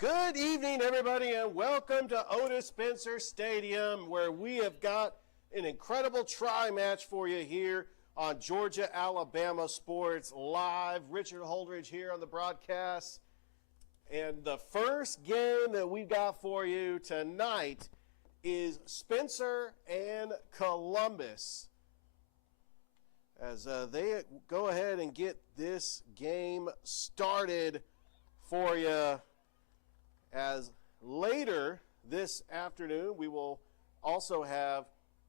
Good evening, everybody, and welcome to Odis Spencer Stadium, where we have got an incredible tri-match for you here on Georgia-Alabama Sports Live. Richard Holdridge here on the broadcast. And the first game that we've got for you tonight is Spencer and Columbus, as they go ahead and get this game started for you. As later this afternoon, we will also have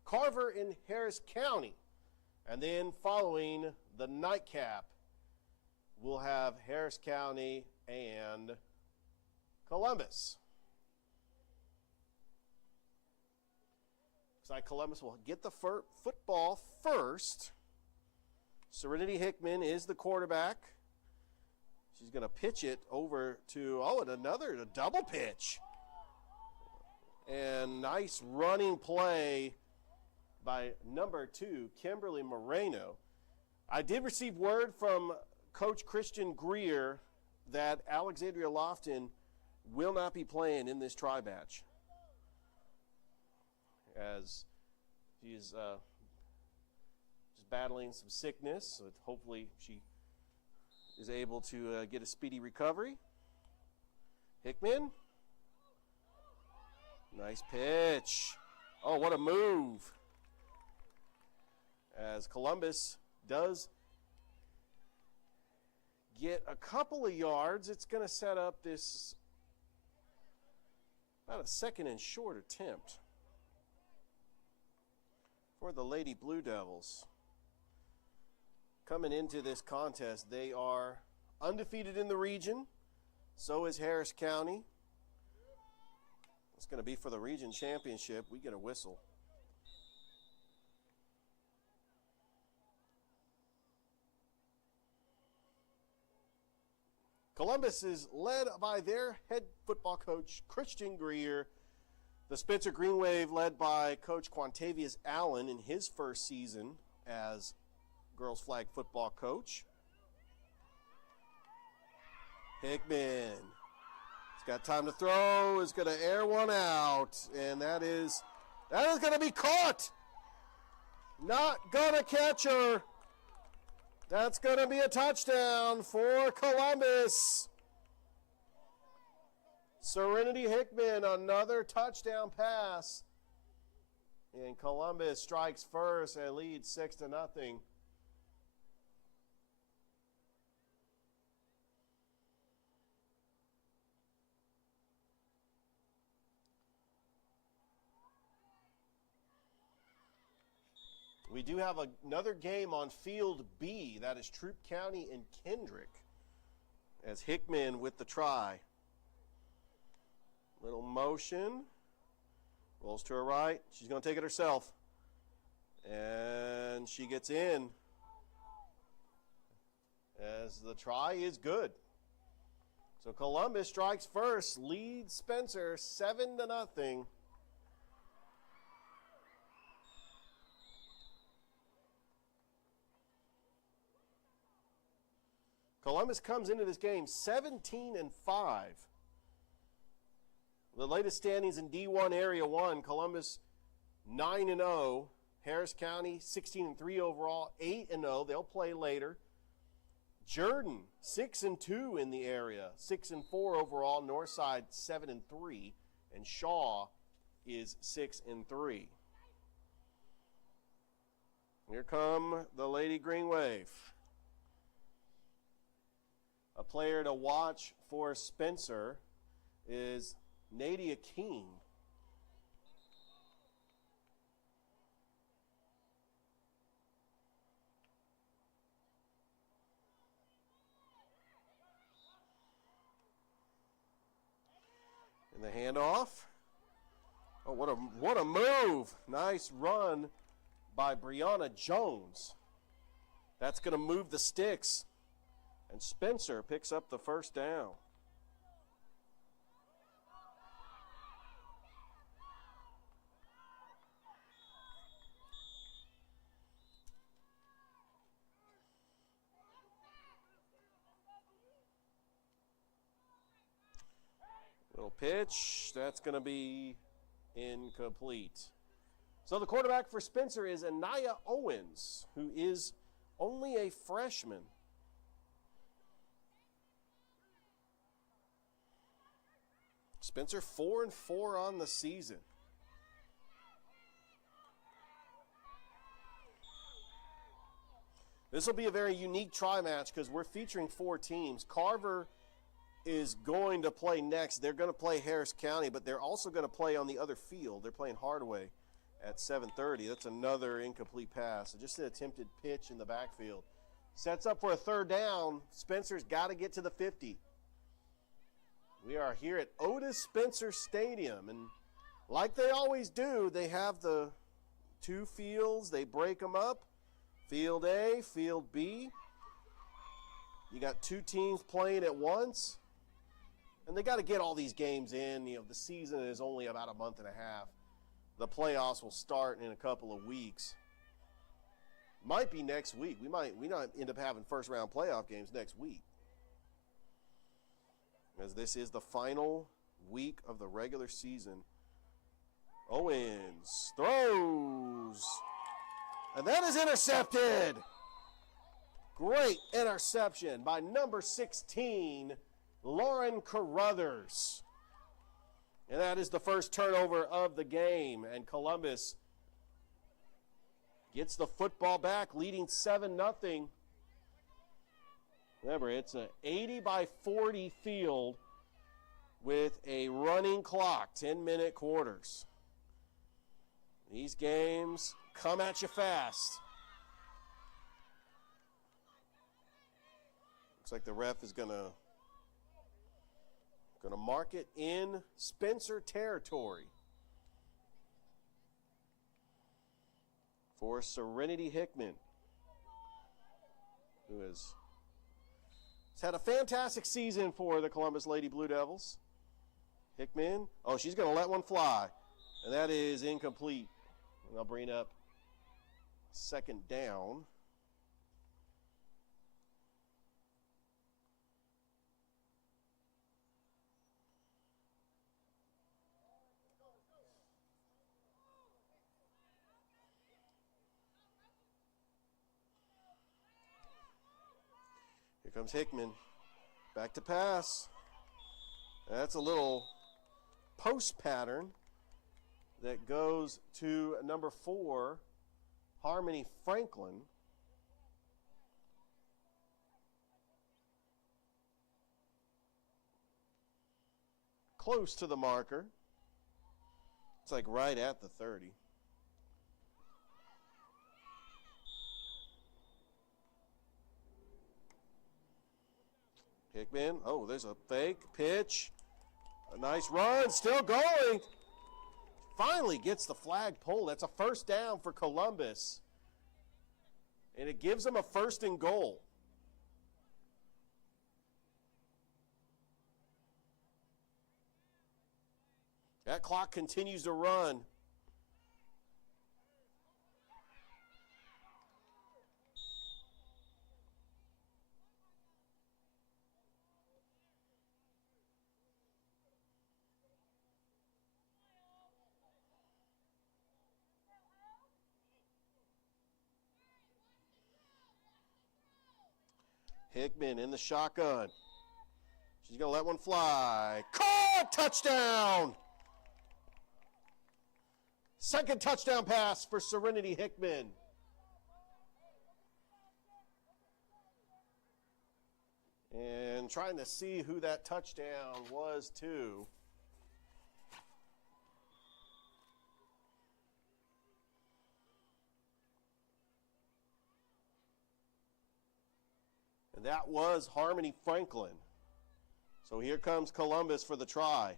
Carver in Harris County. And then following the nightcap, we'll have Harris County and Columbus. Looks like Columbus will get the football first. Serenity Hickman is the quarterback. She's going to pitch it over to, a double pitch. And nice running play by number 2, Kimberly Moreno. I did receive word from Coach Christian Greer that Alexandria Lofton will not be playing in this tri-match, as she's just battling some sickness, so hopefully she is able to get a speedy recovery. Hickman. Nice pitch. Oh, what a move. As Columbus does get a couple of yards, it's going to set up this about a second and short attempt for the Lady Blue Devils. Coming into this contest, they are undefeated in the region. So is Harris County. It's going to be for the region championship. We get a whistle. Columbus is led by their head football coach, Christian Greer. The Spencer Green Wave led by Coach Quantavious Allen in his first season as girls flag football coach. Hickman. He's got time to throw. Is going to air one out. And that is going to be caught. Not going to catch her. That's going to be a touchdown for Columbus. Serenity Hickman, another touchdown pass. And Columbus strikes first and leads 6-0. We do have another game on Field B. That is Troup County and Kendrick, as Hickman with the try. Little motion. Rolls to her right. She's going to take it herself. And she gets in, as the try is good. So Columbus strikes first, leads Spencer 7-0. Columbus comes into this game 17-5. The latest standings in D1 Area 1, Columbus 9-0, Harris County 16-3 overall, 8-0. They'll play later. Jordan 6-2 in the area, 6-4 overall. Northside 7-3, and Shaw is 6-3. Here come the Lady Green Wave. A player to watch for Spencer is Nadia King. In the handoff. Oh, what a move. Nice run by Brianna Jones. That's going to move the sticks. And Spencer picks up the first down. Little pitch. That's going to be incomplete. So the quarterback for Spencer is Anaya Owens, who is only a freshman. Spencer 4-4 on the season. This will be a very unique tri-match because we're featuring 4 teams. Carver is going to play next. They're going to play Harris County, but they're also going to play on the other field. They're playing Hardaway at 7:30. That's another incomplete pass. Just an attempted pitch in the backfield. Sets up for a 3rd down. Spencer's got to get to the 50. We are here at Odis Spencer Stadium, and like they always do, they have the 2 fields. They break them up. Field A, Field B. You got 2 teams playing at once. And they got to get all these games in. You know, the season is only about a month and a half. The playoffs will start in a couple of weeks. Might be next week. We might end up having first-round playoff games next week, as this is the final week of the regular season. Owens throws. And that is intercepted. Great interception by number 16, Lauren Carruthers. And that is the first turnover of the game. And Columbus gets the football back, leading 7-0. Remember, it's an 80-by-40 field with a running clock, 10-minute quarters. These games come at you fast. Looks like the ref is gonna mark it in Spencer territory for Serenity Hickman, who has had a fantastic season for the Columbus Lady Blue Devils. Hickman, oh, she's going to let one fly, and that is incomplete. And I'll bring up 2nd down. Here comes Hickman. Back to pass. That's a little post pattern that goes to number 4, Harmony Franklin. Close to the marker. It's like right at the 30. Hickman, oh, there's a fake pitch. A nice run, still going. Finally gets the flag pulled. That's a 1st down for Columbus. And it gives them a 1st and goal. That clock continues to run. Hickman in the shotgun. She's going to let one fly. Caught! Touchdown! 2nd touchdown pass for Serenity Hickman. And trying to see who that touchdown was to. And that was Harmony Franklin. So here comes Columbus for the try.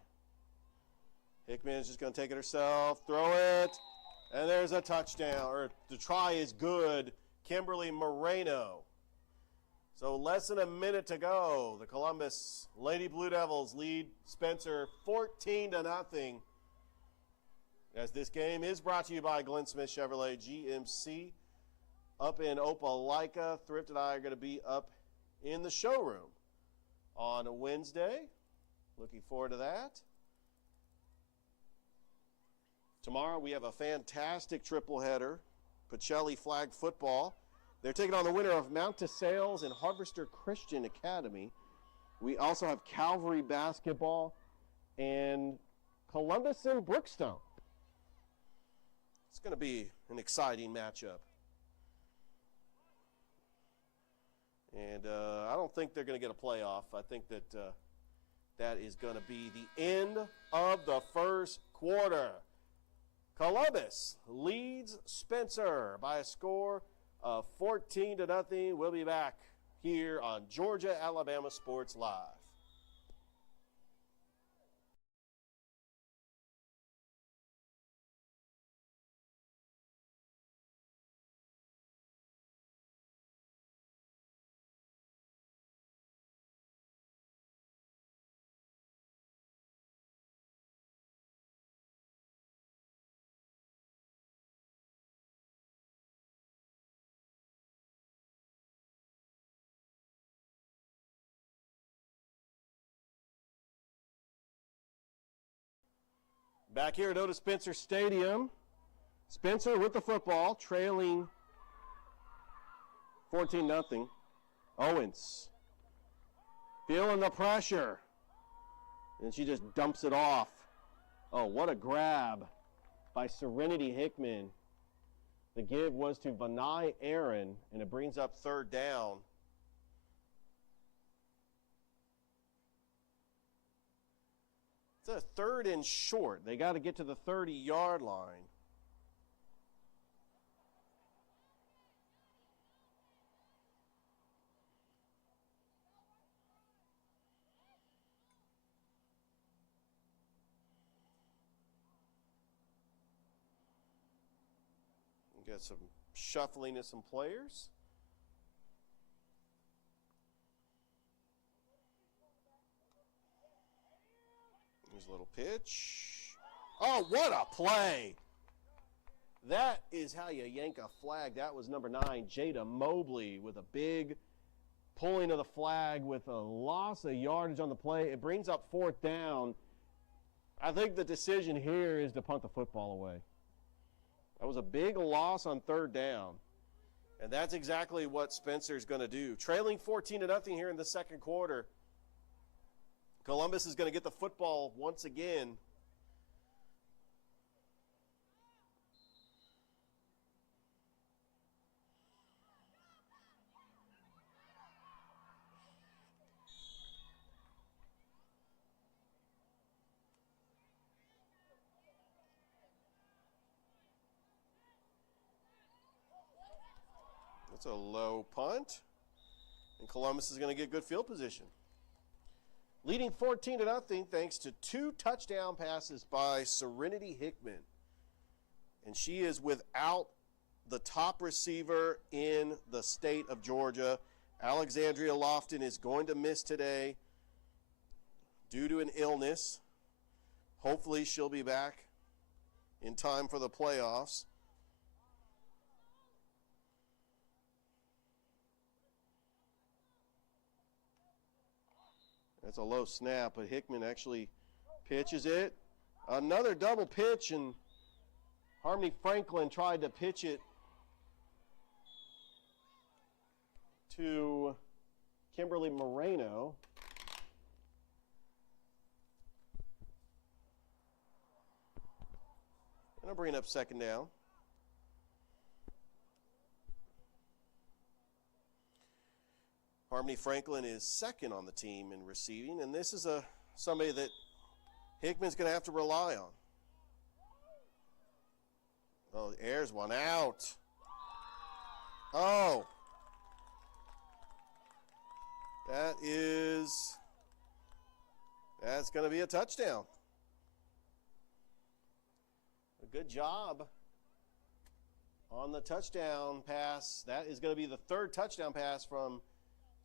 Hickman is just going to take it herself, throw it, and there's a touchdown. Or the try is good. Kimberly Moreno. So less than a minute to go. The Columbus Lady Blue Devils lead Spencer 14-0. As this game is brought to you by Glenn Smith Chevrolet GMC up in Opelika. Thrift and I are going to be up in the showroom on a Wednesday. Looking forward to that. Tomorrow we have a fantastic triple header, Pacelli flag football. They're taking on the winner of Mount DeSales and Harvester Christian Academy. We also have Calvary basketball and Columbus and Brookstone. It's going to be an exciting matchup. And I don't think they're going to get a playoff. I think that that is going to be the end of the first quarter. Columbus leads Spencer by a score of 14-0. We'll be back here on Georgia Alabama Sports Live. Back here at Odis Spencer Stadium, Spencer with the football, trailing 14-0. Owens feeling the pressure, and she just dumps it off. Oh, what a grab by Serenity Hickman. The give was to Vanai Aaron, and it brings up third down. It's a third and short. They got to get to the 30-yard line. We got some shuffling of some players. Here's a little pitch. Oh, what a play. That is how you yank a flag. That was number 9, Jada Mobley, with a big pulling of the flag with a loss of yardage on the play. It brings up fourth down. I think the decision here is to punt the football away. That was a big loss on third down. And that's exactly what Spencer's going to do. Trailing 14-0 here in the second quarter. Columbus is going to get the football once again. That's a low punt. And Columbus is going to get good field position. Leading 14-0 thanks to 2 touchdown passes by Serenity Hickman. And she is without the top receiver in the state of Georgia. Alexandria Lofton is going to miss today due to an illness. Hopefully she'll be back in time for the playoffs. That's a low snap, but Hickman actually pitches it. Another double pitch, and Harmony Franklin tried to pitch it to Kimberly Moreno. And I'll bring up second down. Harmony Franklin is second on the team in receiving, and this is somebody that Hickman's going to have to rely on. Oh, airs one out. Oh. That's going to be a touchdown. A good job on the touchdown pass. That is going to be the third touchdown pass from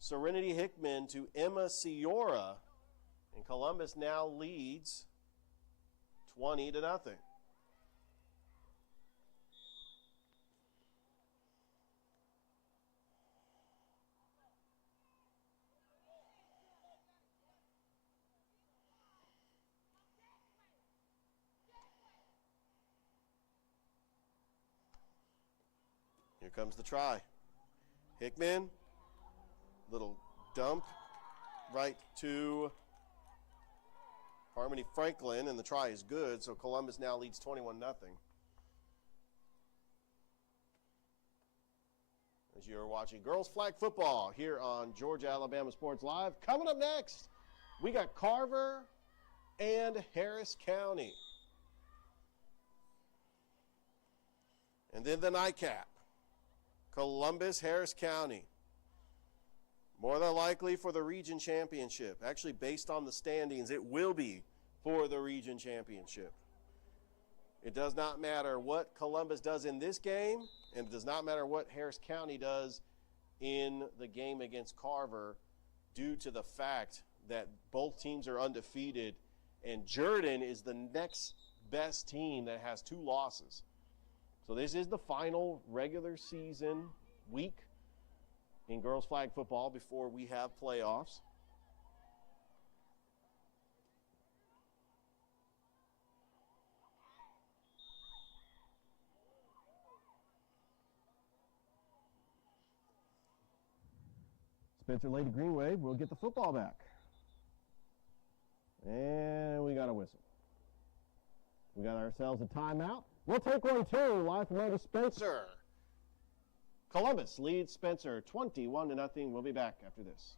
Serenity Hickman to Emma Ciora, and Columbus now leads 20-0. Here comes the try. Hickman, little dump right to Harmony Franklin, and the try is good, so Columbus now leads 21-0. As you're watching girls flag football here on Georgia Alabama Sports Live. Coming up next, we got Carver and Harris County. And then the nightcap, Columbus, Harris County. More than likely for the region championship. Actually, based on the standings, it will be for the region championship. It does not matter what Columbus does in this game, and it does not matter what Harris County does in the game against Carver, due to the fact that both teams are undefeated, and Jordan is the next best team that has 2 losses. So this is the final regular season week in girls flag football before we have playoffs. Spencer Lady Green Wave will get the football back. And we got a whistle. We got ourselves a timeout. We'll take one too, live from Odis Spencer. Columbus leads Spencer 21-0. We'll be back after this.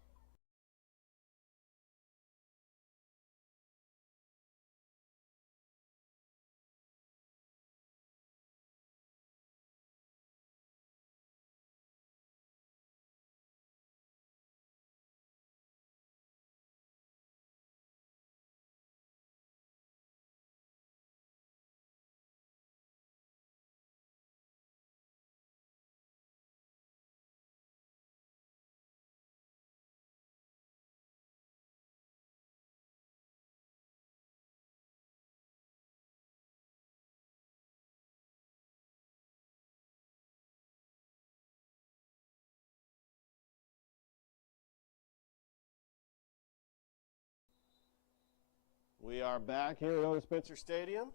We are back here at Odis Spencer Stadium.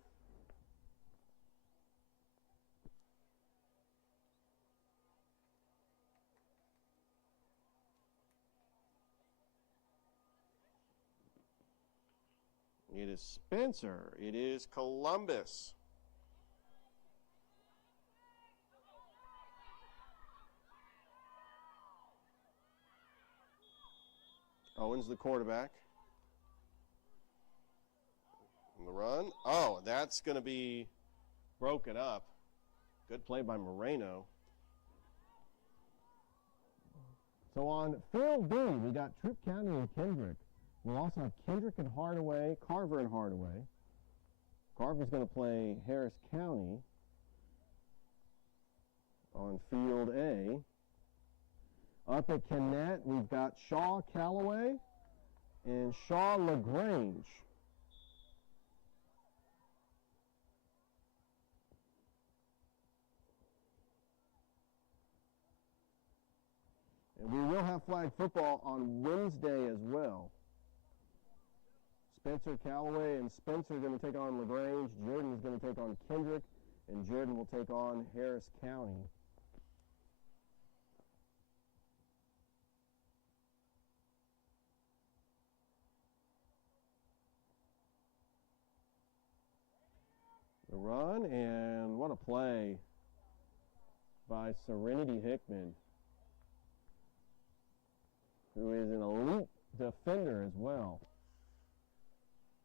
It is Spencer. It is Columbus. Owens, the quarterback. And the run. Oh, that's going to be broken up. Good play by Moreno. So on field B, we got Tripp County and Kendrick. We'll also have Kendrick and Hardaway, Carver and Hardaway. Carver's going to play Harris County on field A. Up at Kennett, we've got Shaw Callaway and Shaw LaGrange. And we will have flag football on Wednesday as well. Spencer Callaway and Spencer are going to take on LaGrange. Jordan is going to take on Kendrick, and Jordan will take on Harris County. The run, and what a play by Serenity Hickman, who is an elite defender as well.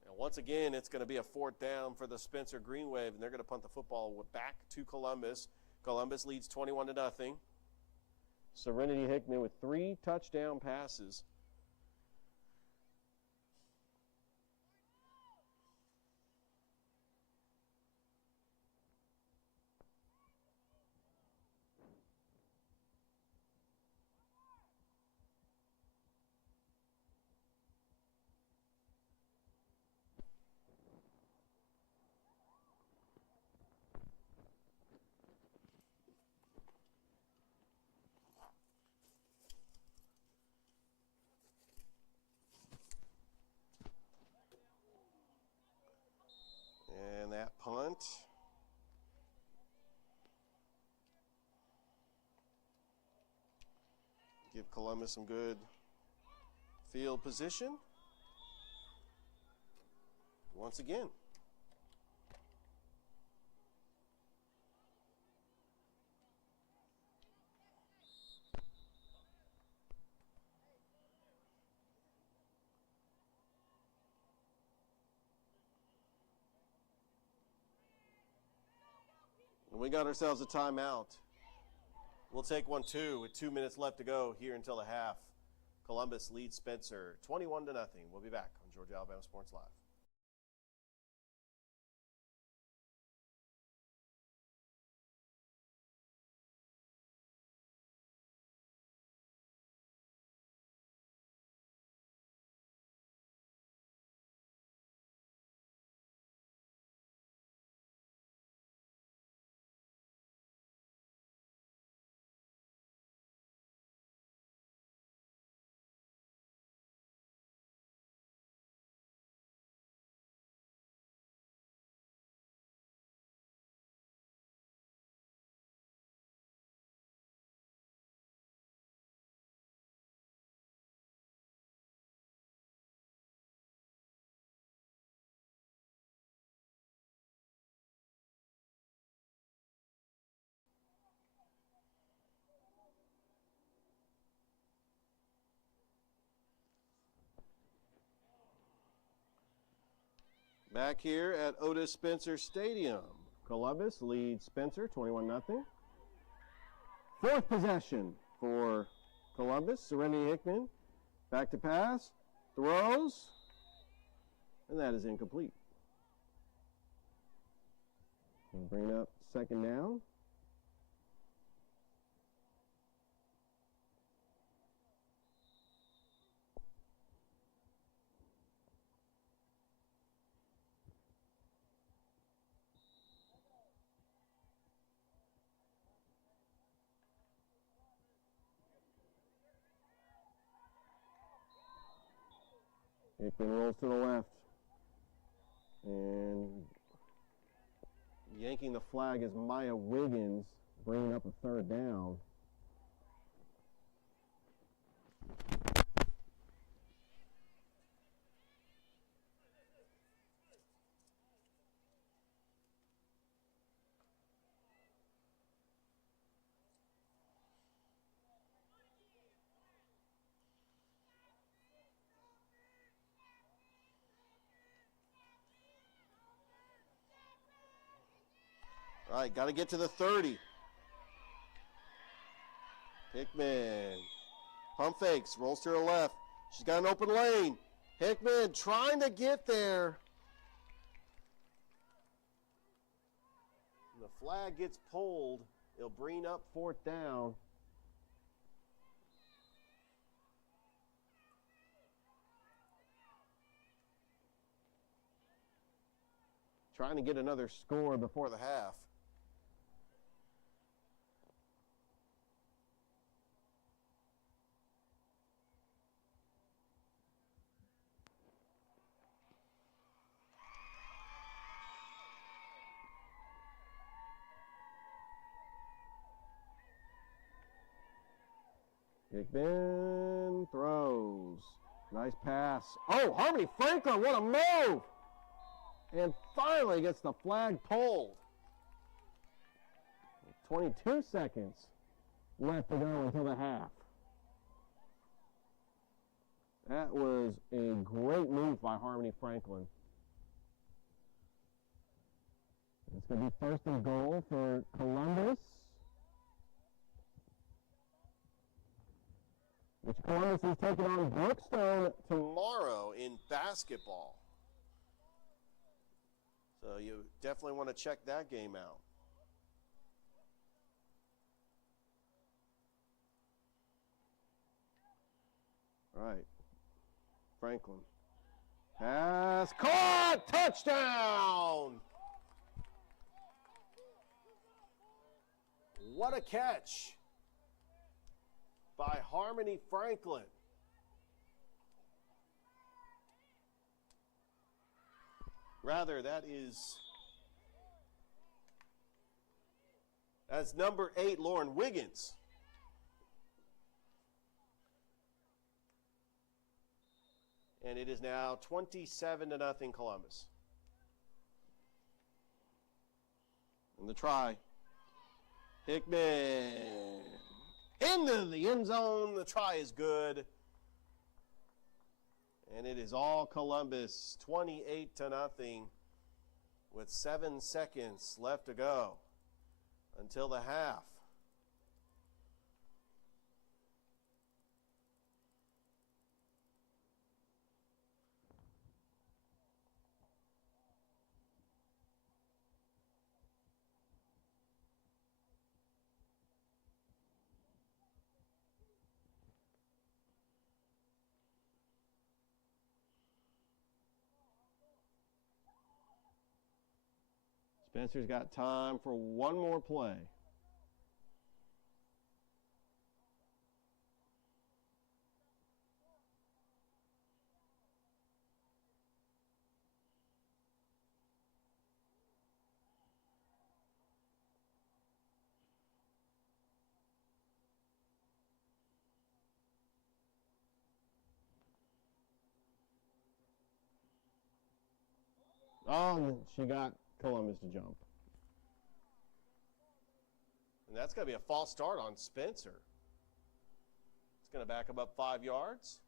And once again, it's going to be a 4th down for the Spencer Green Wave, and they're going to punt the football back to Columbus. Columbus leads 21-0. Serenity Hickman with 3 touchdown passes. And that punt Give Columbus some good field position. Once again. And we got ourselves a timeout. We'll take one too with 2 minutes left to go here until the half. Columbus leads Spencer 21-0. We'll be back on Georgia Alabama Sports Live. Back here at Odis Spencer Stadium. Columbus leads Spencer 21-0. Fourth possession for Columbus. Serenity Hickman back to pass, throws, and that is incomplete. And bring up second down. Hickman rolls to the left. And yanking the flag is Maya Wiggins, bringing up a third down. All right, got to get to the 30. Hickman, pump fakes, rolls to her left. She's got an open lane. Hickman trying to get there. The flag gets pulled. It'll bring up fourth down. Trying to get another score before the half. Hickman throws. Nice pass. Oh, Harmony Franklin, what a move! And finally gets the flag pulled. 22 seconds left to go until the half. That was a great move by Harmony Franklin. It's going to be first and goal for Columbus. Which Columbus is taking on Brookstone tomorrow in basketball. So you definitely want to check that game out. All right. Franklin. Pass caught! Touchdown! What a catch by Harmony Franklin. Rather, that's number 8, Lauren Wiggins. and it is now 27-0 Columbus. And the try. Hickman into the end zone. The try is good. And it is all Columbus, 28-0 with 7 seconds left to go until the half. Spencer's got time for one more play. Oh, she got Columbus to jump. And that's going to be a false start on Spencer. It's going to back him up 5 yards.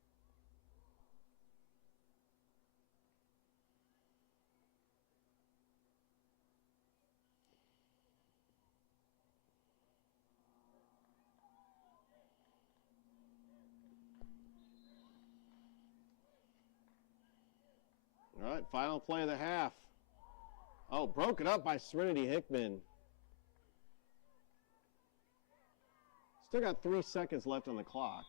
All right, final play of the half. Oh, broken up by Serenity Hickman. Still got 3 seconds left on the clock.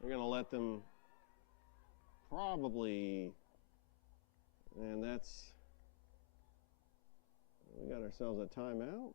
They're going to let them probably, and that's, we got ourselves a timeout.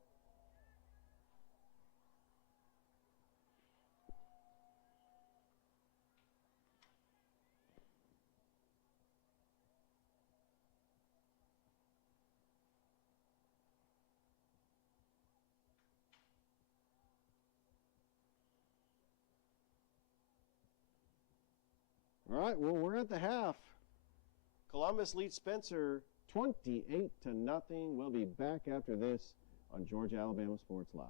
All right, well, we're at the half. Columbus leads Spencer 28-0. We'll be back after this on Georgia Alabama Sports Live.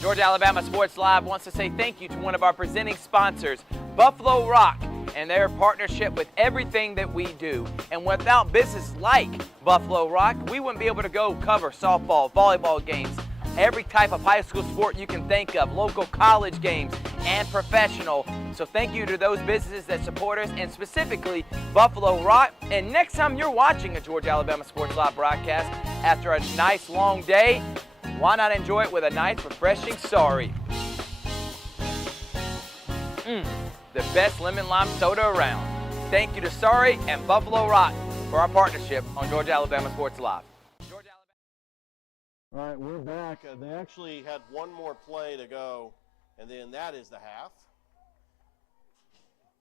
Georgia Alabama Sports Live wants to say thank you to one of our presenting sponsors, Buffalo Rock, and their partnership with everything that we do. And without businesses like Buffalo Rock, we wouldn't be able to go cover softball, volleyball games, every type of high school sport you can think of, local college games, and professional. So thank you to those businesses that support us, and specifically Buffalo Rock. And next time you're watching a Georgia Alabama Sports Live broadcast after a nice long day, why not enjoy it with a nice refreshing sorry? The best lemon lime soda around. Thank you to Sorry and Buffalo Rock for our partnership on Georgia Alabama Sports Live. All right, we're back. They actually had one more play to go, and then that is the half.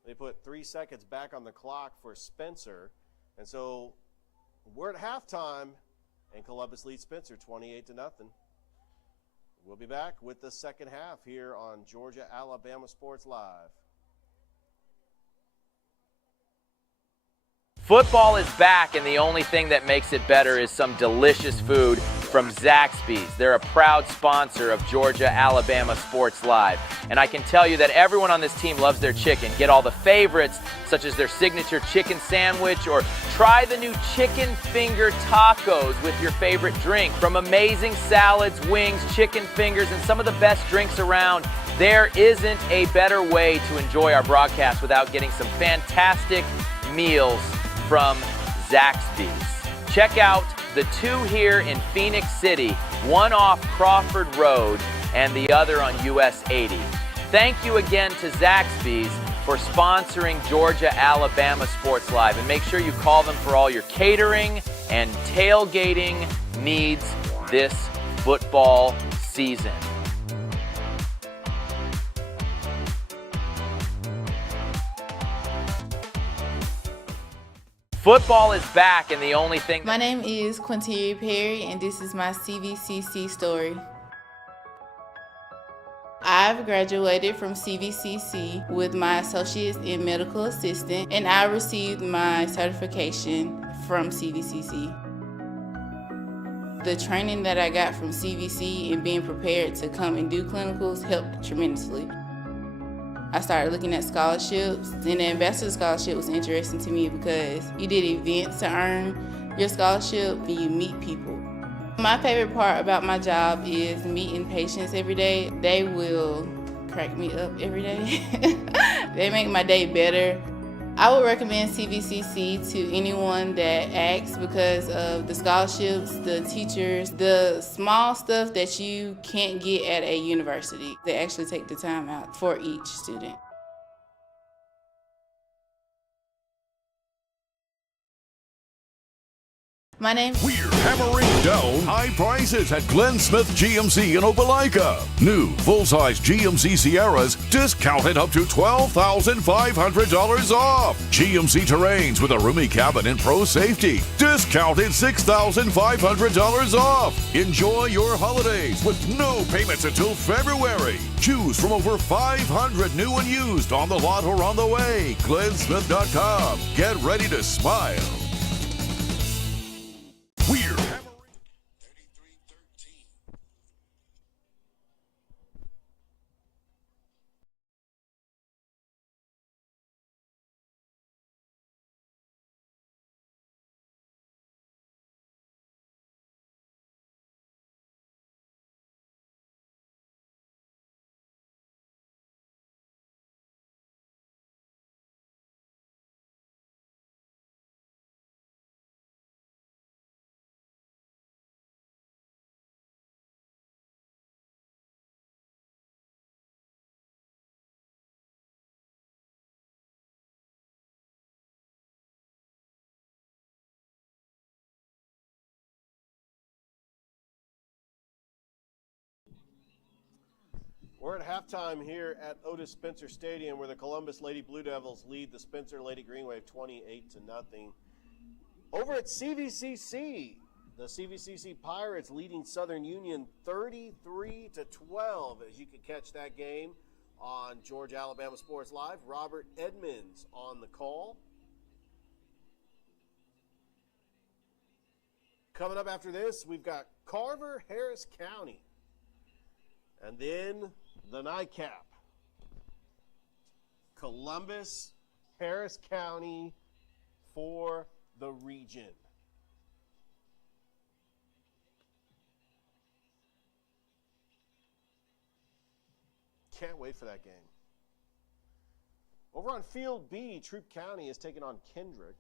They put 3 seconds back on the clock for Spencer, and so we're at halftime, and Columbus leads Spencer 28-0. We'll be back with the second half here on Georgia Alabama Sports Live. Football is back, and the only thing that makes it better is some delicious food from Zaxby's. They're a proud sponsor of Georgia Alabama Sports Live. And I can tell you that everyone on this team loves their chicken. Get all the favorites, such as their signature chicken sandwich, or try the new chicken finger tacos with your favorite drink. From amazing salads, wings, chicken fingers, and some of the best drinks around, there isn't a better way to enjoy our broadcast without getting some fantastic meals from Zaxby's. Check out the two here in Phoenix City, one off Crawford Road and the other on US 80. Thank you again to Zaxby's for sponsoring Georgia Alabama Sports Live, and make sure you call them for all your catering and tailgating needs this football season. Football is back, and the only thing... My name is Quinteria Perry, and this is my CVCC story. I've graduated from CVCC with my associates in medical assistant, and I received my certification from CVCC. The training that I got from CVC and being prepared to come and do clinicals helped tremendously. I started looking at scholarships, and the Ambassador Scholarship was interesting to me because you did events to earn your scholarship and you meet people. My favorite part about my job is meeting patients every day. They will crack me up every day. They make my day better. I would recommend CVCC to anyone that asks because of the scholarships, the teachers, the small stuff that you can't get at a university. They actually take the time out for each student. My name... We're hammering down high prices at Glenn Smith GMC in Opelika. New full-size GMC Sierras discounted up to $12,500 off. GMC Terrains with a roomy cabin and pro safety discounted $6,500 off. Enjoy your holidays with no payments until February. Choose from over 500 new and used on the lot or on the way. GlennSmith.com. Get ready to smile. We're hammering 3313. We're at halftime here at Odis Spencer Stadium where the Columbus Lady Blue Devils lead the Spencer Lady Green Wave 28-0. Over at CVCC, the CVCC Pirates leading Southern Union 33-12 as you can catch that game on Georgia Alabama Sports Live. Robert Edmonds on the call. Coming up after this, we've got Carver, Harris County. And then the nightcap. Columbus, Harris County for the region. Can't wait for that game. Over on Field B, Troup County is taking on Kendrick.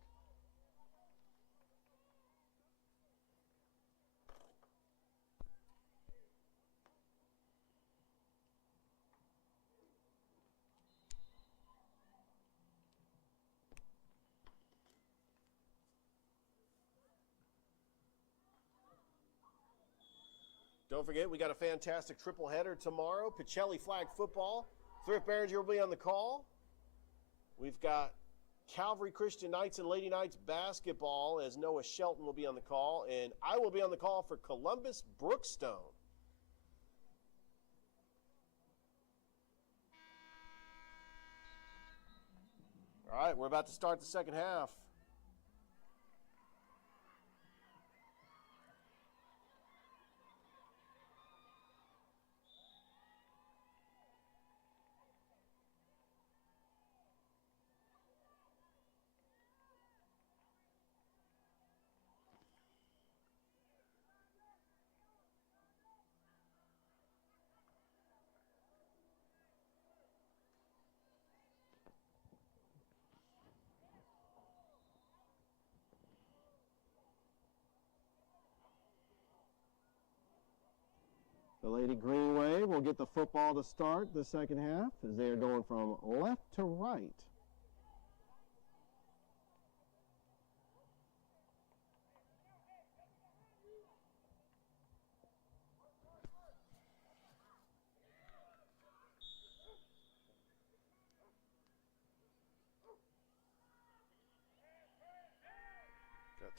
Don't forget, we got a fantastic triple header tomorrow. Pacelli flag football. Thrift Behringer will be on the call. We've got Calvary Christian Knights and Lady Knights basketball as Noah Shelton will be on the call. And I will be on the call for Columbus Brookstone. All right, we're about to start the second half. The Lady Green Wave will get the football to start the second half as they are going from left to right.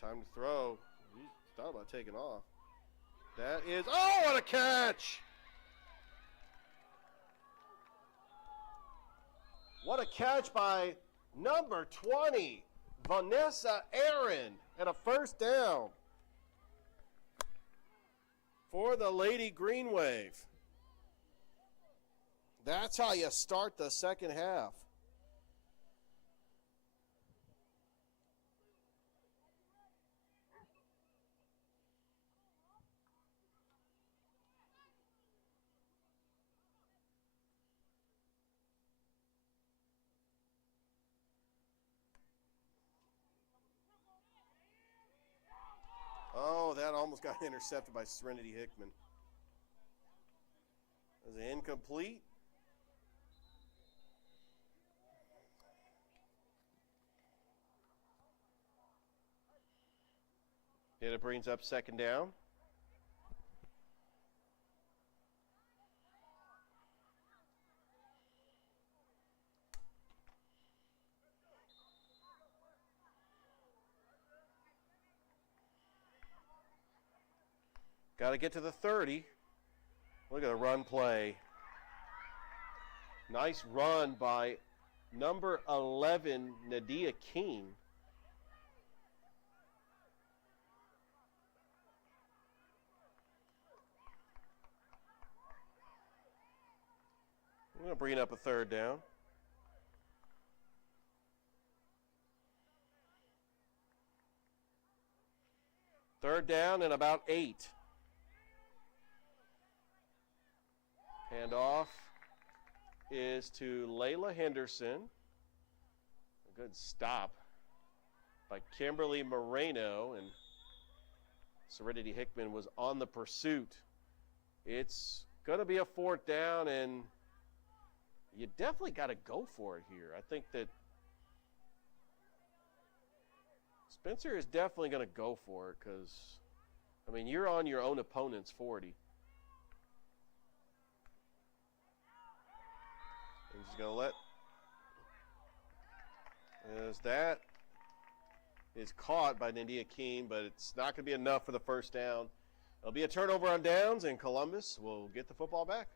Time to throw. He thought about taking off. That is, oh, what a catch! What a catch by number 20, Vanessa Aaron, and a first down for the Lady Green Wave. That's how you start the second half. Oh, that almost got intercepted by Serenity Hickman. It was incomplete. And it brings up second down. Got to get to the 30. Look at the run play. Nice run by number 11, Nadia King. I'm going to bring up a third down. Third down and about 8. Handoff is to Layla Henderson. A good stop by Kimberly Moreno, and Serenity Hickman was on the pursuit. It's going to be a fourth down, and you definitely got to go for it here. I think that Spencer is definitely going to go for it because, I mean, you're on your own opponent's 40. He's going to let, as that is caught by Nadia Keene, but it's not going to be enough for the first down. It'll be a turnover on downs, and Columbus will get the football back.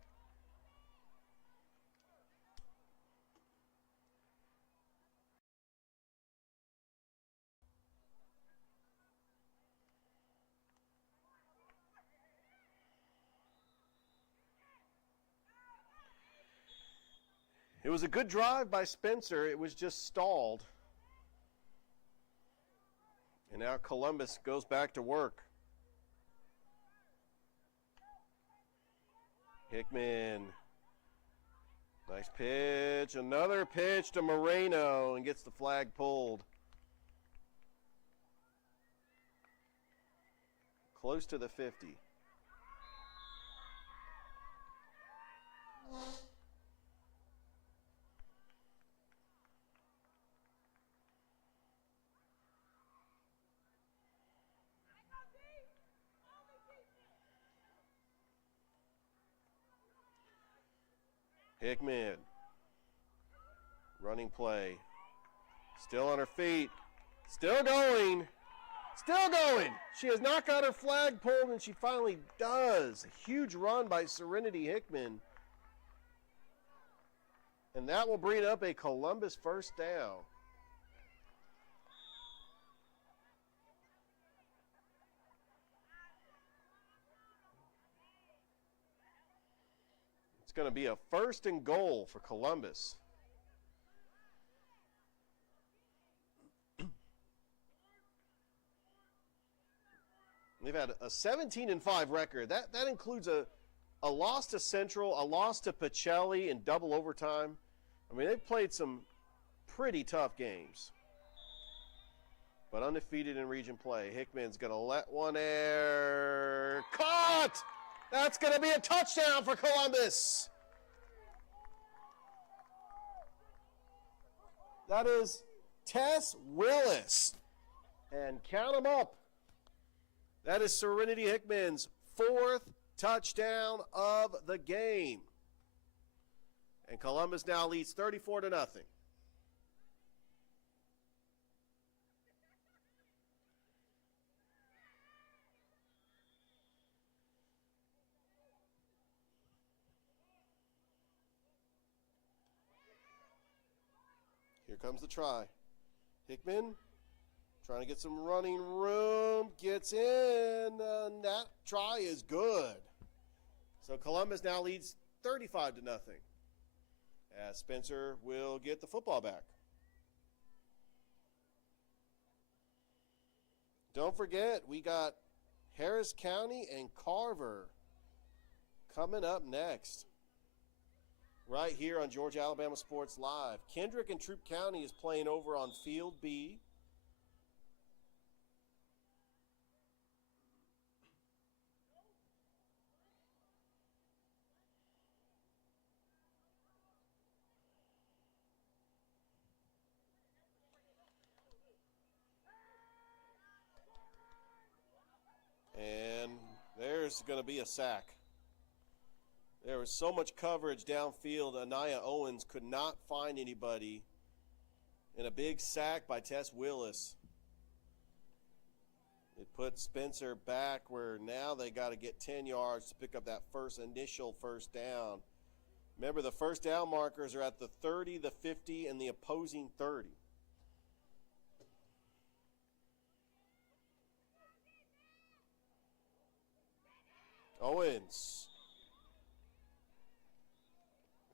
It was a good drive by Spencer. It was just stalled. And now Columbus goes back to work. Hickman. Nice pitch. Another pitch to Moreno and gets the flag pulled. Close to the 50. Hickman, running play, still on her feet, still going. She has not got her flag pulled, and she finally does. A huge run by Serenity Hickman. And that will bring up a Columbus first down. It's going to be a first and goal for Columbus. They've had a 17-5 record. That includes a loss to Central, a loss to Pacelli in double overtime. I mean, they've played some pretty tough games. But undefeated in region play. Hickman's going to let one air. Caught! That's going to be a touchdown for Columbus. That is Tess Willis. And count them up. That is Serenity Hickman's 4th touchdown of the game. And Columbus now leads 34-0. Here comes the try. Hickman trying to get some running room. Gets in. And that try is good. So Columbus now leads 35-0. As Spencer will get the football back. Don't forget, we got Harris County and Carver coming up next. Right here on Georgia Alabama Sports Live. Kendrick and Troup County is playing over on Field B. And there's going to be a sack. There was so much coverage downfield, Anaya Owens could not find anybody. And a big sack by Tess Willis. It puts Spencer back where now they got to get 10 yards to pick up that initial first down. Remember, the first down markers are at the 30, the 50, and the opposing 30. Owens.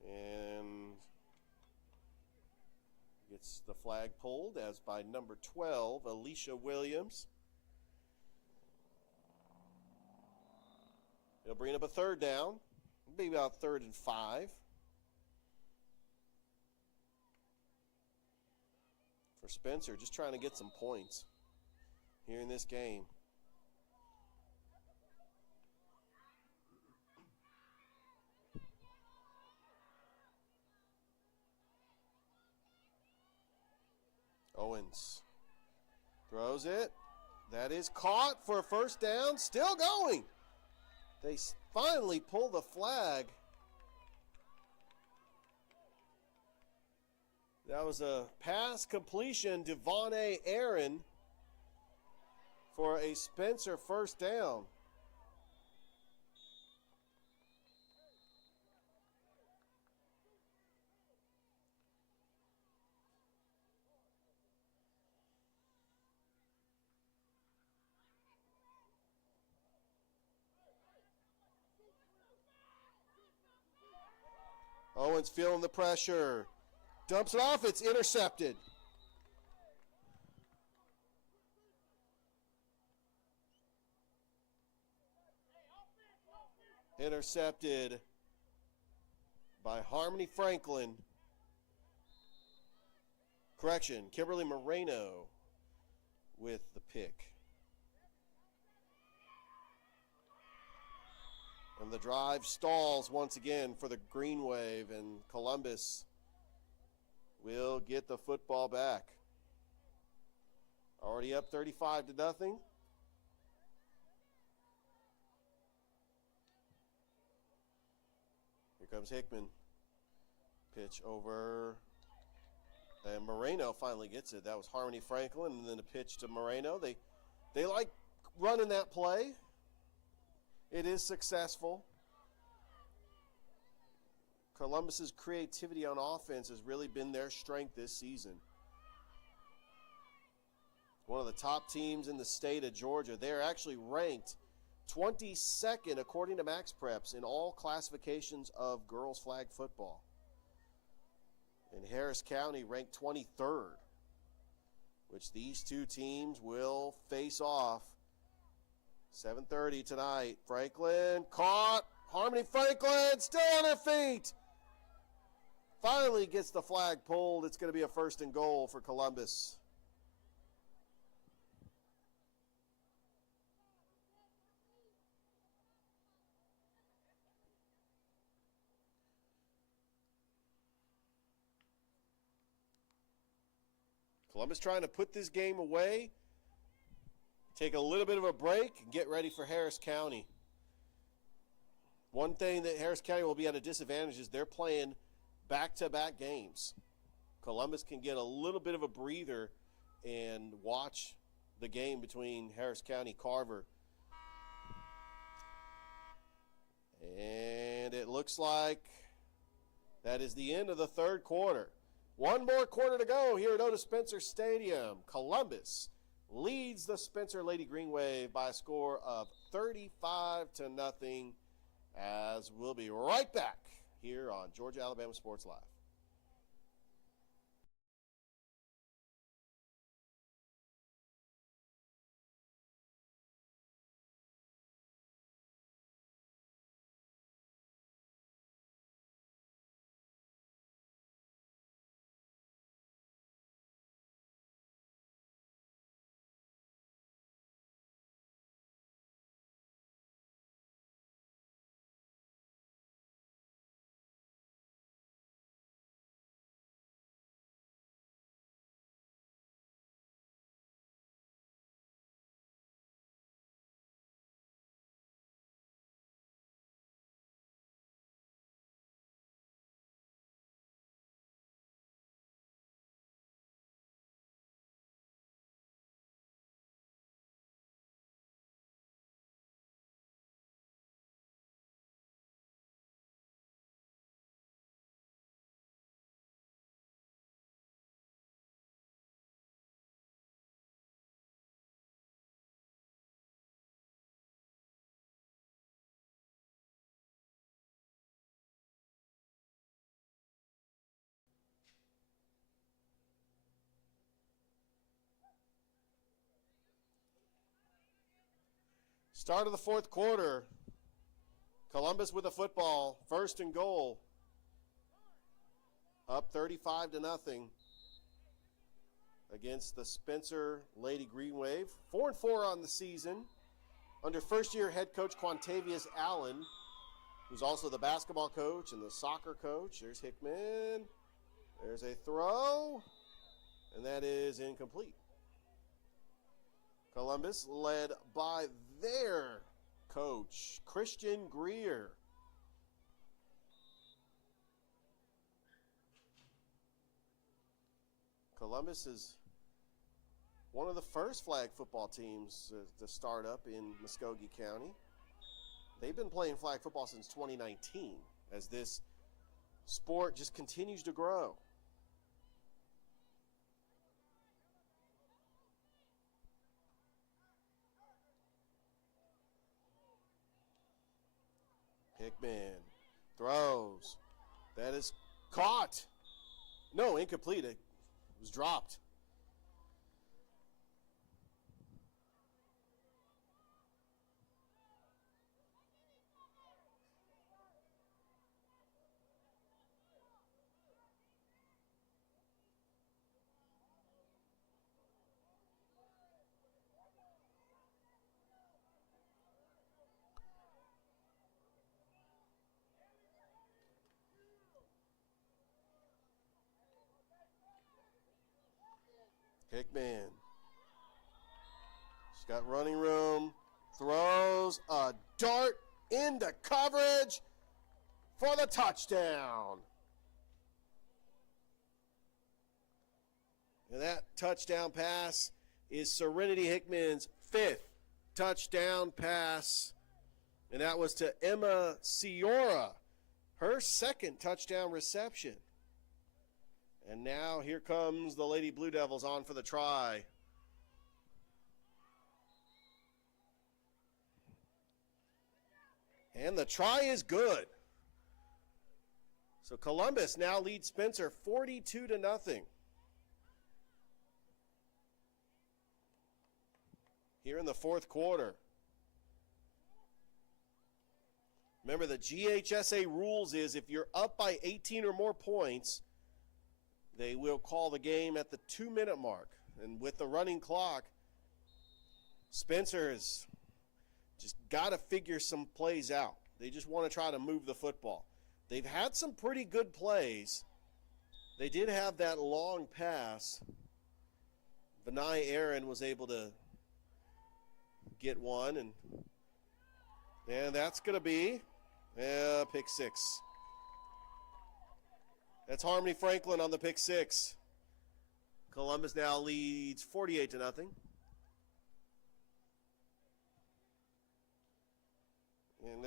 And gets the flag pulled as by number 12, Alicia Williams. It'll bring up a third down. It'll be about 3rd and 5. For Spencer, just trying to get some points here in this game. Owens throws it. That is caught for a first down. Still going. They finally pull the flag. That was a pass completion to Vonnae Aaron for a Spencer first down. Owens feeling the pressure. Dumps it off. It's intercepted. Intercepted by Harmony Franklin. Correction, Kimberly Moreno with the pick. And the drive stalls once again for the Green Wave, and Columbus will get the football back. Already up 35-0. Here comes Hickman. Pitch over. And Moreno finally gets it. That was Harmony Franklin, and then a pitch to Moreno. They like running that play. It is successful. Columbus's creativity on offense has really been their strength this season. One of the top teams in the state of Georgia. They're actually ranked 22nd, according to Max Preps, in all classifications of girls flag football. And Harris County ranked 23rd, which these two teams will face off. 7:30 tonight. Franklin caught. Harmony Franklin still on her feet. Finally gets the flag pulled. It's going to be a 1st and goal for Columbus. Columbus trying to put this game away. Take a little bit of a break and get ready for Harris County. One thing that Harris County will be at a disadvantage is they're playing back-to-back games. Columbus can get a little bit of a breather and watch the game between Harris County Carver. And it looks like that is the end of the 3rd quarter. One more quarter to go here at Odis Spencer Stadium. Columbus leads the Spencer Lady Green Wave by a score of 35-0, as we'll be right back here on Georgia Alabama Sports Live. Start of the fourth quarter. Columbus with the football, first and goal. Up 35-0 against the Spencer Lady Green Wave. 4-4 on the season under first-year head coach Quantavious Allen, who's also the basketball coach and the soccer coach. There's Hickman. There's a throw, and that is incomplete. Columbus led by their coach, Christian Greer. Columbus is one of the first flag football teams to start up in Muskogee County. They've been playing flag football since 2019 as this sport just continues to grow. Hickman throws. That is caught. No, incomplete. It was dropped. Hickman. She's got running room. Throws a dart into coverage for the touchdown. And that touchdown pass is Serenity Hickman's 5th touchdown pass. And that was to Emma Ciora, her 2nd touchdown reception. And now here comes the Lady Blue Devils on for the try. And the try is good. So Columbus now leads Spencer 42-0. Here in the fourth quarter. Remember, the GHSA rules is if you're up by 18 or more points, they will call the game at the 2-minute mark. And with the running clock, Spencer has just got to figure some plays out. They just want to try to move the football. They've had some pretty good plays. They did have that long pass. Vinay Aaron was able to get one, and that's going to be pick 6. That's Harmony Franklin on the pick 6. Columbus now leads 48-0. And,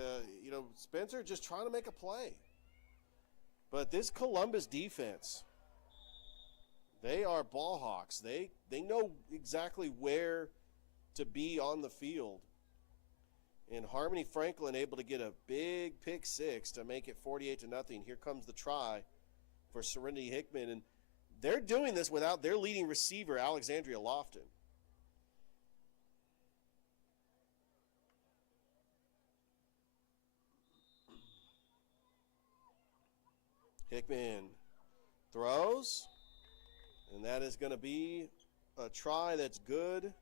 Spencer just trying to make a play. But this Columbus defense They are ball hawks. They know exactly where to be on the field. And Harmony Franklin able to get a big pick six to make it 48-0. Here comes the try for Serenity Hickman. And they're doing this without their leading receiver, Alexandria Lofton. Hickman throws, and that is going to be a try that's good.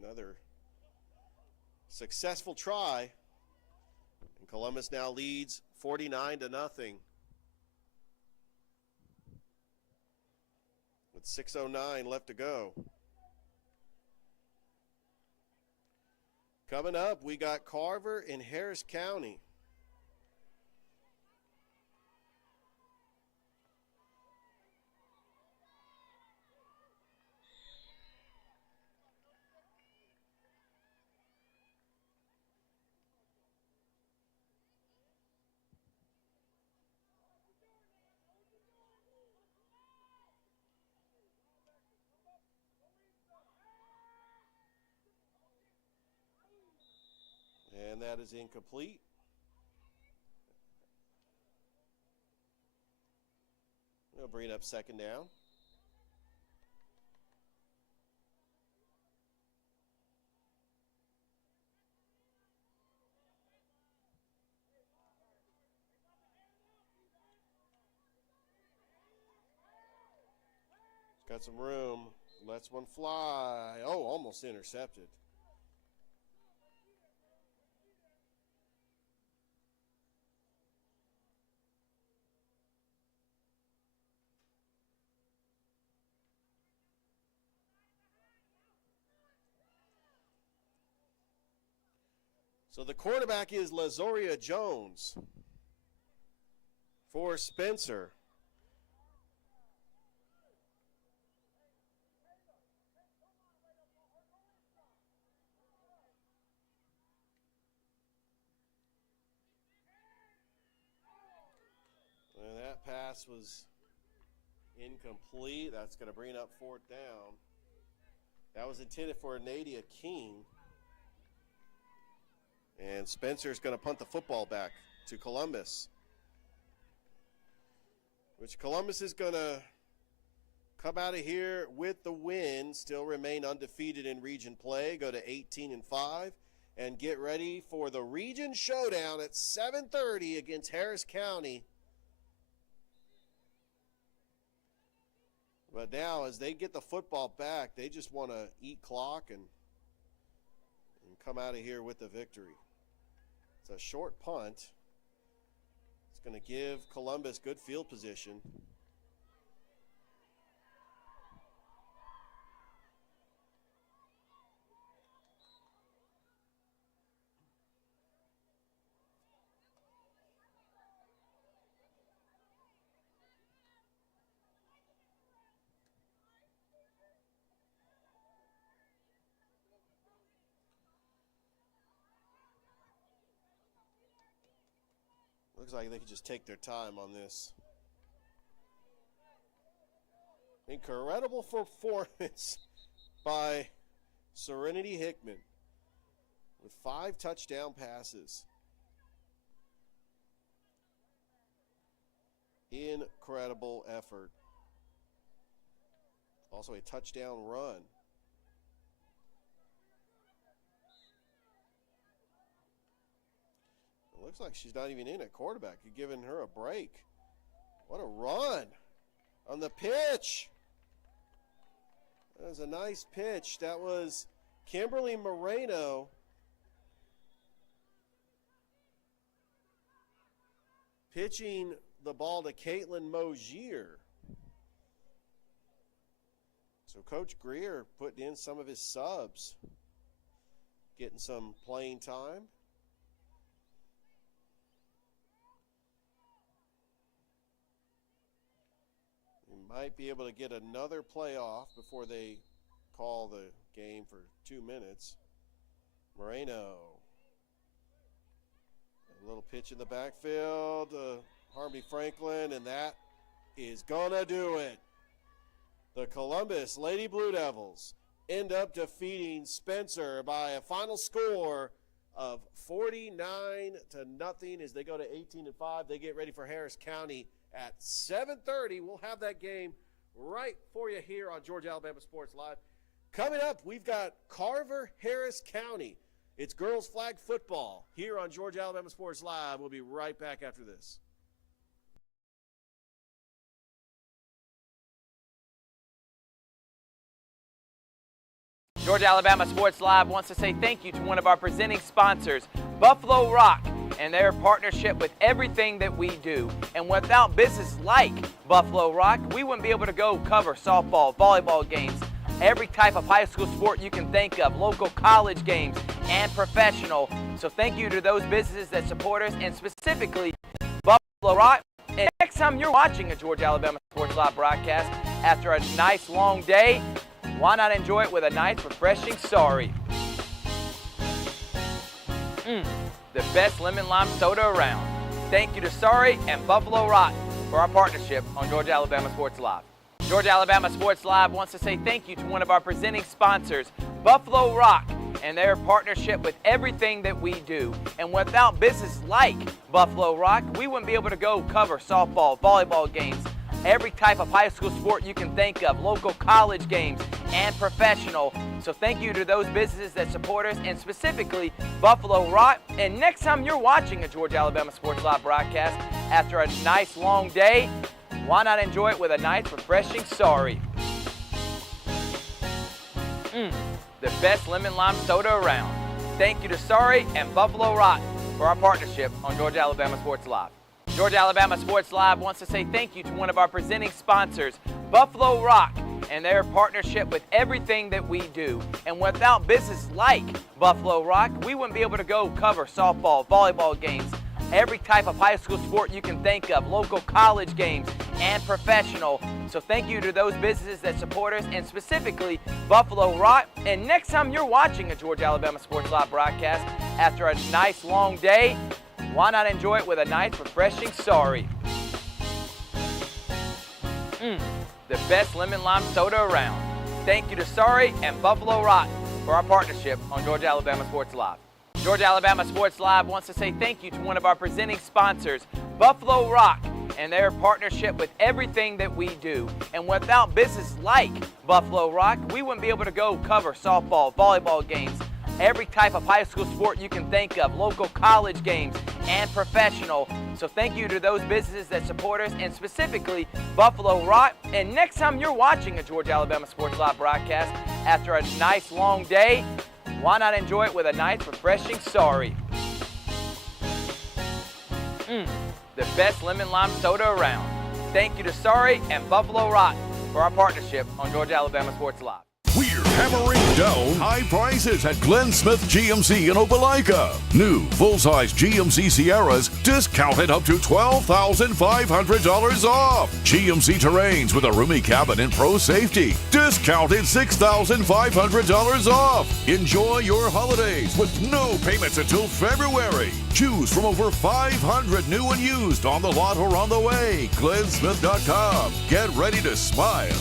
Another successful try. And Columbus now leads 49-0. With 6:09 left to go. Coming up, we got Carver in Harris County. And that is incomplete. We'll bring it up second down. Got some room. Lets one fly. Oh, almost intercepted. So the quarterback is Lazoria Jones for Spencer. And that pass was incomplete. That's going to bring up fourth down. That was intended for Nadia King. And Spencer's going to punt the football back to Columbus. Which Columbus is going to come out of here with the win, still remain undefeated in region play, go to 18-5, and get ready for the region showdown at 7:30 against Harris County. But now, as they get the football back, they just want to eat clock and come out of here with the victory. It's a short punt. It's going to give Columbus good field position. Looks like they could just take their time on this. Incredible performance by Serenity Hickman with 5 touchdown passes. Incredible effort. Also a touchdown run. It looks like she's not even in at quarterback. You're giving her a break. What a run on the pitch. That was a nice pitch. That was Kimberly Moreno. Pitching the ball to Caitlin Mogier. So Coach Greer putting in some of his subs. Getting some playing time. Might be able to get another playoff before they call the game for 2 minutes. Moreno. A little pitch in the backfield. Harmony Franklin, and that is gonna do it. The Columbus Lady Blue Devils end up defeating Spencer by a final score of 49-0 as they go to 18-5. They get ready for Harris County at 7:30. We'll have that game right for you here on Georgia Alabama Sports Live. Coming up, we've got Carver, Harris County. It's girls flag football here on Georgia Alabama Sports Live. We'll be right back after this. Georgia Alabama Sports Live wants to say thank you to one of our presenting sponsors, Buffalo Rock, and their partnership with everything that we do. And without businesses like Buffalo Rock, we wouldn't be able to go cover softball, volleyball games, every type of high school sport you can think of, local college games, and professional. So thank you to those businesses that support us, and specifically Buffalo Rock. And next time you're watching a Georgia Alabama Sports Live broadcast after a nice long day, why not enjoy it with a nice, refreshing sorry? The best lemon lime soda around. Thank you to Sorry and Buffalo Rock for our partnership on Georgia Alabama Sports Live. Georgia Alabama Sports Live wants to say thank you to one of our presenting sponsors, Buffalo Rock, and their partnership with everything that we do. And without businesses like Buffalo Rock, we wouldn't be able to go cover softball, volleyball games, every type of high school sport you can think of, local college games, and professional. So thank you to those businesses that support us, and specifically Buffalo Rock. And next time you're watching a Georgia Alabama Sports Live broadcast after a nice long day, why not enjoy it with a nice, refreshing sorry? The best lemon lime soda around. Thank you to Sorry and Buffalo Rock for our partnership on Georgia Alabama Sports Live. Georgia Alabama Sports Live wants to say thank you to one of our presenting sponsors, Buffalo Rock, and their partnership with everything that we do. And without businesses like Buffalo Rock, we wouldn't be able to go cover softball, volleyball games, every type of high school sport you can think of, local college games, and professional. So thank you to those businesses that support us, and specifically Buffalo Rock. And next time you're watching a Georgia Alabama Sports Live broadcast after a nice long day, why not enjoy it with a nice, refreshing sorry? The best lemon lime soda around. Thank you to Sorry and Buffalo Rock for our partnership on Georgia Alabama Sports Live. Georgia Alabama Sports Live wants to say thank you to one of our presenting sponsors, Buffalo Rock, and their partnership with everything that we do. And without businesses like Buffalo Rock, we wouldn't be able to go cover softball, volleyball games, every type of high school sport you can think of, local college games, and professional. So thank you to those businesses that support us, and specifically Buffalo Rock. And next time you're watching a Georgia Alabama Sports Live broadcast after a nice long day, why not enjoy it with a nice, refreshing sorry? The best lemon lime soda around. Thank you to Sorry and Buffalo Rock for our partnership on Georgia Alabama Sports Live. We're hammering down high prices at Glenn Smith GMC in Opelika. New full-size GMC Sierras discounted up to $12,500 off. GMC Terrains with a roomy cabin and pro safety discounted $6,500 off. Enjoy your holidays with no payments until February. Choose from over 500 new and used on the lot or on the way. GlennSmith.com. Get ready to smile.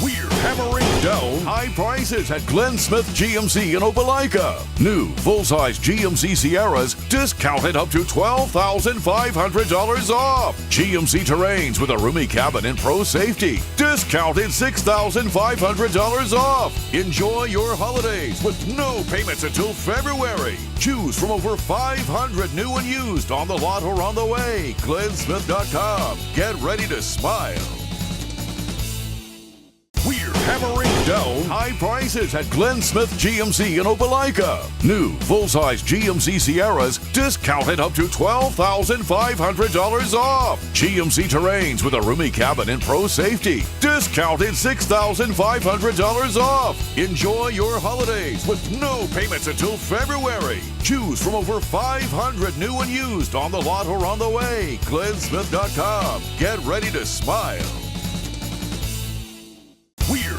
We're hammering down high prices at Glenn Smith GMC in Opelika. New full-size GMC Sierras discounted up to $12,500 off. GMC Terrains with a roomy cabin and pro safety discounted $6,500 off. Enjoy your holidays with no payments until February. Choose from over 500 new and used on the lot or on the way. GlennSmith.com. Get ready to smile. We're hammering down high prices at Glenn Smith GMC in Opelika. New full-size GMC Sierras discounted up to $12,500 off. GMC Terrains with a roomy cabin and pro safety discounted $6,500 off. Enjoy your holidays with no payments until February. Choose from over 500 new and used on the lot or on the way. GlennSmith.com. Get ready to smile. We're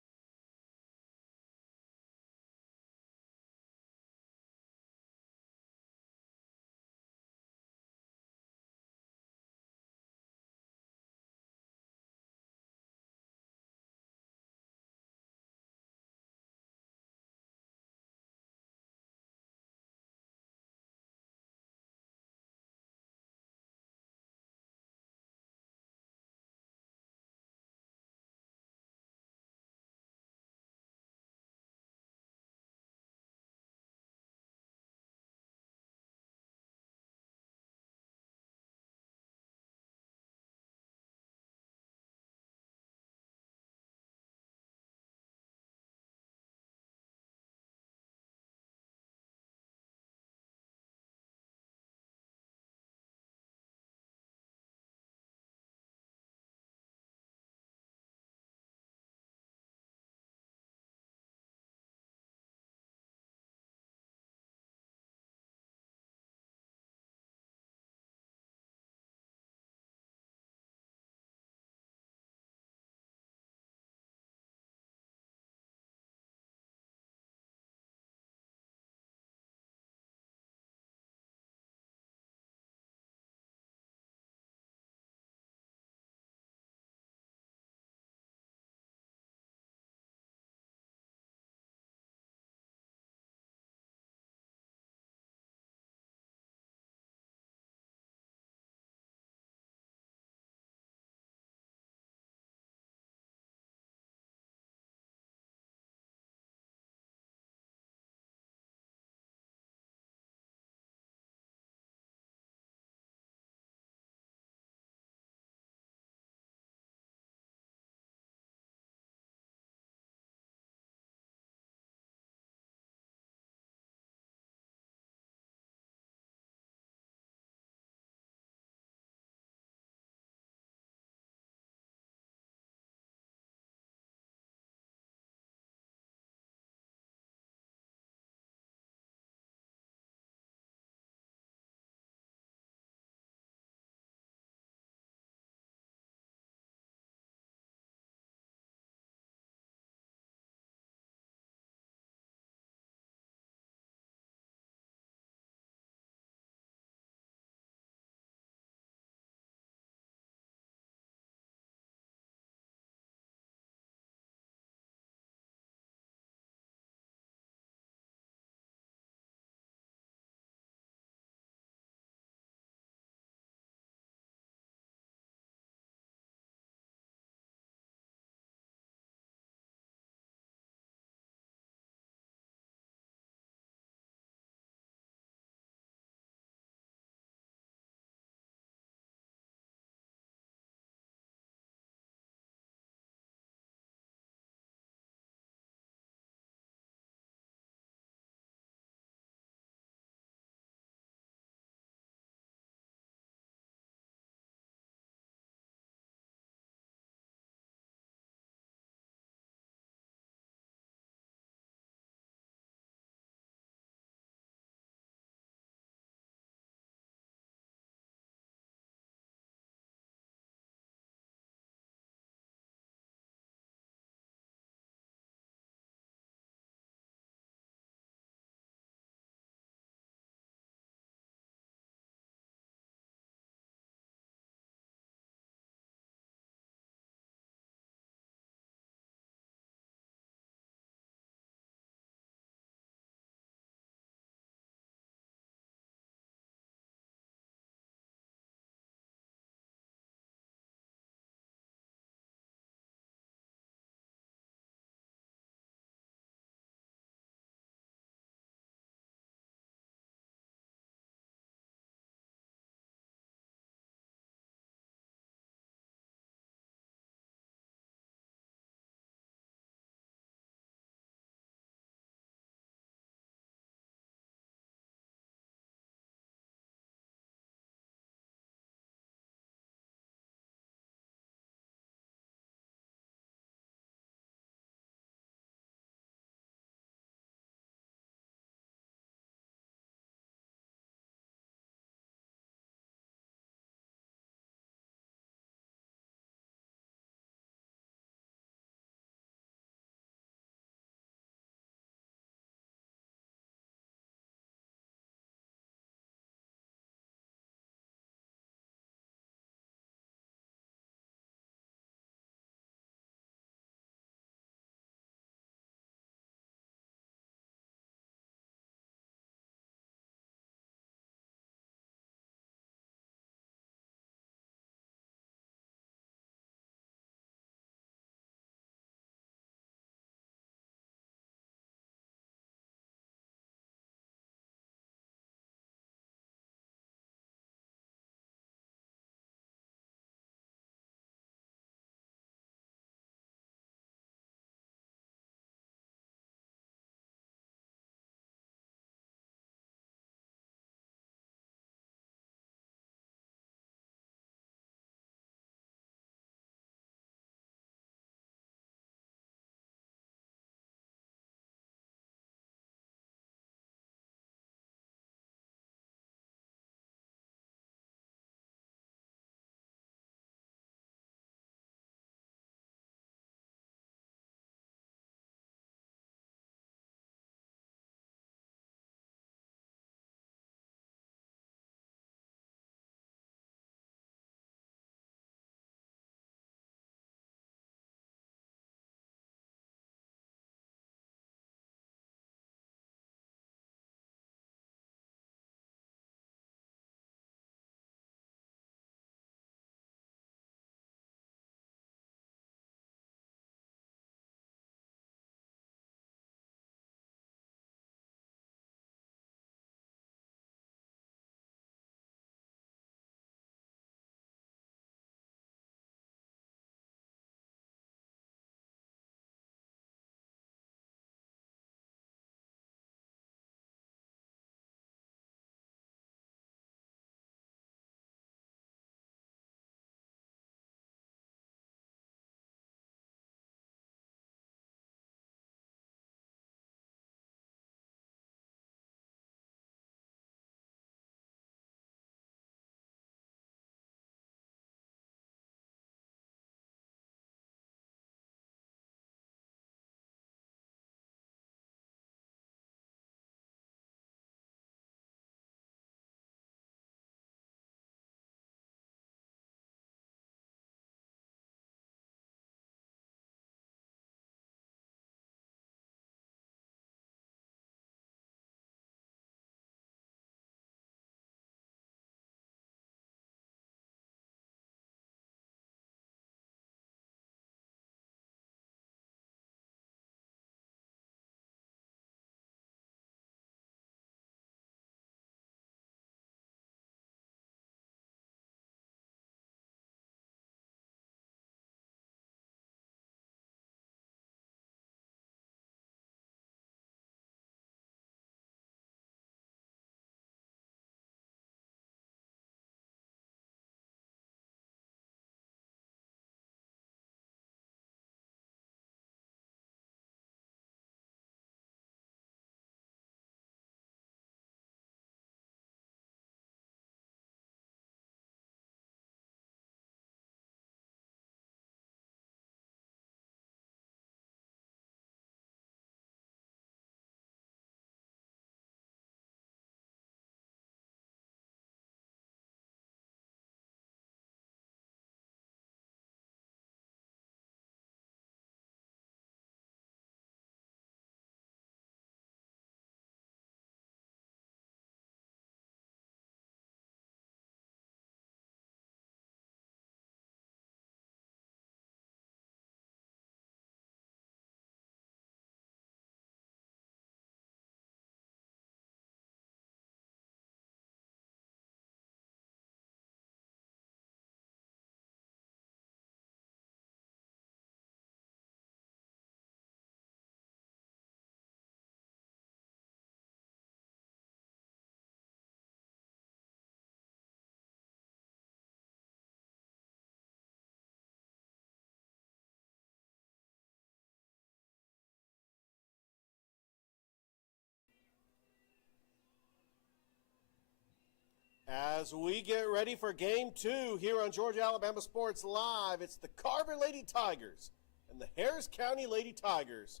As we get ready for game 2 here on Georgia Alabama Sports Live, it's the Carver Lady Tigers and the Harris County Lady Tigers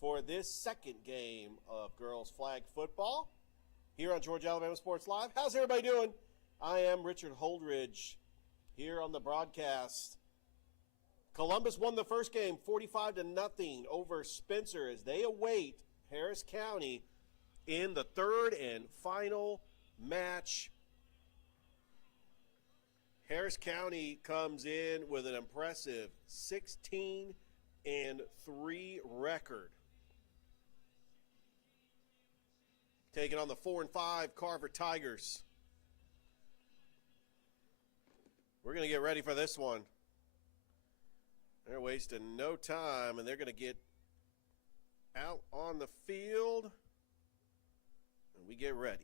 for this second game of girls flag football here on Georgia Alabama Sports Live. How's everybody doing? I am Richard Holdridge here on the broadcast. Columbus won the first game 45-0 over Spencer as they await Harris County in the third and final match. Harris County comes in with an impressive 16-3 record. Taking on the 4-5 Carver Tigers. We're going to get ready for this one. They're wasting no time, and they're going to get out on the field, and we get ready.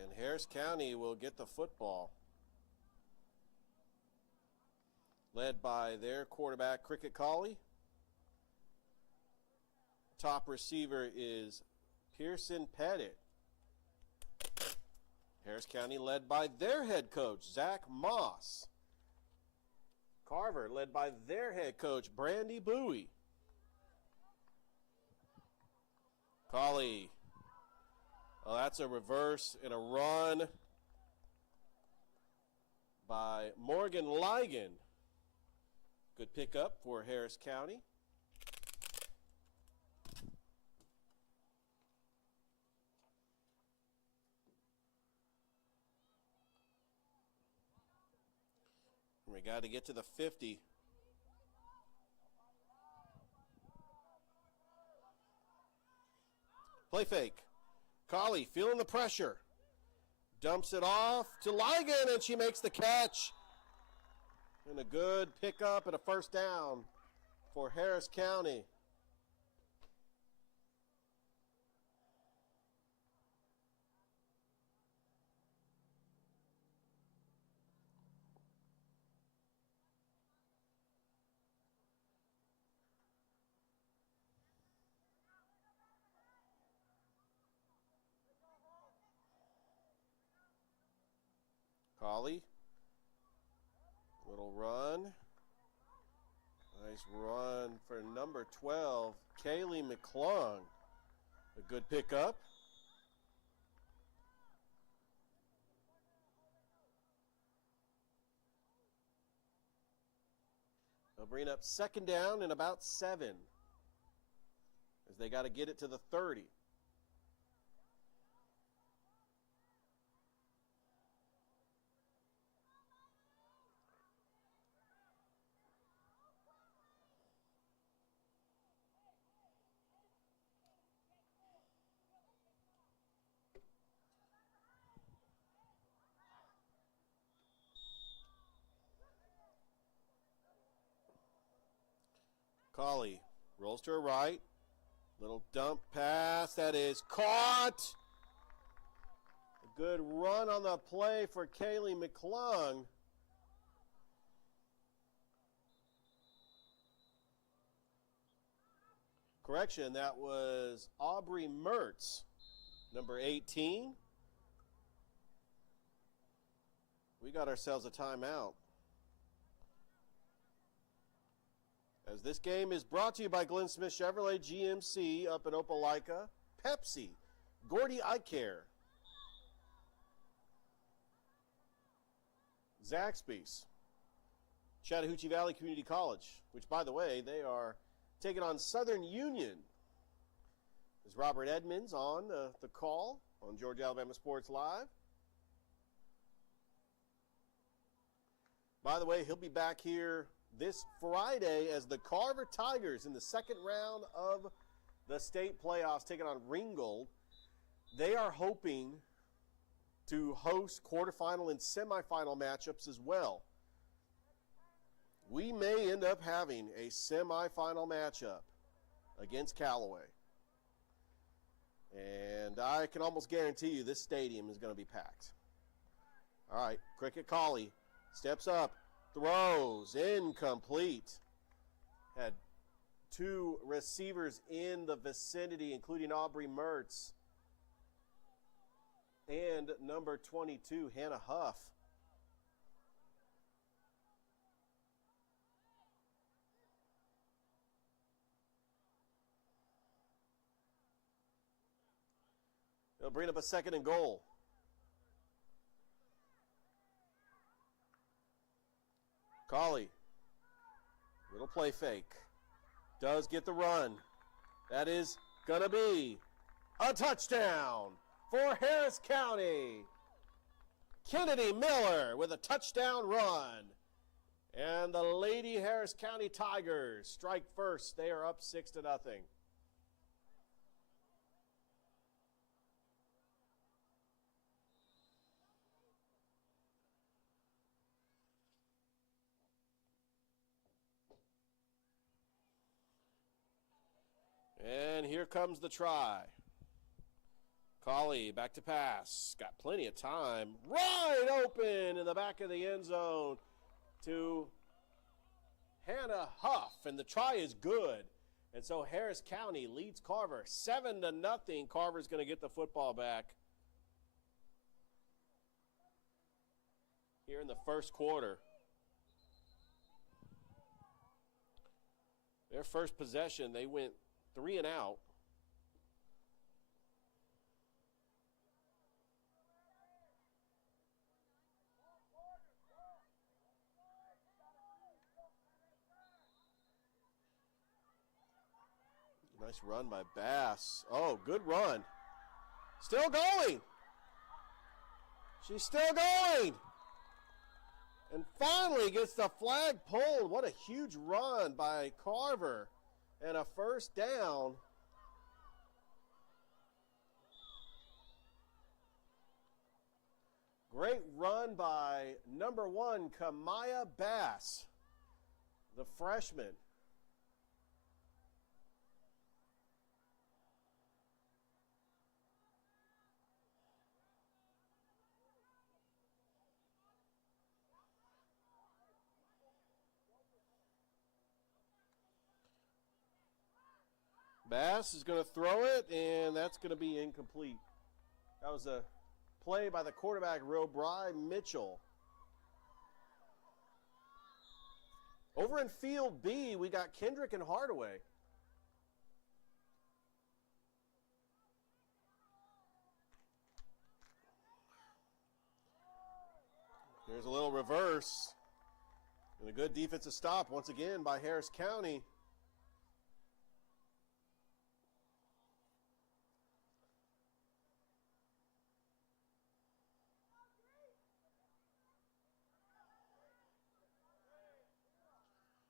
And Harris County will get the football. Led by their quarterback, Cricket Colley. Top receiver is Pearson Pettit. Harris County led by their head coach, Zach Moss. Carver led by their head coach, Brandy Bowie. Colley. Oh, that's a reverse and a run by Morgan Ligon. Good pickup for Harris County. And we got to get to the 50. Play fake. Colley feeling the pressure. Dumps it off to Ligon, and she makes the catch. And a good pickup and a first down for Harris County. Colley, little run. Nice run for number 12, Kaylee McClung. A good pickup. They'll bring up second down and about 7 as they got to get it to the 30. Colley rolls to her right. Little dump pass. That is caught. A good run on the play for Kaylee McClung. Correction, that was Aubrey Mertz, number 18. We got ourselves a timeout. As this game is brought to you by Glenn Smith Chevrolet GMC up in Opelika, Pepsi, Gordy Eye Care, Zaxby's, Chattahoochee Valley Community College, which, by the way, they are taking on Southern Union. Is Robert Edmonds on the call on Georgia Alabama Sports Live. By the way, he'll be back here this Friday as the Carver Tigers in the second round of the state playoffs taking on Ringgold. They are hoping to host quarterfinal and semifinal matchups as well. We may end up having a semifinal matchup against Callaway. And I can almost guarantee you this stadium is going to be packed. All right, Cricket Colley steps up, throws, incomplete. Had two receivers in the vicinity, including Aubrey Mertz and number 22, Hannah Huff. They'll bring up a second and goal. Colley, little play fake. Does get the run. That is going to be a touchdown for Harris County. Kennedy Miller with a touchdown run. And the Lady Harris County Tigers strike first. They are up 6-0. And here comes the try. Colley back to pass. Got plenty of time. Wide open in the back of the end zone to Hannah Huff. And the try is good. And so Harris County leads Carver 7-0. Carver's going to get the football back here in the first quarter. Their first possession, they went 3 and out. Nice run by Bass. Oh, good run. Still going. She's still going. And finally gets the flag pulled. What a huge run by Carver. And a first down. Great run by number 1, Kamaya Bass, the freshman. Bass is going to throw it, and that's going to be incomplete. That was a play by the quarterback, Robry Mitchell. Over in Field B, we got Kendrick and Hardaway. There's a little reverse. And a good defensive stop once again by Harris County.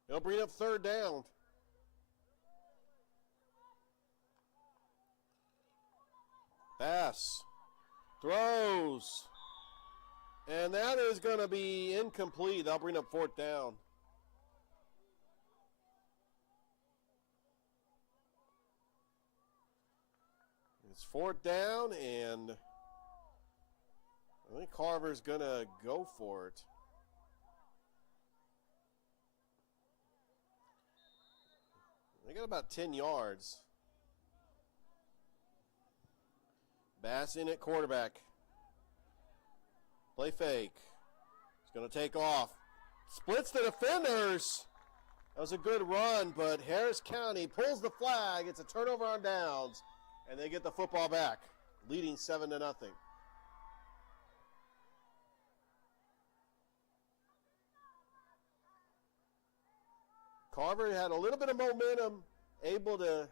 They'll bring up third down. Bass throws. And that is going to be incomplete. They'll bring up fourth down. fourth down, and I think Carver's going to go for it. They got about 10 yards. Bass in at quarterback. Play fake. He's going to take off. Splits the defenders. That was a good run, but Harris County pulls the flag. It's a turnover on downs, and they get the football back, leading 7-0. Carver had a little bit of momentum, able to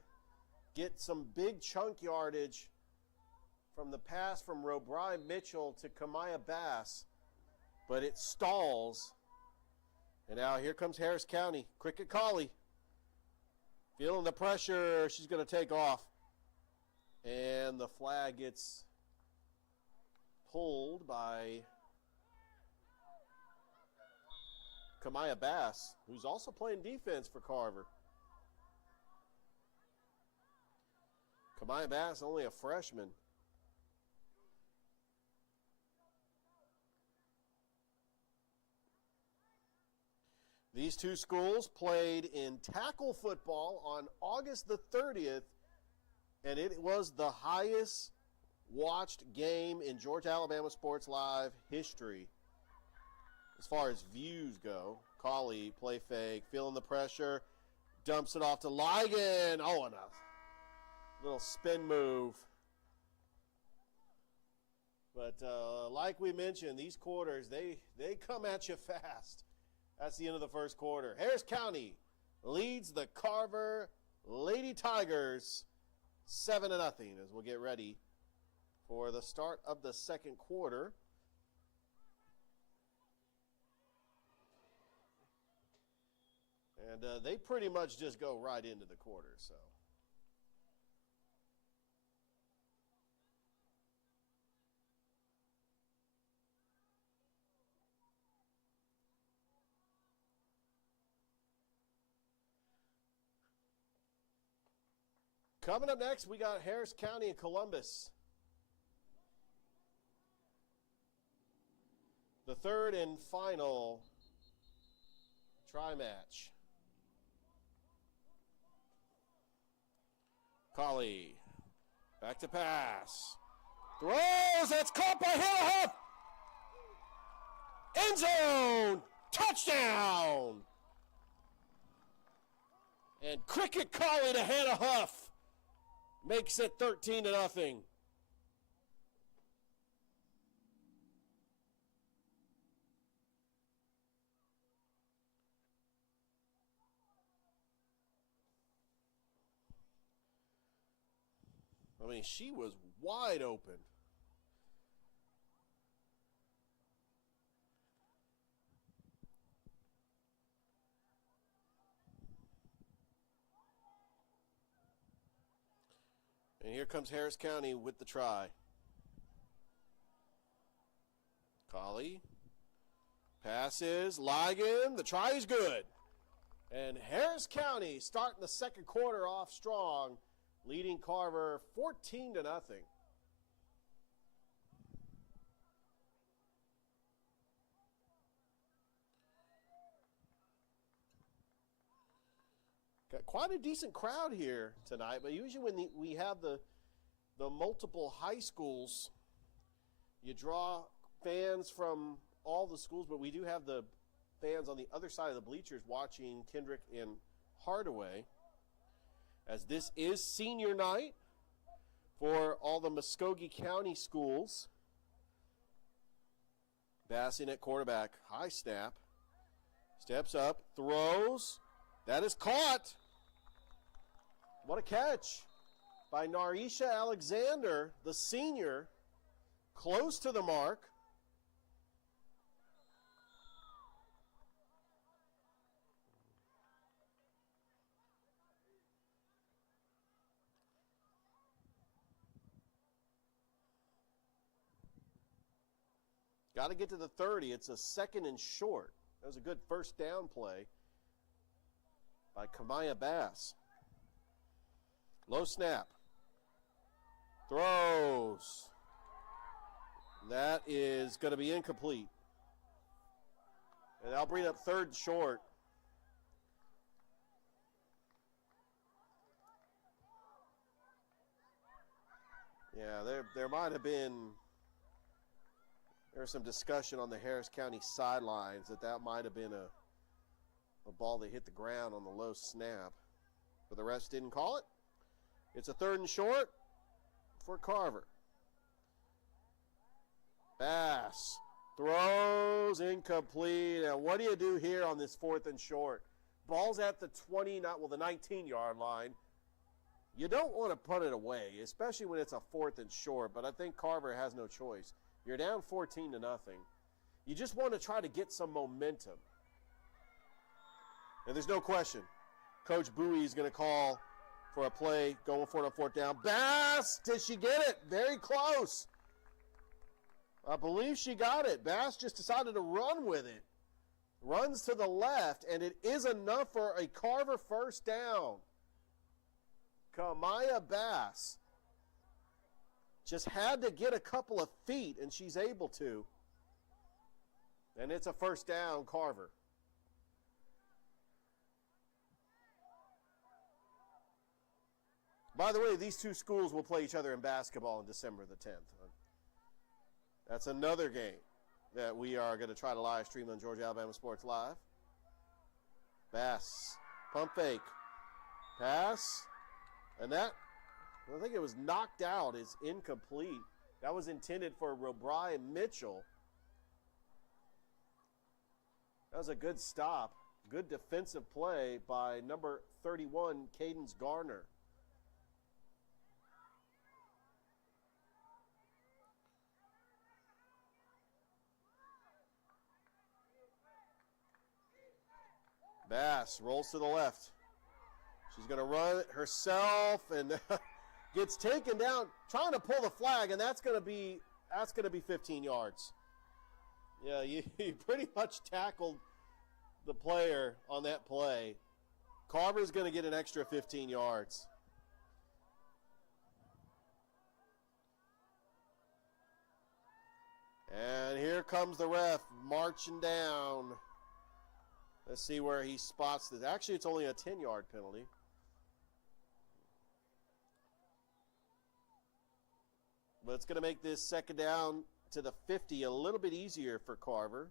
get some big chunk yardage from the pass from Robrian Mitchell to Kamaya Bass, but it stalls. And now here comes Harris County. Cricket Collie feeling the pressure. She's going to take off. And the flag gets pulled by Kamaya Bass, who's also playing defense for Carver. Kamaya Bass, only a freshman. These two schools played in tackle football on August the 30th, and it was the highest watched game in Georgia Alabama Sports Live history as far as views go. Collie, play fake, feeling the pressure, dumps it off to Ligon. Oh, and a little spin move. But like we mentioned, these quarters, they come at you fast. That's the end of the first quarter. Harris County leads the Carver Lady Tigers 7-0 as we'll get ready for the start of the second quarter. And they pretty much just go right into the quarter, so. Coming up next, we got Harris County and Columbus. The third and final tri-match. Collie, back to pass. Throws, that's caught by Hannah Huff. End zone, touchdown. And Cricket Collie to Hannah Huff. Makes it 13-0. I mean, she was wide open. And here comes Harris County with the try. Collie. Passes. Ligon. The try is good. And Harris County starting the second quarter off strong, leading Carver 14-0. Got quite a decent crowd here tonight, but usually when we have the multiple high schools, you draw fans from all the schools, but we do have the fans on the other side of the bleachers watching Kendrick and Hardaway, as this is senior night for all the Muskogee County schools. Bass in at quarterback, high snap, steps up, throws. That is caught. What a catch by Narisha Alexander, the senior, close to the mark. Got to get to the 30. It's a second and short. That was a good first down play by Kamaya Bass. Low snap. Throws. That is going to be incomplete. And that'll bring up 3rd and short. Yeah, there might have been, there was some discussion on the Harris County sidelines that might have been a ball that hit the ground on the low snap. But the refs didn't call it. It's a 3rd and short for Carver. Bass throws incomplete. And what do you do here on this 4th and short? Ball's at the 19-yard line. You don't want to put it away, especially when it's a 4th and short, but I think Carver has no choice. You're down 14-0. You just want to try to get some momentum. And there's no question. Coach Bowie is going to call for a play going for it on 4th down. Bass, did she get it? Very close. I believe she got it. Bass just decided to run with it. Runs to the left, and it is enough for a Carver 1st down. Kamaya Bass just had to get a couple of feet, and she's able to. And it's a 1st down, Carver. By the way, these two schools will play each other in basketball on December the 10th. That's another game that we are going to try to live stream on Georgia Alabama Sports Live. Bass, pump fake, pass, and that, I think it was knocked out, is incomplete. That was intended for Brian Mitchell. That was a good stop. Good defensive play by number 31, Cadence Garner. Bass rolls to the left. She's going to run it herself and gets taken down, trying to pull the flag, and that's going to be 15 yards. Yeah, you pretty much tackled the player on that play. Carver's going to get an extra 15 yards. And here comes the ref marching down. Let's see where he spots this. Actually, it's only a 10-yard penalty. But it's going to make this 2nd down to the 50 a little bit easier for Carver.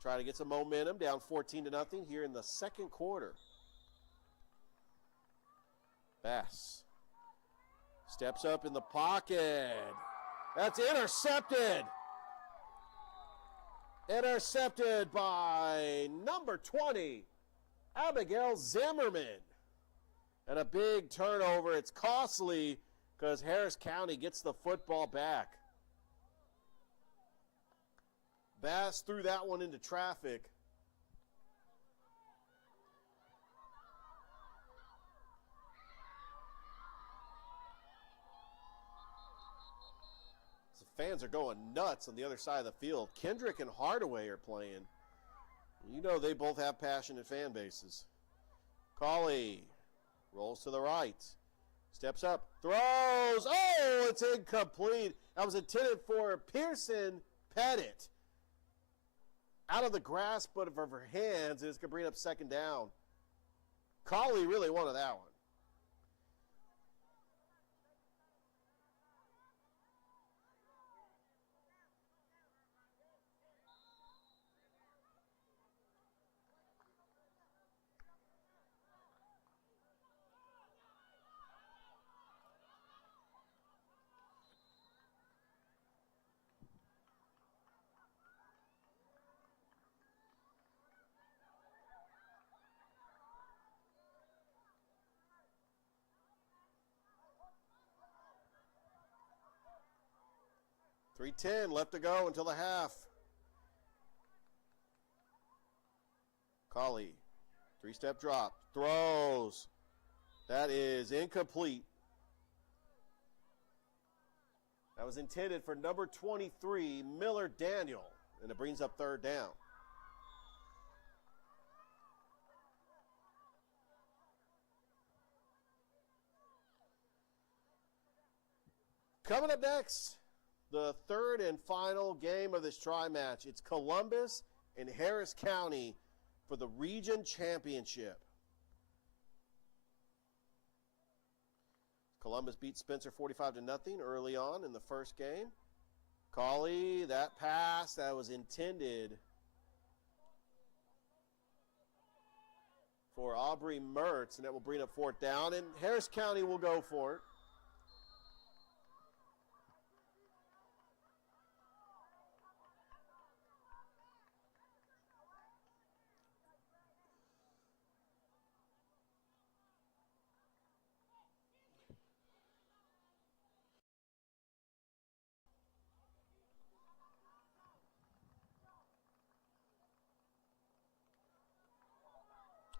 Try to get some momentum, down 14-0 here in the 2nd quarter. Bass steps up in the pocket. That's intercepted. Intercepted by number 20, Abigail Zimmerman. And a big turnover. It's costly because Harris County gets the football back. Bass threw that one into traffic. Fans are going nuts on the other side of the field. Kendrick and Hardaway are playing. You know they both have passionate fan bases. Cauley rolls to the right. Steps up. Throws. Oh, it's incomplete. That was intended for Pearson Pettit. Out of the grasp of her hands, and it's going to bring up 2nd down. Cauley really wanted that one. .310 left to go until the half. Cauley, 3-step drop, throws. That is incomplete. That was intended for number 23, Miller Daniel, and it brings up 3rd down. Coming up next, the third and final game of this tri-match. It's Columbus and Harris County for the region championship. Columbus beat Spencer 45-0 early on in the first game. Cauley, that pass that was intended for Aubrey Mertz, and that will bring up fourth down, and Harris County will go for it.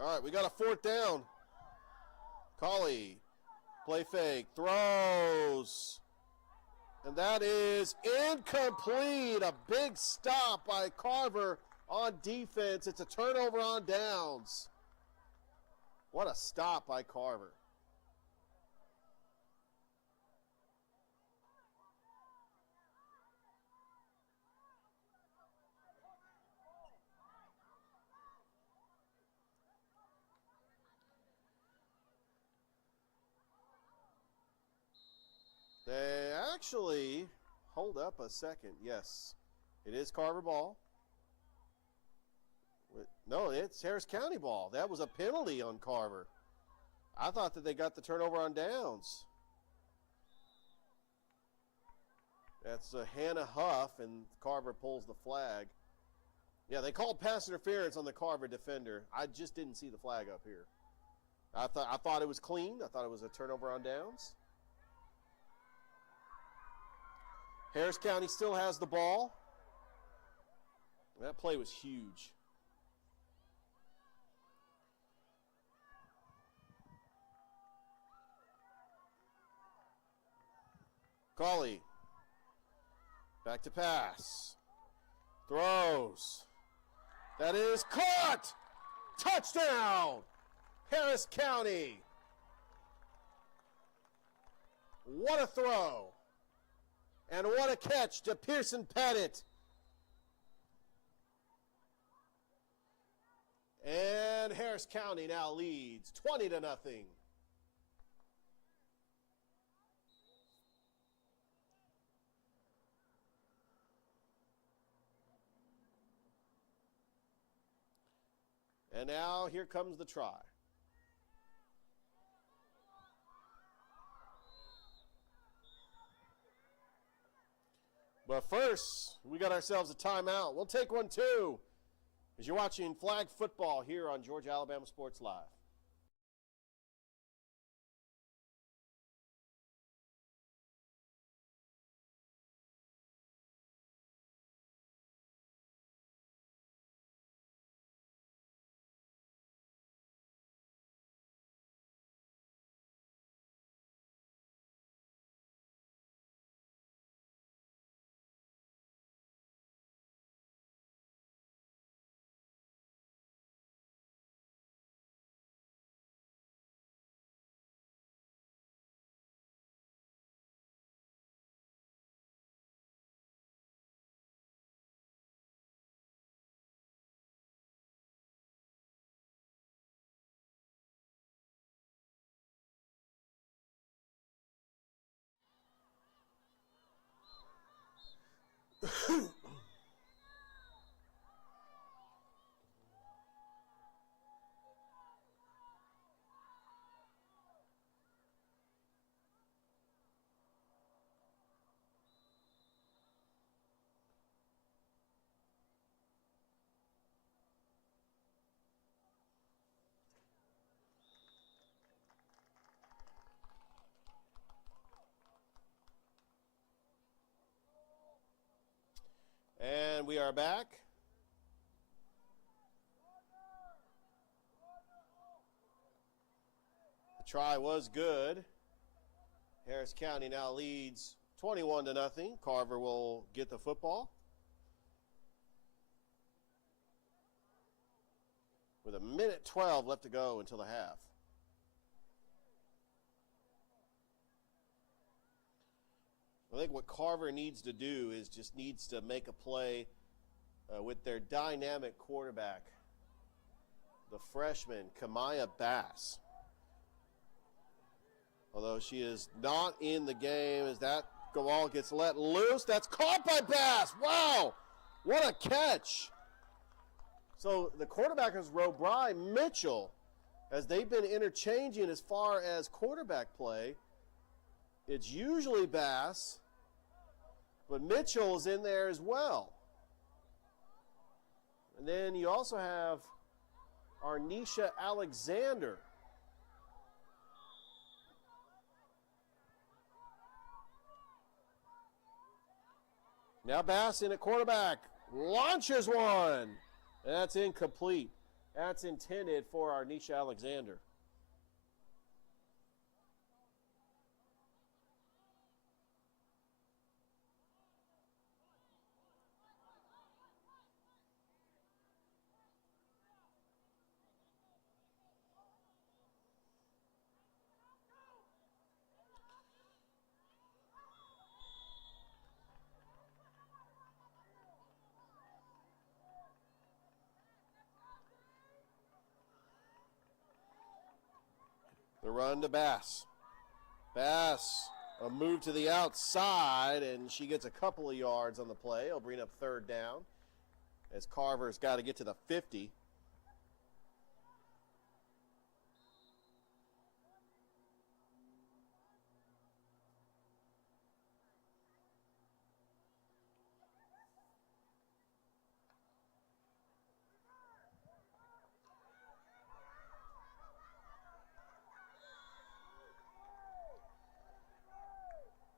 All right, we got a fourth down. Cauley, play fake, throws. And that is incomplete. A big stop by Carver on defense. It's a turnover on downs. What a stop by Carver. They actually, hold up a second. Yes, it is Carver ball. No, it's Harris County ball. That was a penalty on Carver. I thought that they got the turnover on downs. That's Hannah Huff, and Carver pulls the flag. Yeah, they called pass interference on the Carver defender. I just didn't see the flag up here. I thought it was clean. I thought it was a turnover on downs. Harris County still has the ball. That play was huge. Cauley, back to pass, throws. That is caught! Touchdown! Harris County. What a throw. And what a catch to Pearson Pettit. And Harris County now leads 20-0. And now here comes the try. But first, we got ourselves a timeout. We'll take one too, as you're watching flag football here on Georgia Alabama Sports Live. And we are back. The try was good. Harris County now leads 21-0. Carver will get the football with 1:12 left to go until the half. I think what Carver needs to do is just needs to make a play with their dynamic quarterback, the freshman, Kamaya Bass. Although she is not in the game as that ball gets let loose. That's caught by Bass. Wow, what a catch. So the quarterback is Robry Mitchell, as they've been interchanging as far as quarterback play. It's usually Bass, but Mitchell is in there as well. And then you also have Arnisha Alexander. Now Bass in at quarterback, launches one. And that's incomplete. That's intended for Arnisha Alexander. The run to Bass. Bass, a move to the outside, and she gets a couple of yards on the play. It'll bring up third down as Carver's got to get to the 50.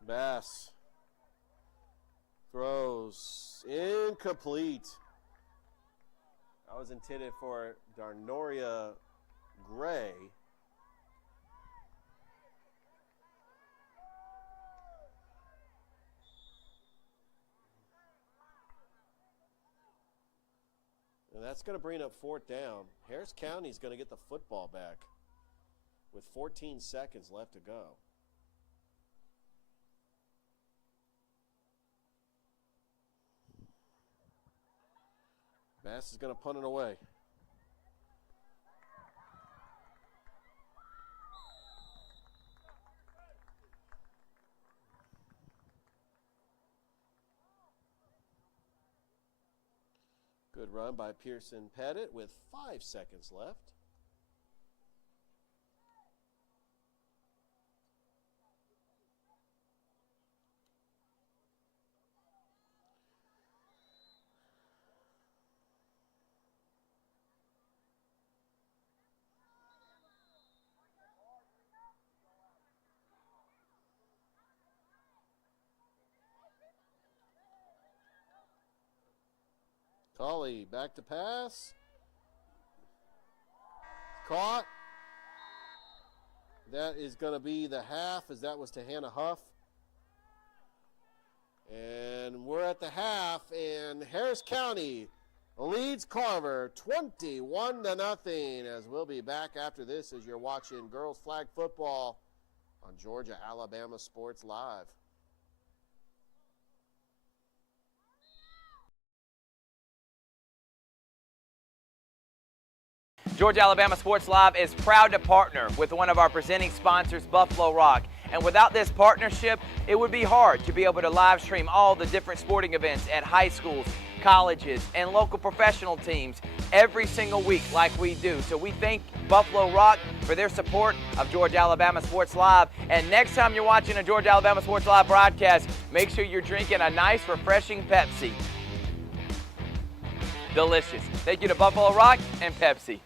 Bass throws incomplete. That was intended for Darnoria Gray. And that's going to bring up fourth down. Harris County's going to get the football back with 14 seconds left to go. Bass is going to punt it away. Good run by Pearson Pettit with 5 seconds left. Colley back to pass. Caught. That is going to be the half, as that was to Hannah Huff. And we're at the half, and Harris County leads Carver 21-0. As we'll be back after this as you're watching girls flag football on Georgia Alabama Sports Live. Georgia Alabama Sports Live is proud to partner with one of our presenting sponsors, Buffalo Rock. And without this partnership, it would be hard to be able to live stream all the different sporting events at high schools, colleges, and local professional teams every single week like we do. So we thank Buffalo Rock for their support of Georgia Alabama Sports Live. And next time you're watching a Georgia Alabama Sports Live broadcast, make sure you're drinking a nice, refreshing Pepsi. Delicious. Thank you to Buffalo Rock and Pepsi.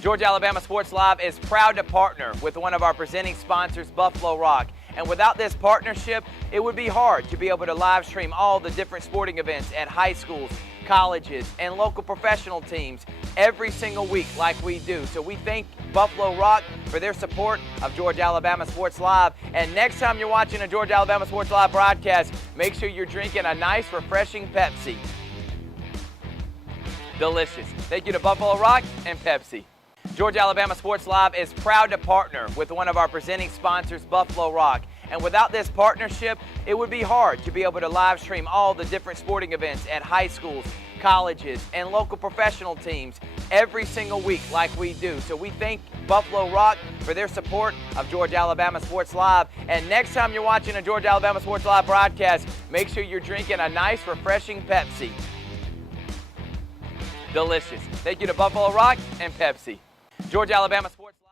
Georgia Alabama Sports Live is proud to partner with one of our presenting sponsors, Buffalo Rock. And without this partnership, it would be hard to be able to live stream all the different sporting events at high schools, colleges, and local professional teams every single week like we do. So we thank Buffalo Rock for their support of Georgia Alabama Sports Live. And next time you're watching a Georgia Alabama Sports Live broadcast, make sure you're drinking a nice, refreshing Pepsi. Delicious. Thank you to Buffalo Rock and Pepsi. Georgia Alabama Sports Live is proud to partner with one of our presenting sponsors, Buffalo Rock. And without this partnership, it would be hard to be able to live stream all the different sporting events at high schools, colleges, and local professional teams every single week like we do. So we thank Buffalo Rock for their support of Georgia Alabama Sports Live. And next time you're watching a Georgia Alabama Sports Live broadcast, make sure you're drinking a nice, refreshing Pepsi. Delicious. Thank you to Buffalo Rock and Pepsi. Georgia Alabama Sports Live.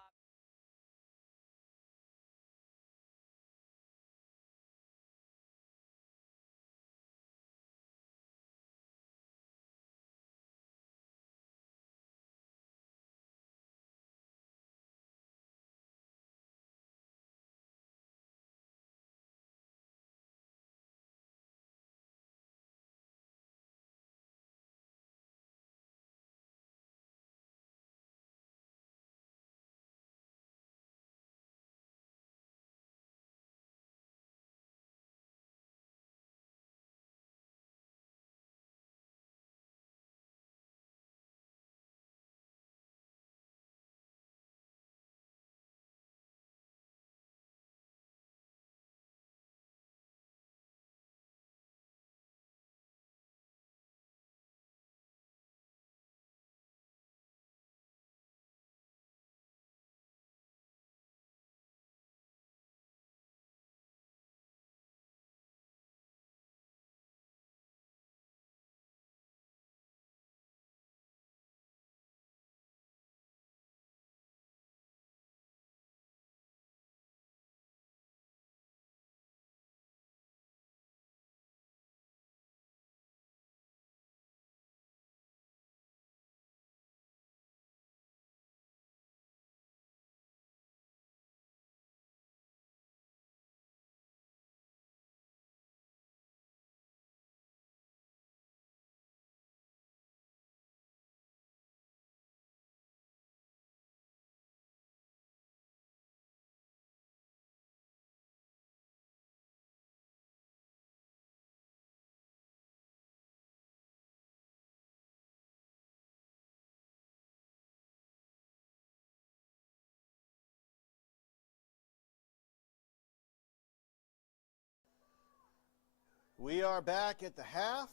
We are back at the half.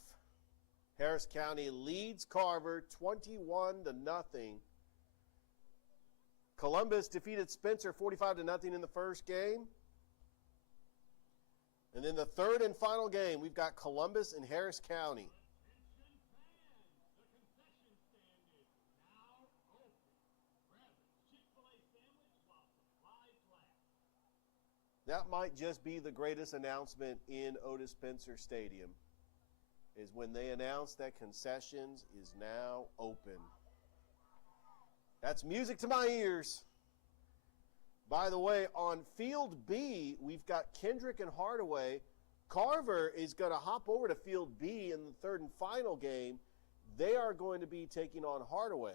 Harris County leads Carver 21-0. Columbus defeated Spencer 45-0 in the first game. And then the third and final game, we've got Columbus and Harris County. That might just be the greatest announcement in Odis Spencer Stadium, is when they announce that concessions is now open. That's music to my ears. By the way, on Field B, we've got Kendrick and Hardaway. Carver is going to hop over to Field B in the third and final game. They are going to be taking on Hardaway.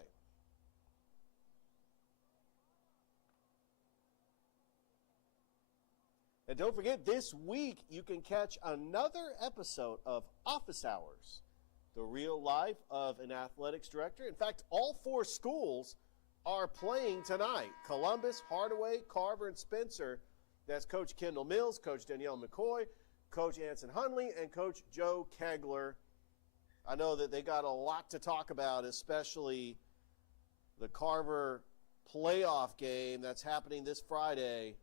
And don't forget, this week you can catch another episode of Office Hours, the real life of an athletics director. In fact, all four schools are playing tonight. Columbus, Hardaway, Carver, and Spencer. That's Coach Kendall Mills, Coach Danielle McCoy, Coach Anson Hunley, and Coach Joe Kegler. I know that they got a lot to talk about, especially the Carver playoff game that's happening this Friday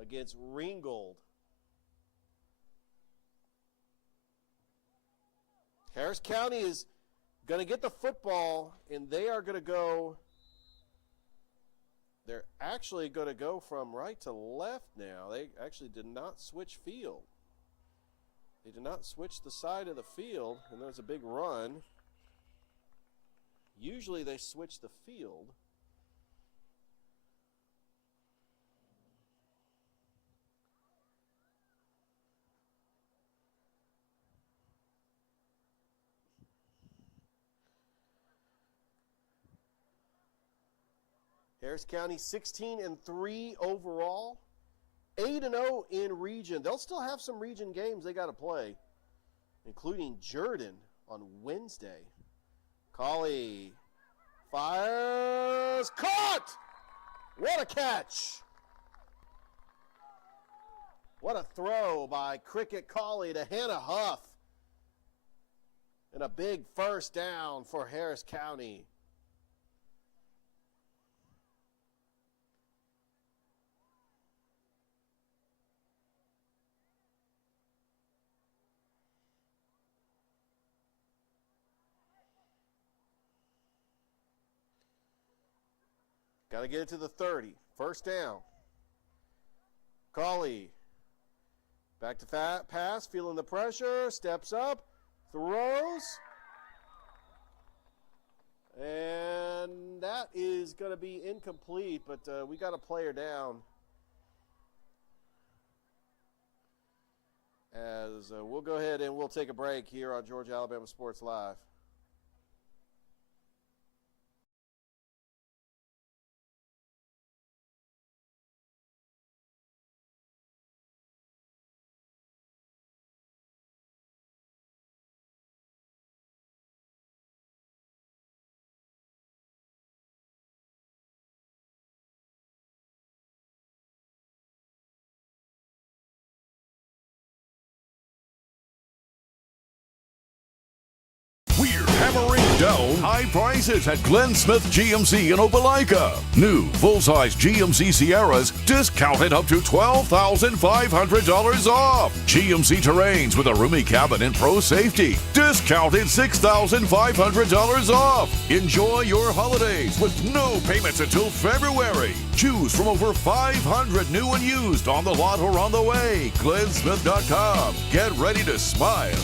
against Ringgold. Harris County is going to get the football, and they are going to go, they're actually going to go from right to left now. They actually did not switch field. They did not switch the side of the field, and there's a big run. Usually they switch the field. Harris County 16-3 overall, 8-0 in region. They'll still have some region games they got to play, including Jordan on Wednesday. Colley fires, caught! What a catch! What a throw by Cricket Colley to Hannah Huff. And a big first down for Harris County. Got to get it to the 30. First down. Colley. Back to pass, feeling the pressure, steps up, throws. And that is going to be incomplete, but we got a player down. As we'll go ahead and we'll take a break here on Georgia Alabama Sports Live. Hammering down high prices at Glenn Smith GMC in Opelika. New full-size GMC Sierras discounted up to $12,500 off. GMC Terrains with a roomy cabin and pro safety discounted $6,500 off. Enjoy your holidays with no payments until February. Choose from over 500 new and used on the lot or on the way. GlennSmith.com. Get ready to smile.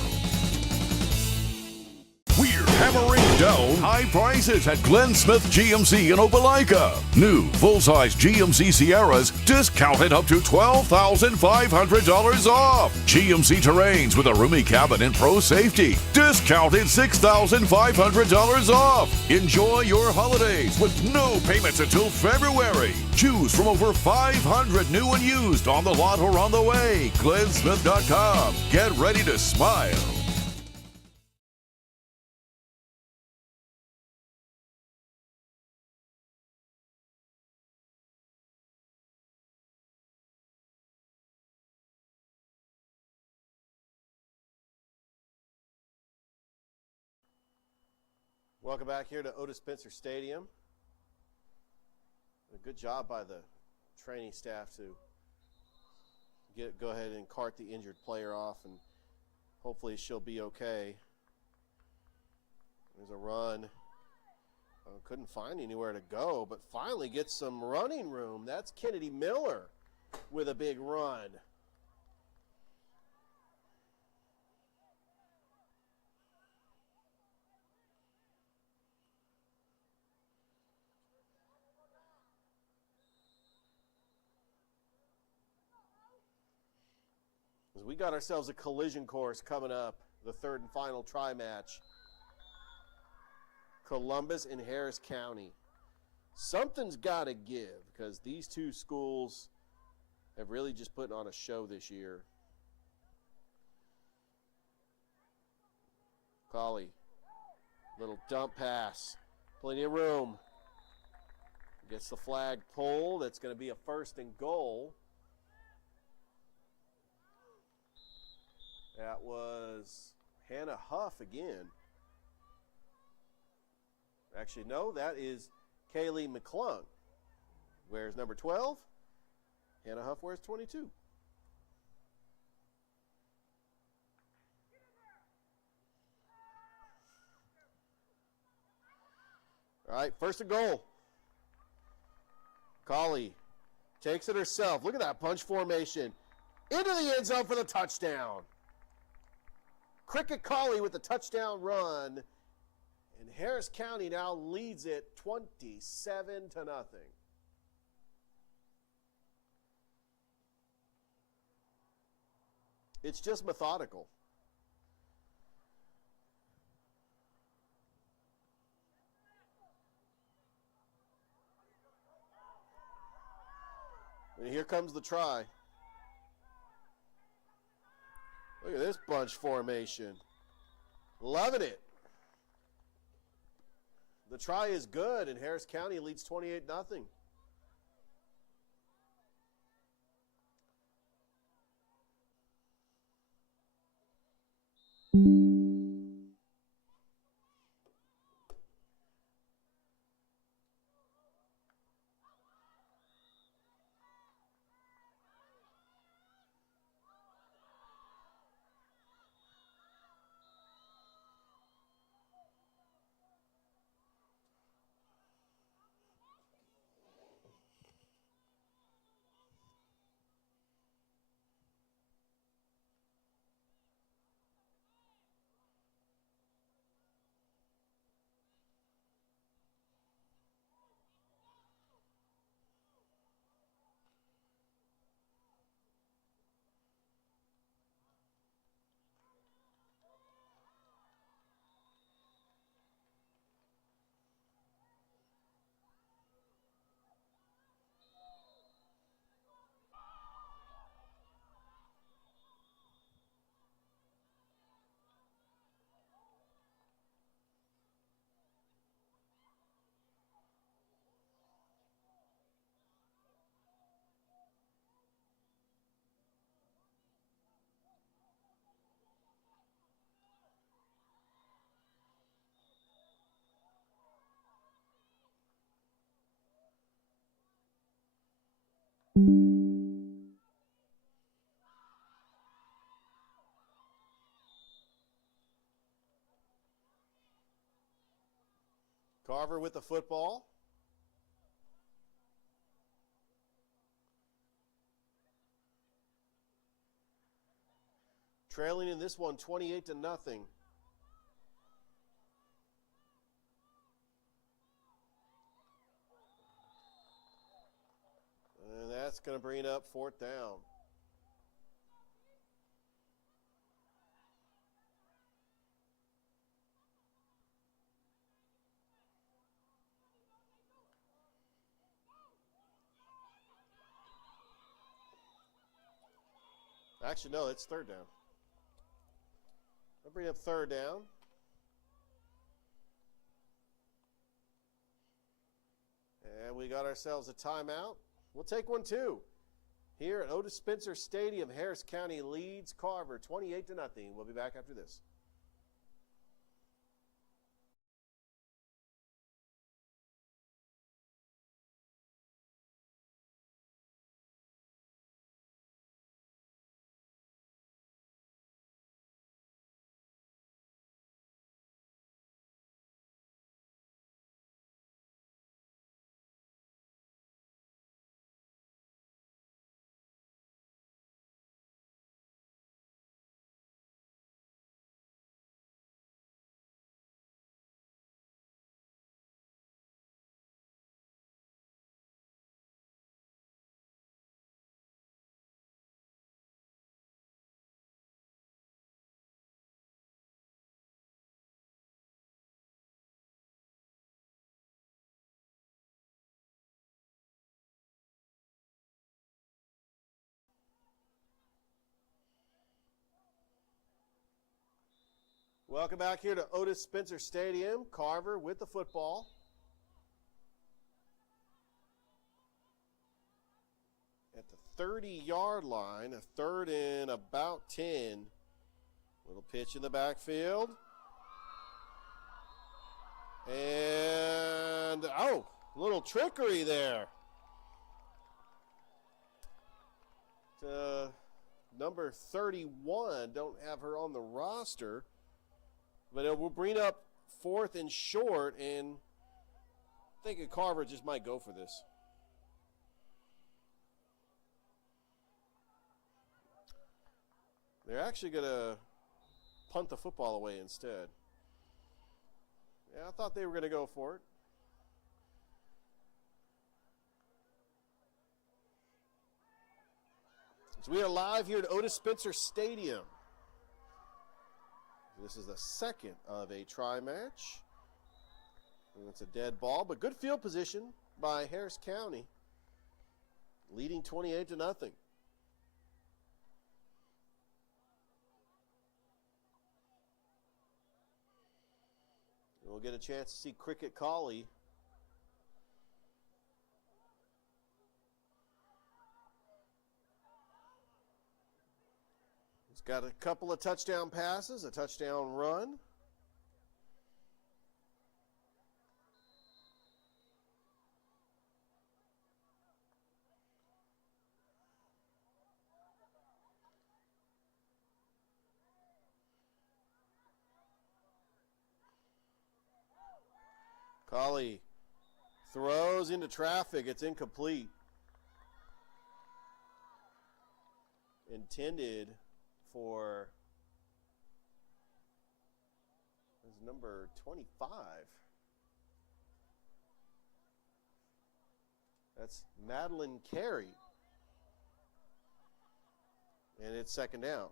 We're hammering down high prices at Glenn Smith GMC in Opelika. New full-size GMC Sierras discounted up to $12,500 off. GMC Terrains with a roomy cabin and pro safety discounted $6,500 off. Enjoy your holidays with no payments until February. Choose from over 500 new and used on the lot or on the way. GlennSmith.com. Get ready to smile. Welcome back here to Odis Spencer Stadium. A good job by the training staff to go ahead and cart the injured player off, and hopefully she'll be okay. There's a run. Couldn't find anywhere to go, but finally gets some running room. That's Kennedy Miller with a big run. We got ourselves a collision course coming up, the third and final try match. Columbus and Harris County. Something's got to give because these two schools have really just put on a show this year. Colley, little dump pass, plenty of room. Gets the flag pulled. It's going to be a first and goal. That was Hannah Huff again. Actually, no, that is Kaylee McClung. Wears number 12. Hannah Huff wears 22. All right, first and goal. Colley takes it herself. Look at that punch formation. Into the end zone for the touchdown. Cricket Colley with the touchdown run, and Harris County now leads it 27-0. It's just methodical. And here comes the try. Look at this bunch formation. Loving it. The try is good, and Harris County leads 28-0. Carver with the football. Trailing in this one 28-0. And that's going to bring up 4th down. Actually, no, it's 3rd down. I'll bring up 3rd down. And we got ourselves a timeout. We'll take one too. Here at Odis Spencer Stadium, Harris County leads Carver 28-0. We'll be back after this. Welcome back here to Odis Spencer Stadium. Carver with the football. At the 30-yard line, a 3rd and about 10. Little pitch in the backfield. And, oh, little trickery there. Number 31, don't have her on the roster. But it will bring up 4th and short, and I think Carver just might go for this. They're actually going to punt the football away instead. Yeah, I thought they were going to go for it. So we are live here at Odis Spencer Stadium. This is the 2nd of a try match. And it's a dead ball, but good field position by Harris County, leading 28-0. We'll get a chance to see Cricket Colley. Got a couple of touchdown passes, a touchdown run. Colley throws into traffic. It's incomplete. Intended for number 25. That's Madeline Carey. And it's 2nd down.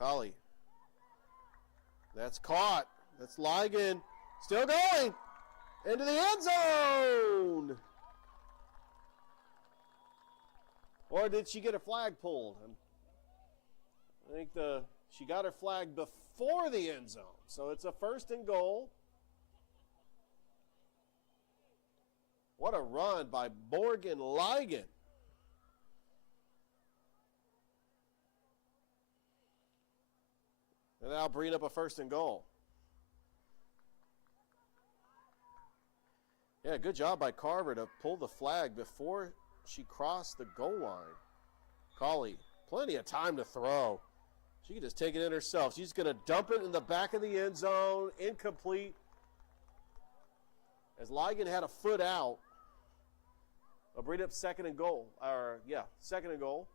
Colley. That's caught. That's Ligon. Still going. Into the end zone. Or did she get a flag pulled? I think she got her flag before the end zone. So it's a 1st and goal. What a run by Morgan Ligon. And now bring up a 1st and goal. Yeah, good job by Carver to pull the flag before she crossed the goal line. Colley, plenty of time to throw. She can just take it in herself. She's going to dump it in the back of the end zone, incomplete. As Ligon had a foot out. I'll bring up second and goal. Second and goal.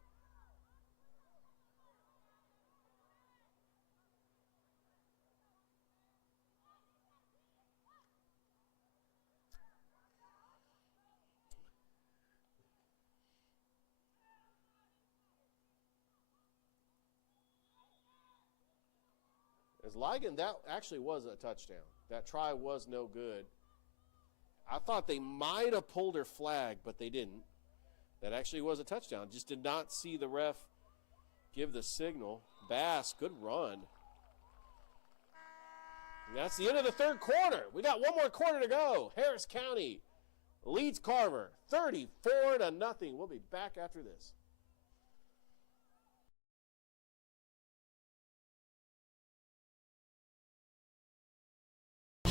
As Ligon, that actually was a touchdown. That try was no good. I thought they might have pulled her flag, but they didn't. That actually was a touchdown. Just did not see the ref give the signal. Bass, good run. And that's the end of the third quarter. We got one more quarter to go. Harris County leads Carver 34-0. We'll be back after this.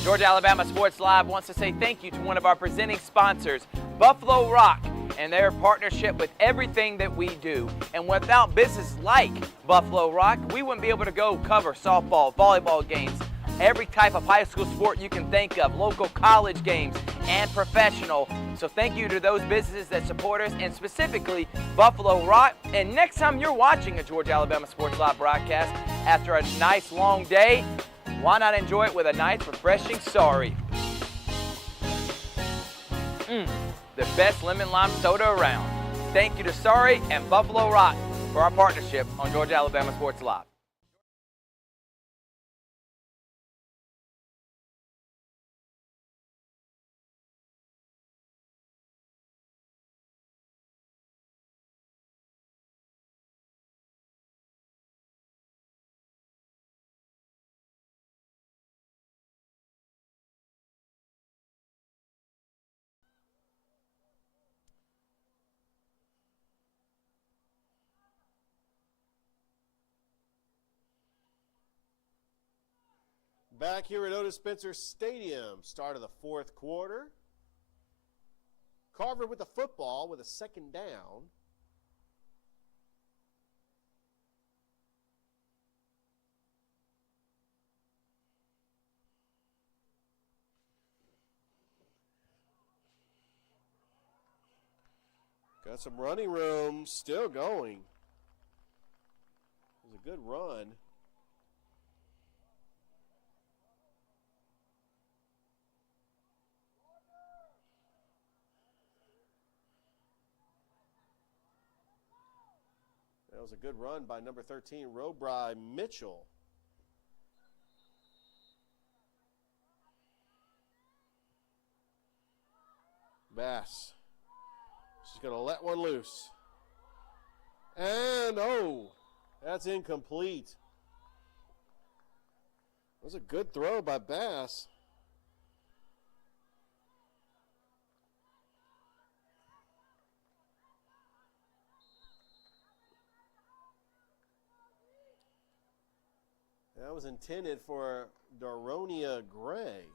Georgia Alabama Sports Live wants to say thank you to one of our presenting sponsors, Buffalo Rock, and their partnership with everything that we do. And without businesses like Buffalo Rock, we wouldn't be able to go cover softball, volleyball games, every type of high school sport you can think of, local college games, and professional. So thank you to those businesses that support us, and specifically Buffalo Rock. And next time you're watching a Georgia Alabama Sports Live broadcast after a nice long day, why not enjoy it with a nice, refreshing Sorry? The best lemon lime soda around. Thank you to Sorry and Buffalo Rock for our partnership on Georgia Alabama Sports Live. Back here at Odis Spencer Stadium, start of the fourth quarter. Carver with the football with a second down. Got some running room, still going. It was a good run. That was a good run by number 13, Robry Mitchell. Bass. She's going to let one loose. And, that's incomplete. That was a good throw by Bass. That was intended for Daronia Gray.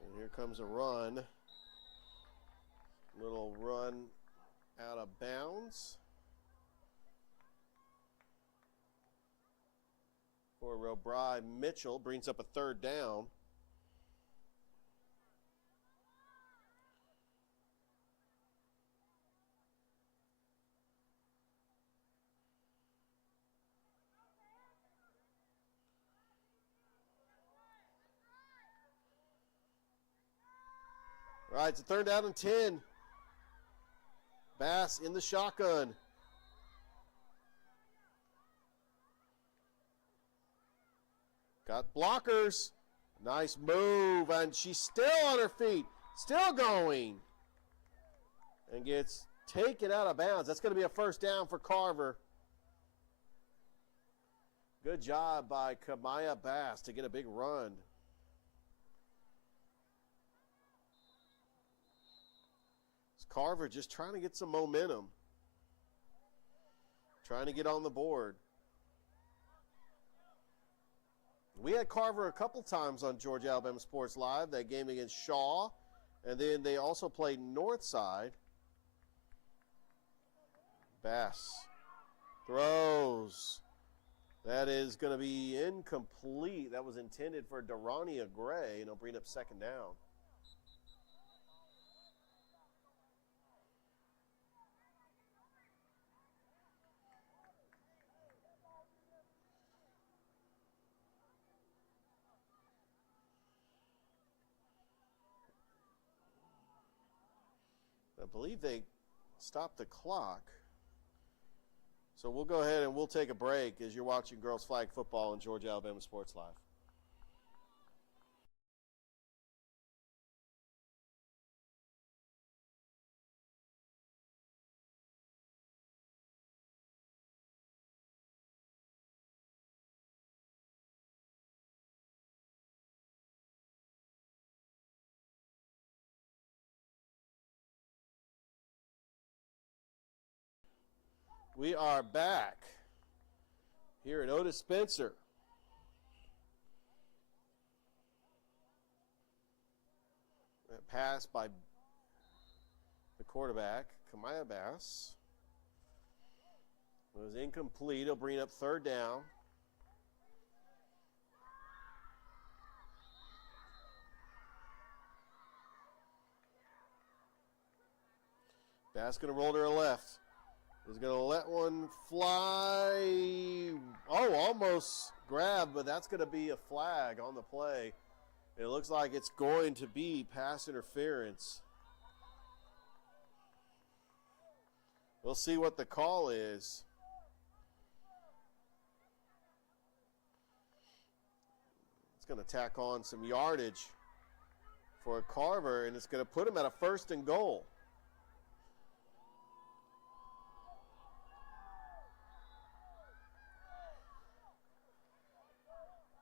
And here comes a run. Little run out of bounds for Robry Mitchell. Brings up a third down. All right, it's a third down and 10. Bass in the shotgun. Got blockers. Nice move, and she's still on her feet. Still going. And gets taken out of bounds. That's going to be a first down for Carver. Good job by Kamaya Bass to get a big run. Carver just trying to get some momentum. Trying to get on the board. We had Carver a couple times on Georgia Alabama Sports Live, that game against Shaw, and then they also played Northside. Bass throws. That is going to be incomplete. That was intended for Durania Gray, and it'll bring up second down. I believe they stopped the clock. So we'll go ahead and we'll take a break as you're watching girls flag football on Georgia Alabama Sports Live. We are back here at Odis Spencer. That pass by the quarterback, Kamaya Bass, was incomplete. It'll bring up third down. Bass going to roll to her left. Is going to let one fly. Oh, almost grabbed, but that's going to be a flag on the play. It looks like it's going to be pass interference. We'll see what the call is. It's going to tack on some yardage for Carver, and it's going to put him at a 1st and goal.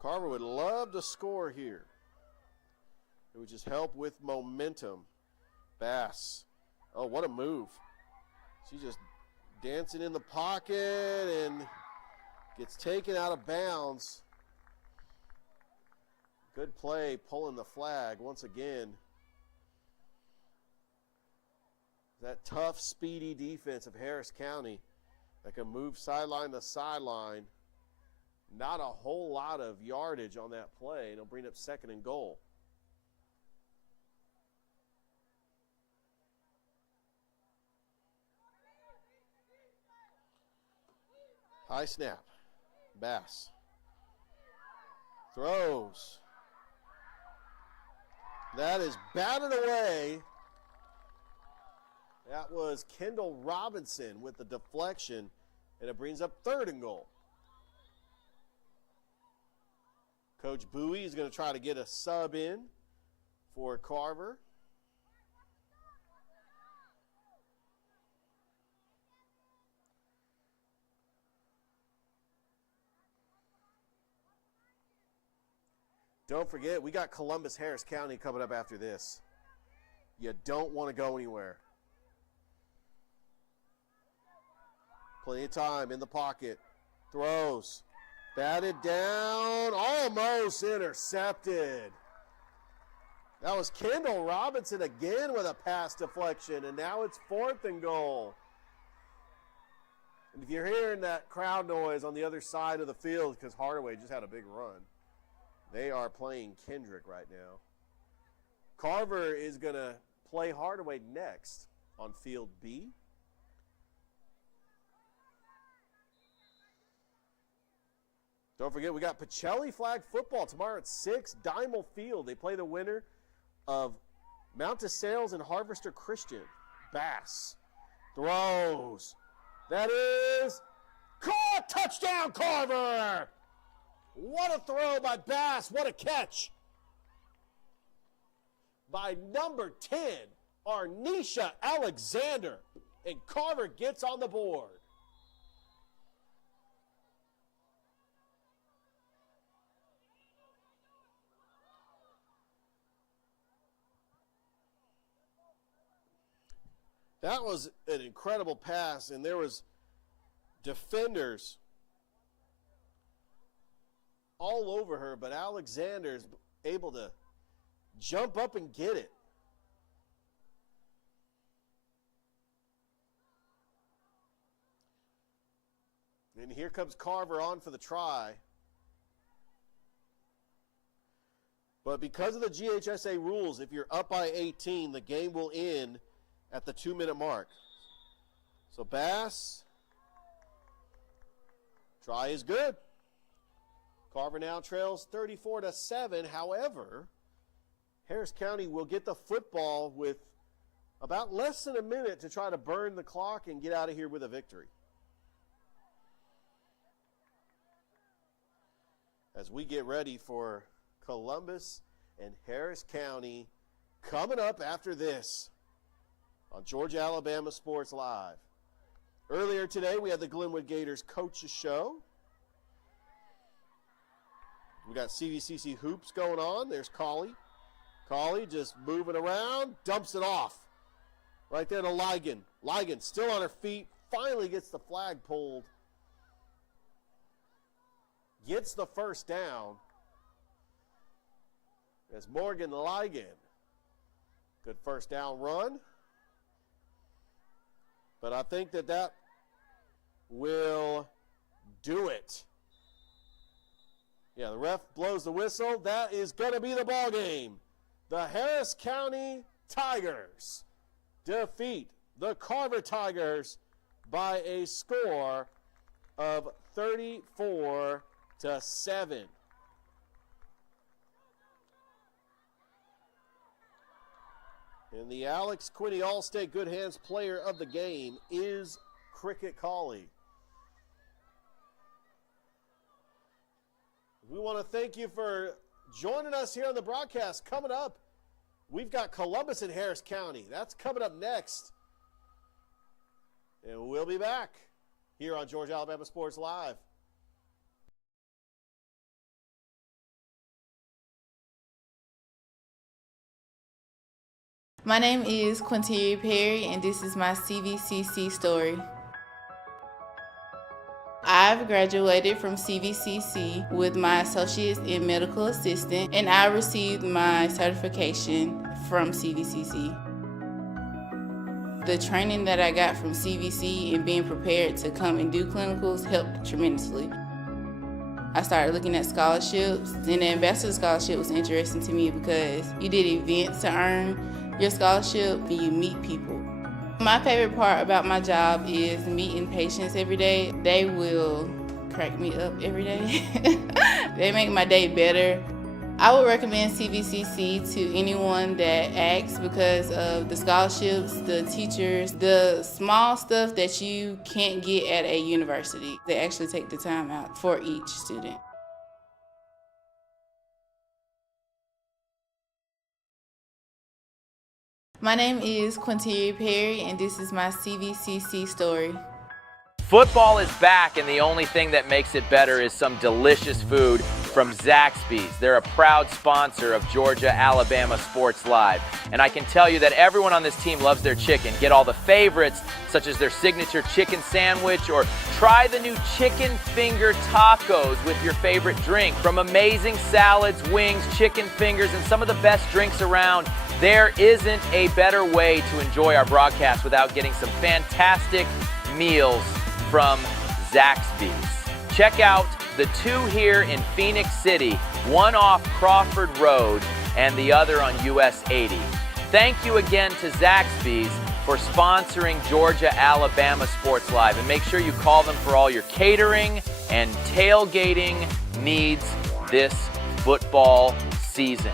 Carver would love to score here. It would just help with momentum. Bass. Oh, what a move. She's just dancing in the pocket and gets taken out of bounds. Good play, pulling the flag once again. That tough, speedy defense of Harris County that can move sideline to sideline. Not a whole lot of yardage on that play, and it'll bring up 2nd and goal. High snap. Bass. Throws. That is batted away. That was Kendall Robinson with the deflection, and it brings up 3rd and goal. Coach Bowie is going to try to get a sub in for Carver. Don't forget, we got Columbus Harris County coming up after this. You don't want to go anywhere. Plenty of time in the pocket. Throws. Batted down. Almost intercepted. That was Kendall Robinson again with a pass deflection, and now it's 4th and goal. And if you're hearing that crowd noise on the other side of the field, because Hardaway just had a big run, they are playing Kendrick right now. Carver is going to play Hardaway next on field B. Don't forget, we got Pacelli flag football tomorrow at 6, Dimel Field. They play the winner of Mount DeSales and Harvester Christian. Bass throws. That is caught. Touchdown, Carver. What a throw by Bass. What a catch by number 10, Arnisha Alexander. And Carver gets on the board. That was an incredible pass, and there was defenders all over her, but Alexander's able to jump up and get it. And here comes Carver on for the try. But because of the GHSA rules, if you're up by 18, the game will end at the 2-minute mark. So Bass, try is good. Carver now trails 34-7. However, Harris County will get the football with about less than a minute to try to burn the clock and get out of here with a victory. As we get ready for Columbus and Harris County coming up after this on Georgia Alabama Sports Live. Earlier today, we had the Glenwood Gators Coaches Show. We got CVCC hoops going on. There's Colley. Colley just moving around, dumps it off. Right there to Ligon. Ligon still on her feet, finally gets the flag pulled. Gets the first down. As Morgan Ligon. Good first down run. But I think that will do it. Yeah, the ref blows the whistle. That is going to be the ball game. The Harris County Tigers defeat the Carver Tigers by a score of 34-7. And the Alex Quinney All-State Good Hands player of the game is Cricket Colley. We want to thank you for joining us here on the broadcast. Coming up, we've got Columbus and Harris County. That's coming up next. And we'll be back here on Georgia Alabama Sports Live. My name is Quinteria Perry, and this is my CVCC story. I've graduated from CVCC with my associates in medical assistant, and I received my certification from CVCC. The training that I got from CVC and being prepared to come and do clinicals helped tremendously. I started looking at scholarships, and the Ambassador Scholarship was interesting to me because you did events to earn your scholarship and you meet people. My favorite part about my job is meeting patients every day. They will crack me up every day. They make my day better. I would recommend CVCC to anyone that asks because of the scholarships, the teachers, the small stuff that you can't get at a university. They actually take the time out for each student. My name is Quinteria Perry, and this is my CVCC story. Football is back, and the only thing that makes it better is some delicious food from Zaxby's. They're a proud sponsor of Georgia Alabama Sports Live. And I can tell you that everyone on this team loves their chicken. Get all the favorites, such as their signature chicken sandwich, or try the new chicken finger tacos with your favorite drink. From amazing salads, wings, chicken fingers, and some of the best drinks around, there isn't a better way to enjoy our broadcast without getting some fantastic meals from Zaxby's. Check out the two here in Phoenix City, one off Crawford Road and the other on US 80. Thank you again to Zaxby's for sponsoring Georgia Alabama Sports Live, and make sure you call them for all your catering and tailgating needs this football season.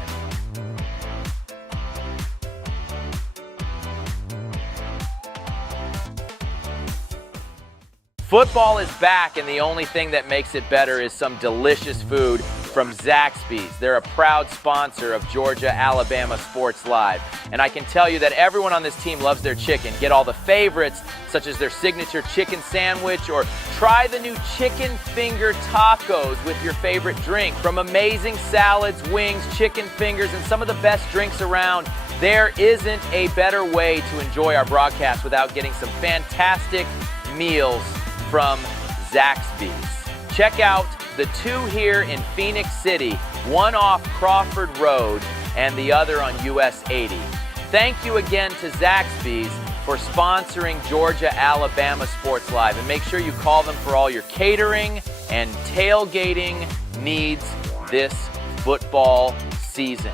Football is back, and the only thing that makes it better is some delicious food from Zaxby's. They're a proud sponsor of Georgia Alabama Sports Live. And I can tell you that everyone on this team loves their chicken. Get all the favorites, such as their signature chicken sandwich, or try the new chicken finger tacos with your favorite drink. From amazing salads, wings, chicken fingers, and some of the best drinks around, there isn't a better way to enjoy our broadcast without getting some fantastic meals from Zaxby's. Check out The two here in Phoenix City, one off Crawford Road and the other on US 80. Thank you again to Zaxby's for sponsoring Georgia-Alabama Sports Live. And make sure you call them for all your catering and tailgating needs this football season.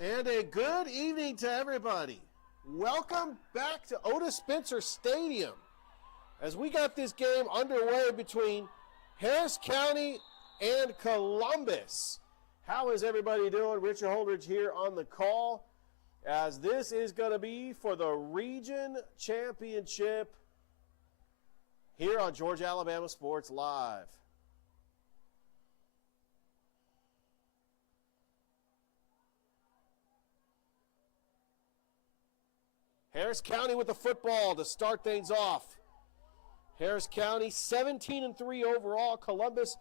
And a good evening to everybody. Welcome back to Odis Spencer Stadium as we got this game underway between Harris County and Columbus. How is everybody doing? Richard Holdridge here on the call as this is going to be for the Region Championship here on Georgia-Alabama Sports Live. Harris County with the football to start things off. Harris County 17-3 overall. Columbus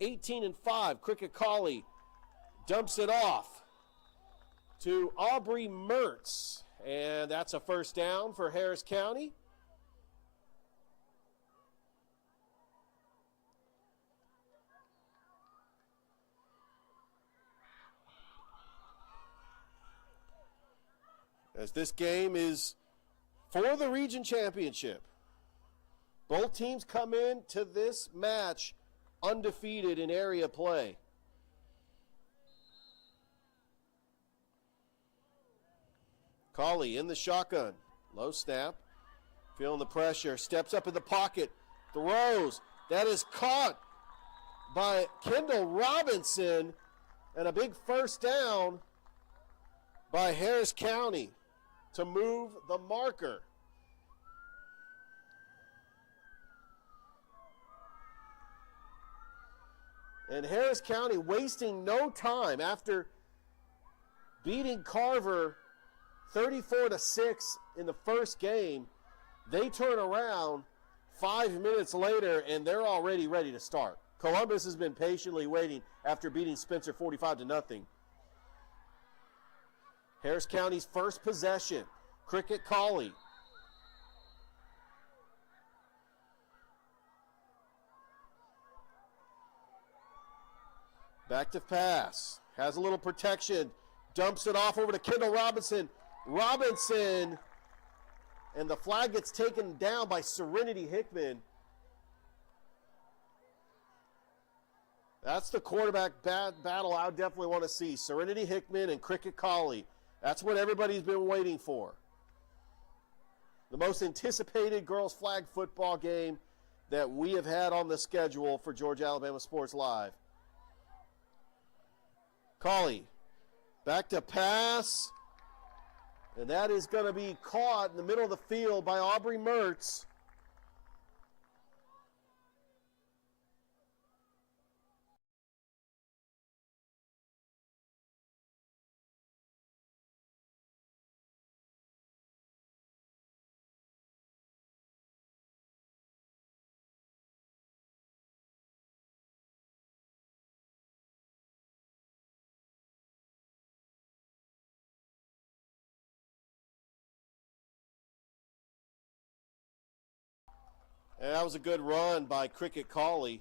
18-5. Cricket Colley dumps it off to Aubrey Mertz. And that's a first down for Harris County. As this game is for the region championship. Both teams come in to this match undefeated in area play. Colley in the shotgun. Low snap. Feeling the pressure. Steps up in the pocket. Throws. That is caught by Kendall Robinson. And a big first down by Harris County to move the marker. And Harris County wasting no time after beating Carver 34-6 in the first game. They turn around 5 minutes later and they're already ready to start. Columbus has been patiently waiting after beating Spencer 45-0. Harris County's first possession. Cricket Colley. Back to pass. Has a little protection. Dumps it off over to Kendall Robinson. Robinson. And the flag gets taken down by Serenity Hickman. That's the quarterback battle I definitely want to see. Serenity Hickman and Cricket Colley. That's what everybody's been waiting for. The most anticipated girls flag football game that we have had on the schedule for Georgia-Alabama Sports Live. Colley, back to pass. And that is going to be caught in the middle of the field by Aubrey Mertz. And that was a good run by Cricket Cauley.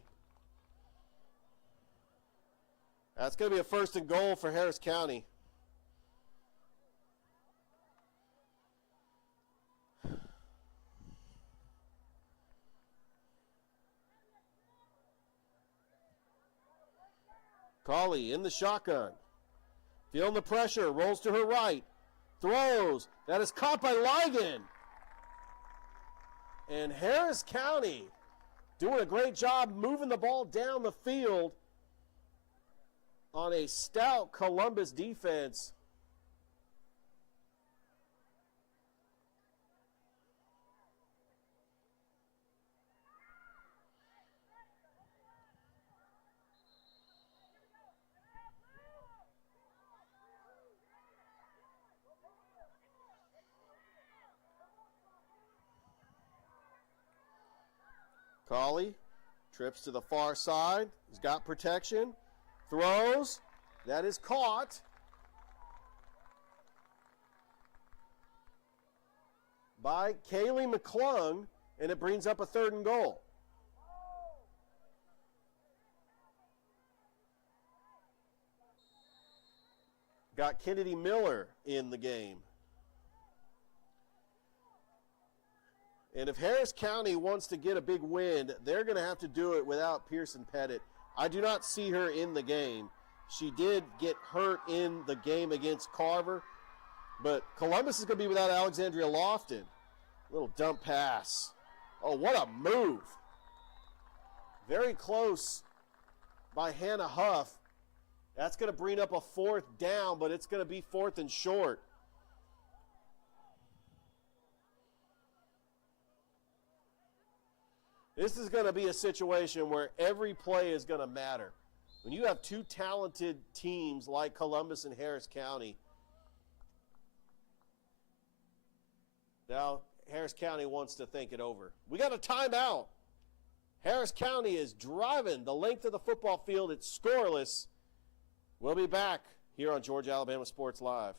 That's going to be a 1st and goal for Harris County. Cauley in the shotgun. Feeling the pressure, rolls to her right. Throws. That is caught by Ligon. And Harris County doing a great job moving the ball down the field on a stout Columbus defense. Cauley trips to the far side. He's got protection. Throws. That is caught. By Kaylee McClung, and it brings up a 3rd and goal. Got Kennedy Miller in the game. And if Harris County wants to get a big win, they're going to have to do it without Pearson Pettit. I do not see her in the game. She did get hurt in the game against Carver, but Columbus is going to be without Alexandria Lofton. Little dump pass. Oh, what a move. Very close by Hannah Huff. That's going to bring up a 4th down, but it's going to be 4th and short. This is going to be a situation where every play is going to matter. When you have 2 talented teams like Columbus and Harris County, now Harris County wants to think it over. We got a timeout. Harris County is driving the length of the football field. It's scoreless. We'll be back here on Georgia Alabama Sports Live.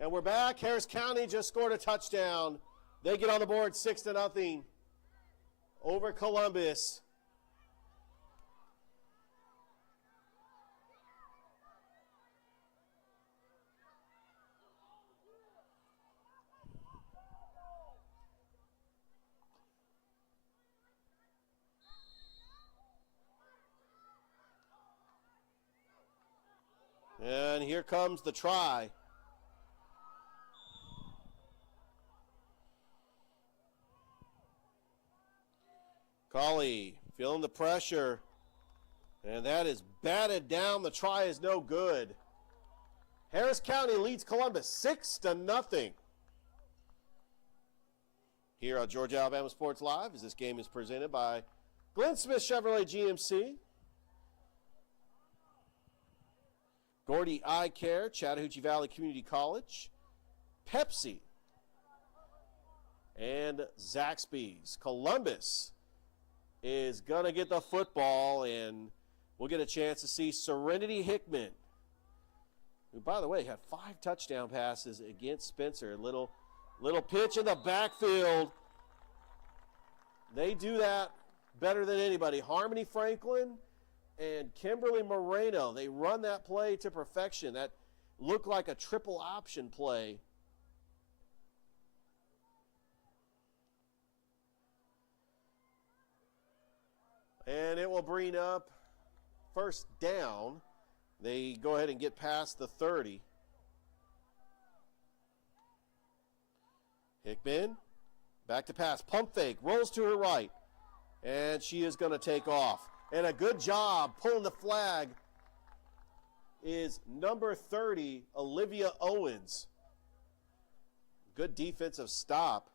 And we're back. Harris County just scored a touchdown. They get on the board 6-0 over Columbus. And here comes the try. Cauley feeling the pressure, and that is batted down. The try is no good. Harris County leads Columbus 6-0. Here on Georgia Alabama Sports Live, as this game is presented by Glenn Smith Chevrolet GMC, Gordy Eye Care, Chattahoochee Valley Community College, Pepsi, and Zaxby's. Columbus is going to get the football, and we'll get a chance to see Serenity Hickman, who, by the way, had 5 touchdown passes against Spencer. Little pitch in the backfield. They do that better than anybody. Harmony Franklin and Kimberly Moreno, they run that play to perfection. That looked like a triple option play. And it will bring up first down. They go ahead and get past the 30. Hickman, back to pass, pump fake, rolls to her right, and she is going to take off. And a good job pulling the flag is number 30, Olivia Owens. Good defensive stop.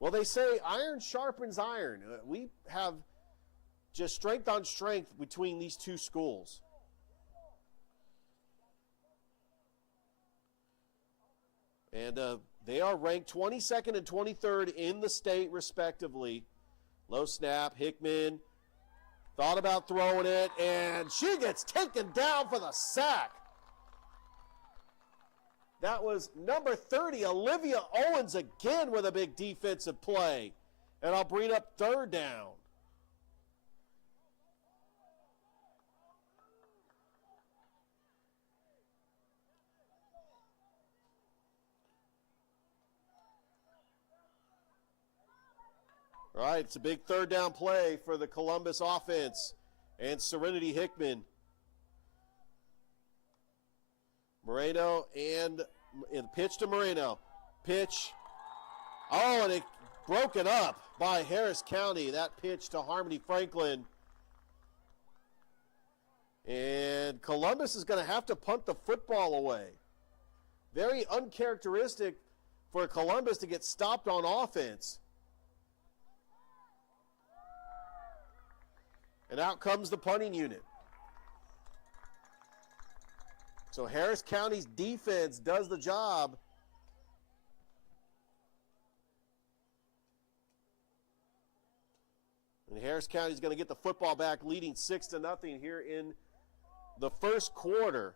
Well, they say iron sharpens iron. We have just strength on strength between these two schools. And they are ranked 22nd and 23rd in the state, respectively. Low snap, Hickman thought about throwing it, and she gets taken down for the sack. That was number 30, Olivia Owens, again with a big defensive play. And I'll bring up third down. All right, it's a big third down play for the Columbus offense and Serenity Hickman. Moreno and pitch to Moreno. Pitch. Oh, and it broken up by Harris County. That pitch to Harmony Franklin. And Columbus is going to have to punt the football away. Very uncharacteristic for Columbus to get stopped on offense. And out comes the punting unit. So Harris County's defense does the job. And Harris County is going to get the football back, leading 6-0 here in the first quarter.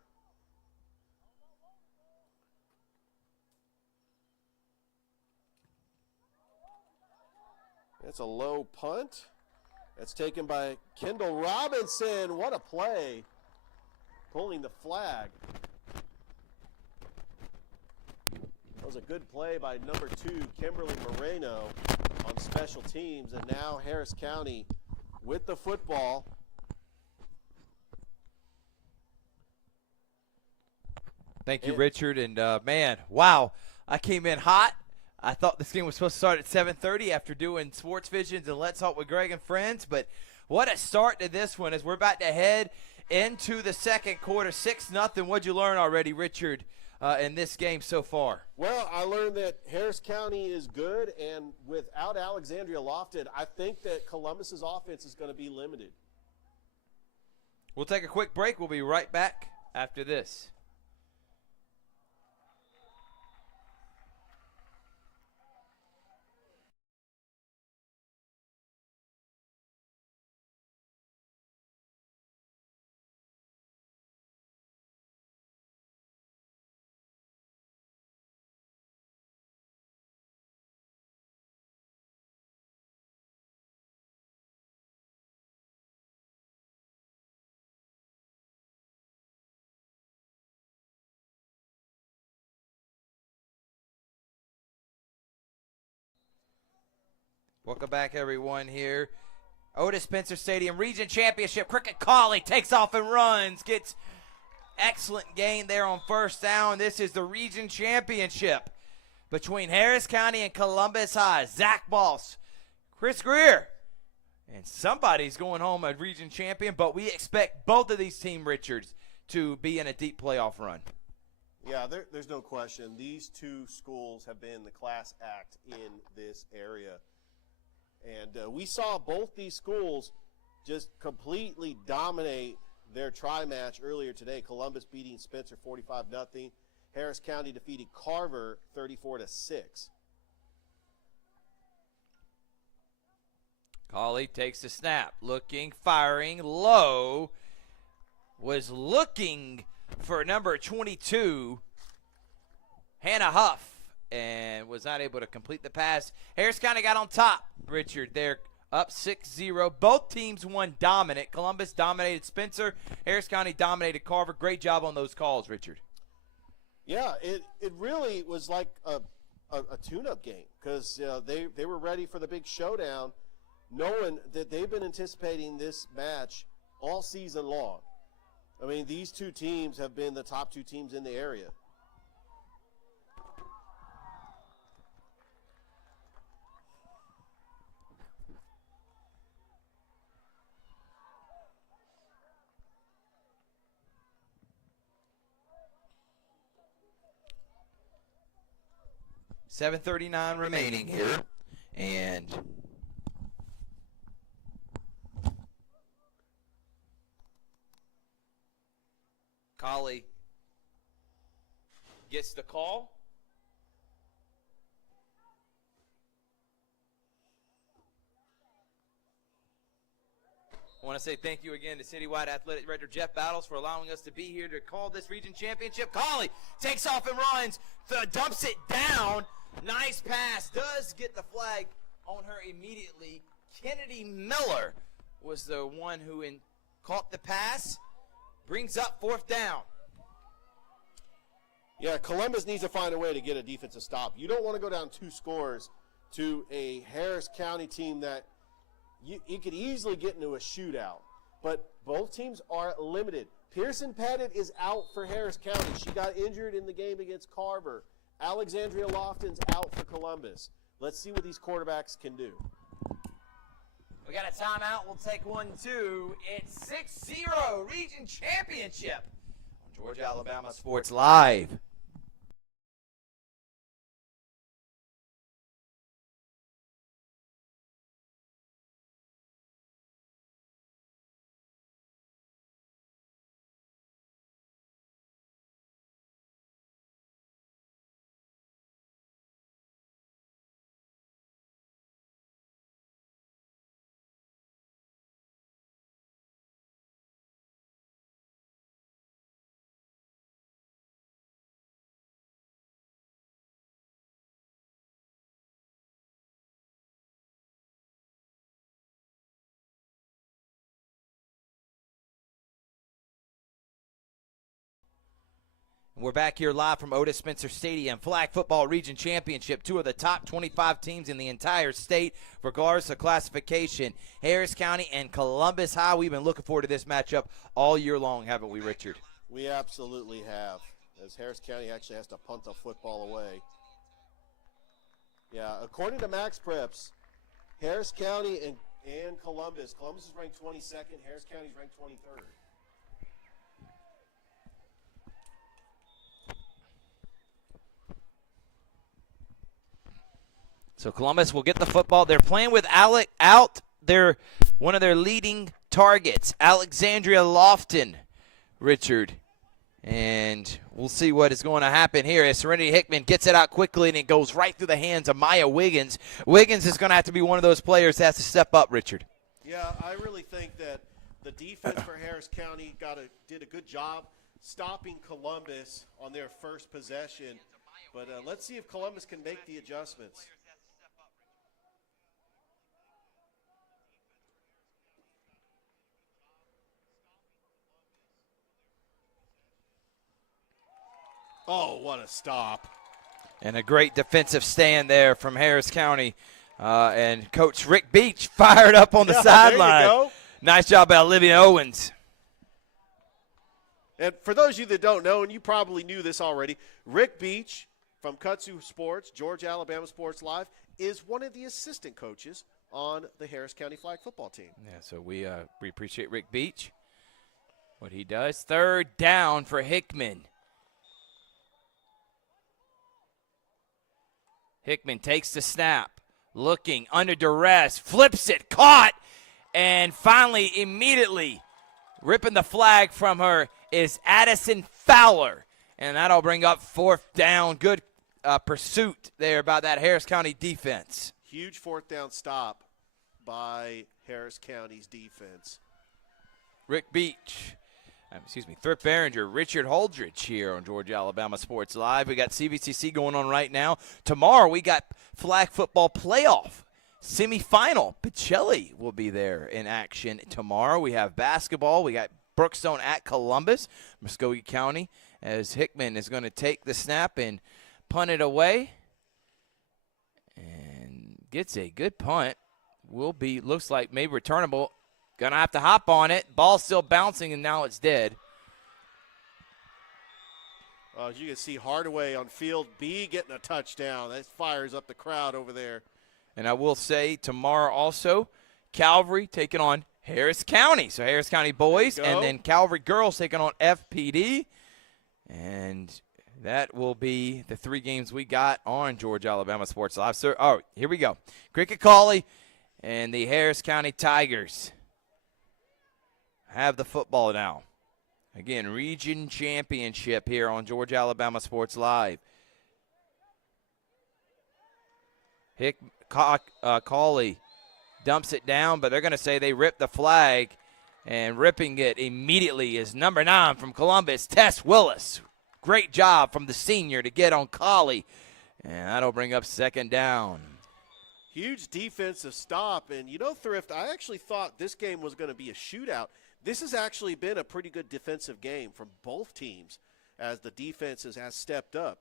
That's a low punt. That's taken by Kendall Robinson. What a play. Pulling the flag. That was a good play by number 2, Kimberly Moreno, on special teams. And now Harris County with the football. Thank you, Richard. And, man, wow, I came in hot. I thought this game was supposed to start at 7:30 after doing Sports Visions and Let's Talk with Greg and Friends. But what a start to this one as we're about to head into the second quarter. 6-0. What'd you learn already, Richard, in this game so far? Well, I learned that Harris County is good, and without Alexandria Lofton, I think that Columbus's offense is going to be limited. We'll take a quick break. We'll be right back after this. Welcome back, everyone, here. Odis Spencer Stadium Region Championship. Cricket Collie takes off and runs. Gets excellent gain there on first down. This is the Region Championship between Harris County and Columbus High. Zach Boss, Chris Greer, and somebody's going home a Region Champion, but we expect both of these teams, Richards, to be in a deep playoff run. Yeah, there's no question. These two schools have been the class act in this area. And we saw both these schools just completely dominate their tri-match earlier today. Columbus beating Spencer 45-0. Harris County defeated Carver 34-6. Collie takes the snap. Looking, firing, low. Was looking for number 22, Hannah Huff, and was not able to complete the pass. Harris County got on top, Richard. They're up 6-0. Both teams won dominant. Columbus dominated Spencer. Harris County dominated Carver. Great job on those calls, Richard. Yeah, it really was like a a tune-up game because they were ready for the big showdown, knowing that they've been anticipating this match all season long. I mean, these two teams have been the top two teams in the area. $7:39 remaining here, and Collie gets the call. I want to say thank you again to Citywide Athletic Director Jeff Battles for allowing us to be here to call this region championship. Collie takes off and runs, dumps it down. Nice pass, does get the flag on her immediately. Kennedy Miller was the one who caught the pass, brings up 4th down. Yeah, Columbus needs to find a way to get a defensive stop. You don't want to go down 2 scores to a Harris County team that you could easily get into a shootout. But both teams are limited. Pearson Pettit is out for Harris County. She got injured in the game against Carver. Alexandria Lofton's out for Columbus. Let's see what these quarterbacks can do. We got a timeout. We'll take 1-2. It's 6-0 region championship on Georgia Alabama Sports Live. We're back here live from Odis Spencer Stadium, Flag Football Region Championship. 2 of the top 25 teams in the entire state, regardless of classification. Harris County and Columbus High. We've been looking forward to this matchup all year long, haven't we, Richard? We absolutely have, as Harris County actually has to punt the football away. Yeah, according to Max Preps, Harris County and Columbus is ranked 22nd, Harris County is ranked 23rd. So Columbus will get the football. They're playing with one of their leading targets, Alexandria Lofton, Richard. And we'll see what is going to happen here as Serenity Hickman gets it out quickly, and it goes right through the hands of Maya Wiggins. Wiggins is going to have to be one of those players that has to step up, Richard. Yeah, I really think that the defense for Harris County did a good job stopping Columbus on their first possession. But let's see if Columbus can make the adjustments. Oh, what a stop. And a great defensive stand there from Harris County. And Coach Rick Beach fired up on the sideline. There you go. Nice job by Olivia Owens. And for those of you that don't know, and you probably knew this already, Rick Beach from Kutsu Sports, Georgia Alabama Sports Live, is one of the assistant coaches on the Harris County flag football team. Yeah, so we appreciate Rick Beach, what he does. 3rd down for Hickman. Hickman takes the snap, looking under duress, flips it, caught, and finally, immediately, ripping the flag from her is Addison Fowler. And that'll bring up 4th down. Good pursuit there by that Harris County defense. Huge 4th down stop by Harris County's defense. Rick Beach. Thurp Behringer, Richard Holdridge here on Georgia Alabama Sports Live. We got CVCC going on right now. Tomorrow we got flag football playoff semifinal. Pacelli will be there in action tomorrow. We have basketball. We got Brookstone at Columbus, Muskogee County, as Hickman is going to take the snap and punt it away. Gets a good punt. Looks like maybe returnable. Gonna have to hop on it. Ball still bouncing, and now it's dead. As you can see, Hardaway on field B getting a touchdown. That fires up the crowd over there. And I will say tomorrow also, Calvary taking on Harris County. So Harris County boys and then Calvary girls taking on FPD. And that will be the 3 games we got on Georgia Alabama Sports Live. So, here we go. Cricket Collie and the Harris County Tigers have the football now. Again, region championship here on Georgia Alabama Sports Live. Cawley dumps it down, but they're going to say they ripped the flag, and ripping it immediately is number 9 from Columbus, Tess Willis. Great job from the senior to get on Cawley, and that'll bring up 2nd down. Huge defensive stop, and Thrift, I actually thought this game was going to be a shootout. This has actually been a pretty good defensive game from both teams as the defenses has stepped up.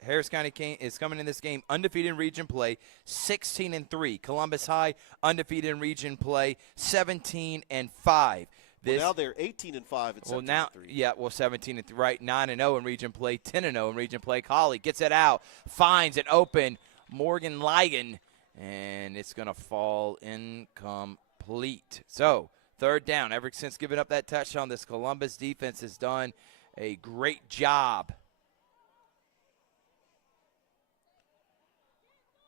Harris County is coming in this game undefeated in region play, 16-3. Columbus High undefeated in region play, 17-5. Now they're 18-5 and 17-3. 17-3. Right, 9-0 in region play, 10-0 in region play. Collie gets it out, finds it open. Morgan Ligon, and it's going to fall incomplete. So 3rd down. Ever since giving up that touchdown, this Columbus defense has done a great job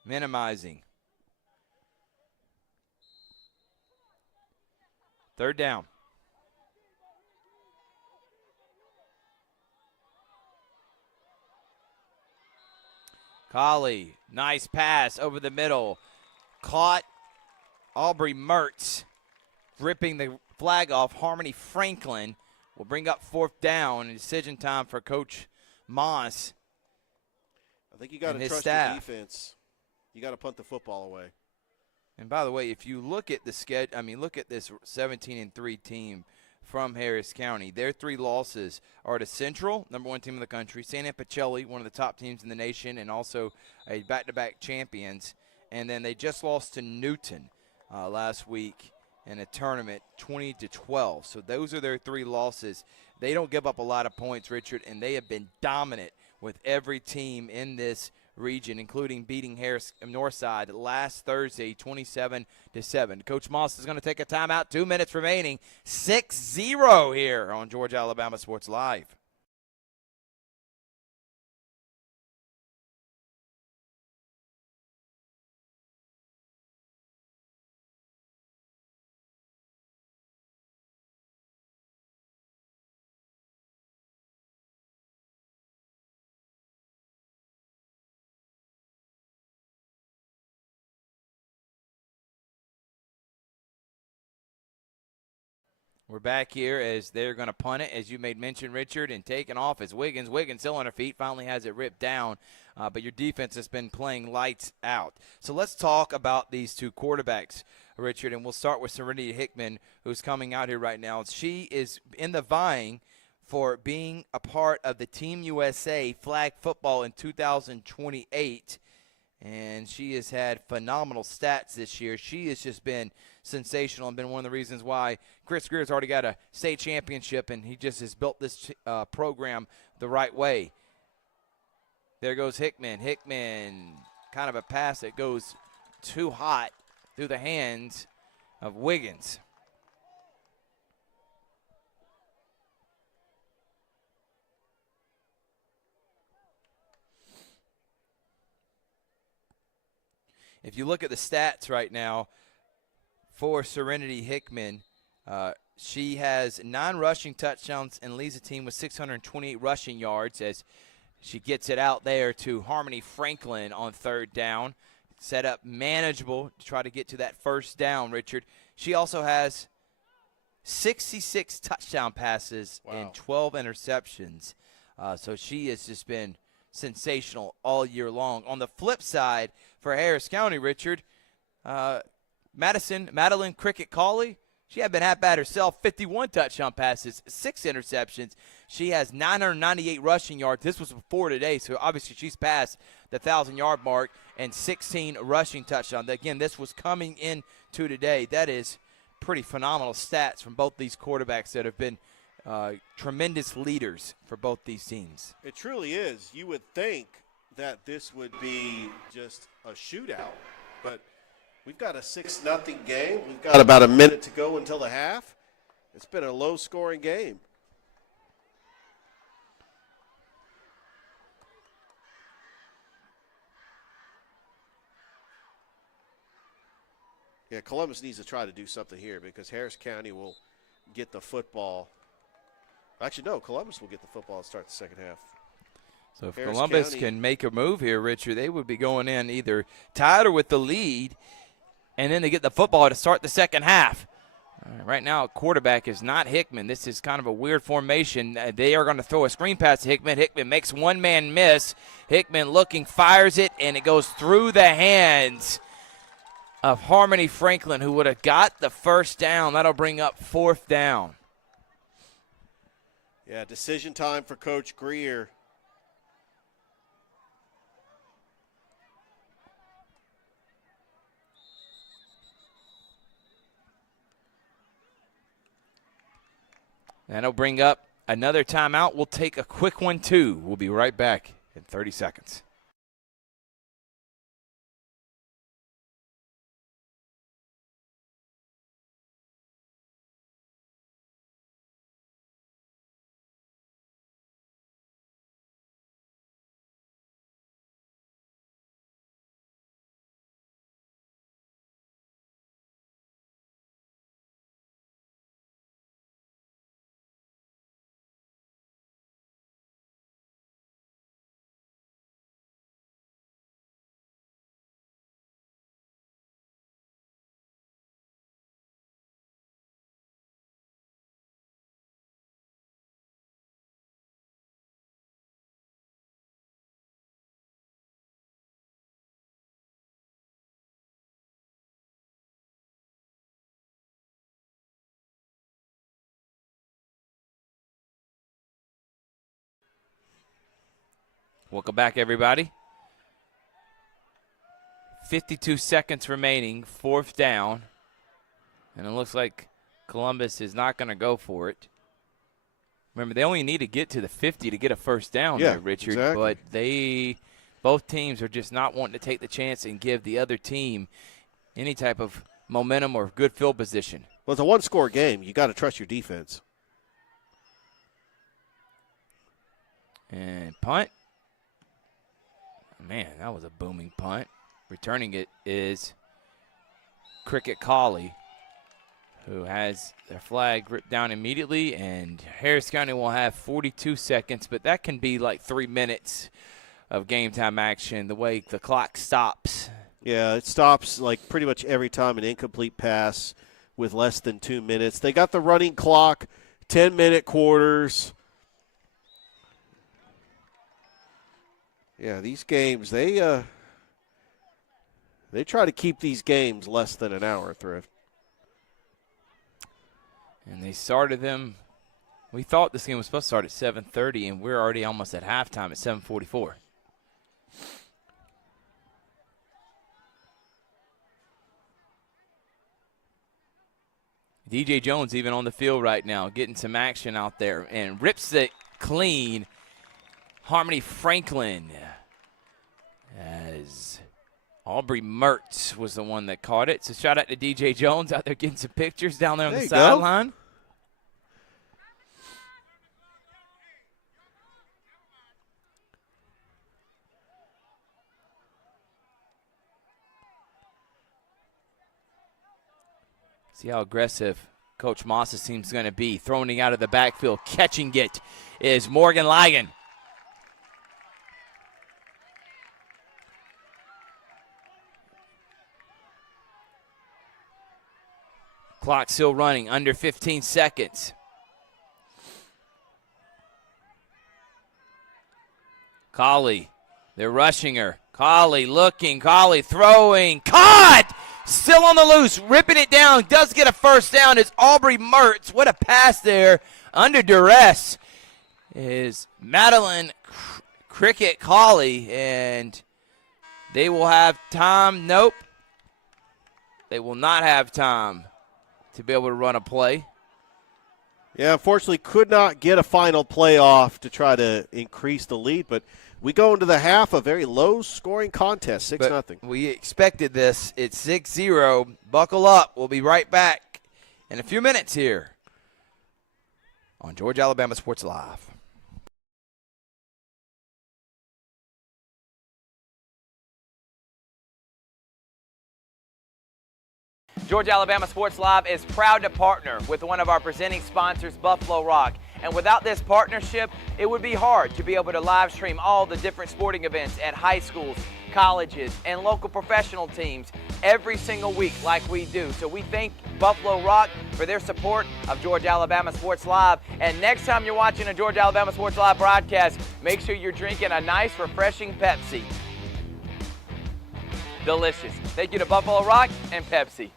minimizing. 3rd down. Collie, nice pass over the middle. Caught Aubrey Mertz, ripping the flag off. Harmony Franklin will bring up 4th down. Decision time for Coach Moss. I think you got to trust your defense. You got to punt the football away. And by the way, if you look at the schedule, look at this 17-3 team from Harris County. Their 3 losses are to Central, number 1 team in the country, San Pacelli, one of the top teams in the nation, and also a back-to-back champions. And then they just lost to Newton last week in a tournament, 20-12. So those are their 3 losses. They don't give up a lot of points, Richard, and they have been dominant with every team in this region, including beating Harris Northside last Thursday, 27-7. Coach Moss is going to take a timeout. 2 minutes remaining. 6-0 here on Georgia Alabama Sports Live. We're back here as they're going to punt it, as you made mention, Richard, and taking off as Wiggins. Wiggins still on her feet, finally has it ripped down. But your defense has been playing lights out. So let's talk about these 2 quarterbacks, Richard, and we'll start with Serenity Hickman, who's coming out here right now. She is in the vying for being a part of the Team USA flag football in 2028. And she has had phenomenal stats this year. She has just been sensational and been one of the reasons why Chris Greer's already got a state championship, and he just has built this program the right way. There goes Hickman. Hickman, kind of a pass that goes too hot through the hands of Wiggins. If you look at the stats right now for Serenity Hickman, she has 9 rushing touchdowns and leads the team with 628 rushing yards as she gets it out there to Harmony Franklin on 3rd down. Set up manageable to try to get to that 1st down, Richard. She also has 66 touchdown passes and 12 interceptions. So she has just been sensational all year long. On the flip side, for Harris County, Richard, Madeline Cricket Cawley, She had been half bad herself, 51 touchdown passes, 6 interceptions. She has 998 rushing yards. This was before today, so obviously she's passed the 1,000-yard mark and 16 rushing touchdowns. Again, this was coming into today. That is pretty phenomenal stats from both these quarterbacks that have been tremendous leaders for both these teams. It truly is. You would think that this would be just a shootout, but we've got a 6-0 game. We've got about a minute to go until the half. It's been a low-scoring game. Yeah, Columbus needs to try to do something here because Harris County will get the football. Actually, no, Columbus will get the football and start the second half. So if Harris Columbus County can make a move here, Richard, they would be going in either tied or with the lead, and then they get the football to start the second half. Right now, quarterback is not Hickman. This is kind of a weird formation. They are going to throw a screen pass to Hickman. Hickman makes one man miss. Hickman looking, fires it, and it goes through the hands of Harmony Franklin, who would have got the first down. That'll bring up 4th down. Yeah, decision time for Coach Greer. That'll bring up another timeout. We'll take a quick one, too. We'll be right back in 30 seconds. Welcome back, everybody. 52 seconds remaining, 4th down. And it looks like Columbus is not going to go for it. Remember, they only need to get to the 50 to get a first down there, Richard. Exactly. But both teams are just not wanting to take the chance and give the other team any type of momentum or good field position. Well, it's a one-score game. You got to trust your defense. And punt. Man, that was a booming punt. Returning it is Cricket Colley, who has their flag ripped down immediately, and Harris County will have 42 seconds, but that can be like 3 minutes of game time action, the way the clock stops. Yeah, it stops like pretty much every time an incomplete pass with less than 2 minutes. They got the running clock, 10-minute quarters. Yeah, these games, they try to keep these games less than an hour, Thrift. And they started them. We thought this game was supposed to start at 7:30, and we're already almost at halftime at 7:44. DJ Jones even on the field right now, getting some action out there, and rips it clean. Harmony Franklin, as Aubrey Mertz was the one that caught it. So shout out to DJ Jones out there getting some pictures down there on the sideline. See how aggressive Coach Moss's team's going to be. Throwing it out of the backfield, catching it is Morgan Ligon. Clock still running, under 15 seconds. Colley, they're rushing her. Colley looking, Colley throwing, caught! Still on the loose, ripping it down, does get a first down is Aubrey Mertz. What a pass there, under duress is Madeline Cricket Colley, and they will have time. Nope, they will not have time to be able to run a play. Yeah, unfortunately could not get a final play off to try to increase the lead, but we go into the half, a very low-scoring contest, 6-0. We expected this. It's 6-0. Buckle up. We'll be right back in a few minutes here on Georgia Alabama Sports Live. Georgia Alabama Sports Live is proud to partner with one of our presenting sponsors, Buffalo Rock. And without this partnership, it would be hard to be able to live stream all the different sporting events at high schools, colleges, and local professional teams every single week like we do. So we thank Buffalo Rock for their support of Georgia Alabama Sports Live. And next time you're watching a Georgia Alabama Sports Live broadcast, make sure you're drinking a nice, refreshing Pepsi. Delicious. Thank you to Buffalo Rock and Pepsi.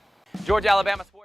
Georgia Alabama Sports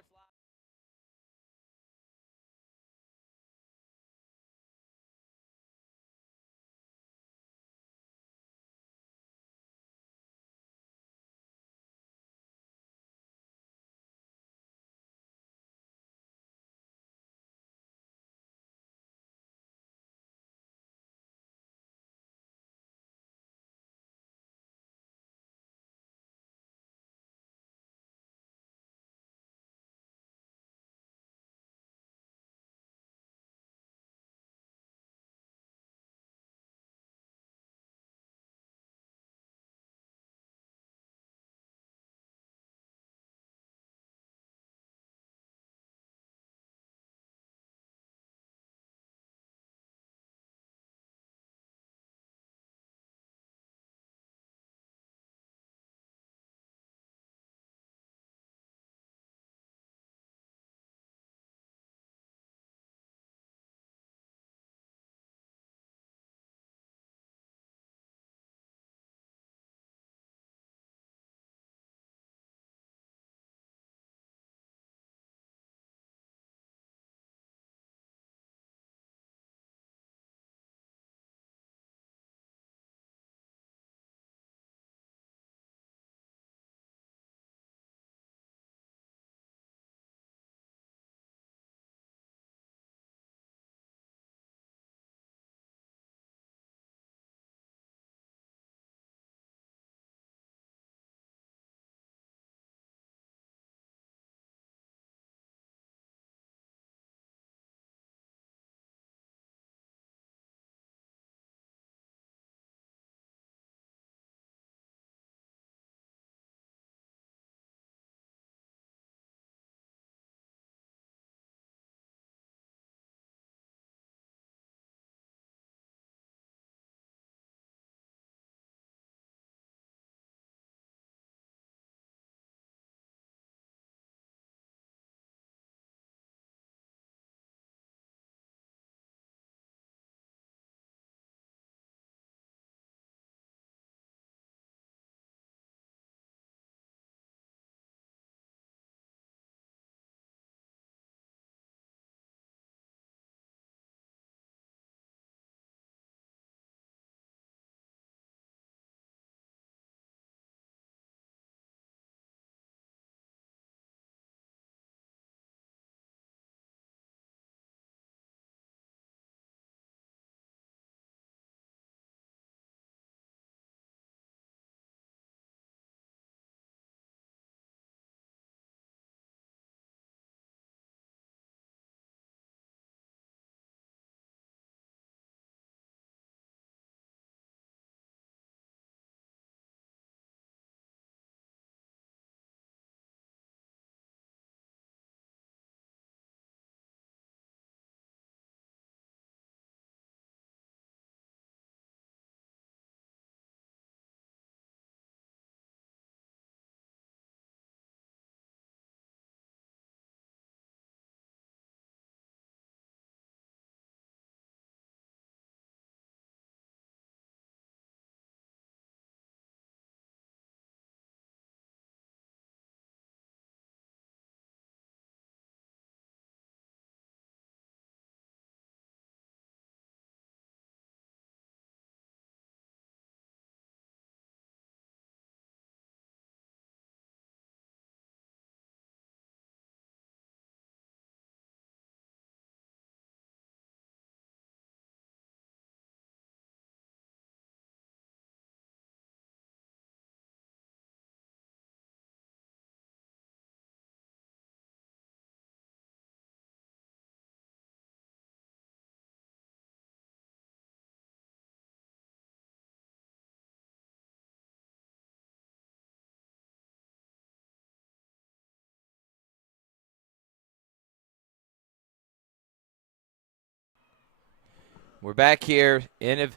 We're back here in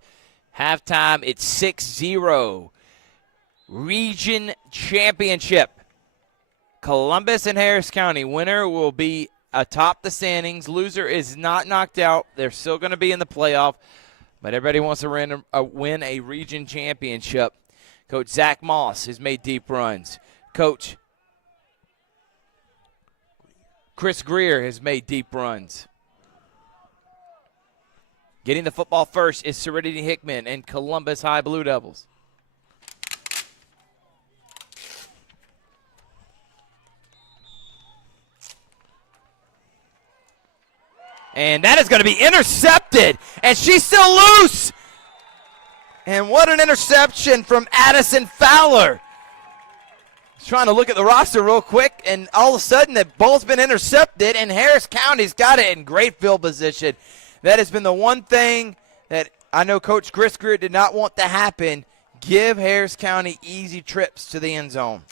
halftime. It's 6-0. Region championship. Columbus and Harris County. Winner will be atop the standings. Loser is not knocked out. They're still going to be in the playoff. But everybody wants to win a region championship. Coach Zach Moss has made deep runs. Coach Chris Greer has made deep runs. Getting the football first is Serenity Hickman and Columbus High Blue Devils. And that is going to be intercepted, and she's still loose. And what an interception from Addison Fowler. Trying to look at the roster real quick, and all of a sudden the ball's been intercepted, and Harris County's got it in great field position. That has been the one thing that I know Coach Chris Greer did not want to happen. Give Harris County easy trips to the end zone.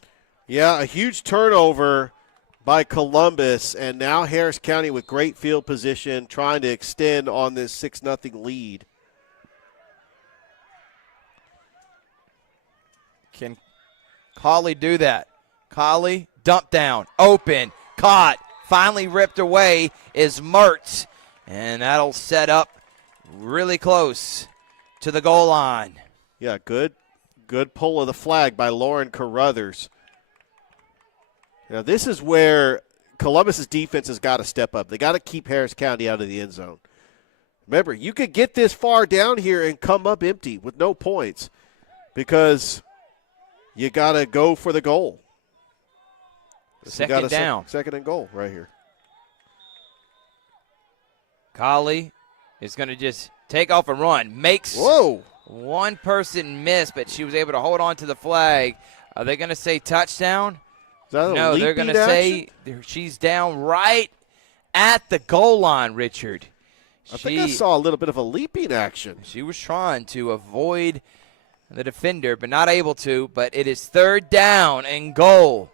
Yeah, a huge turnover by Columbus, and now Harris County with great field position trying to extend on this 6-0 lead. Can Colley do that? Colley, dump down, open, caught, finally ripped away is Mertz, and that'll set up really close to the goal line. Yeah, good pull of the flag by Lauren Carruthers. Now, this is where Columbus's defense has got to step up. They got to keep Harris County out of the end zone. Remember, you could get this far down here and come up empty with no points because you got to go for the goal. Second down. Second and goal right here. Colley is going to just take off and run. Makes one person miss, but she was able to hold on to the flag. Are they going to say touchdown? No, they're going to say she's down right at the goal line, Richard. I think I saw a little bit of a leaping action. She was trying to avoid the defender, but not able to. But it is third down and goal.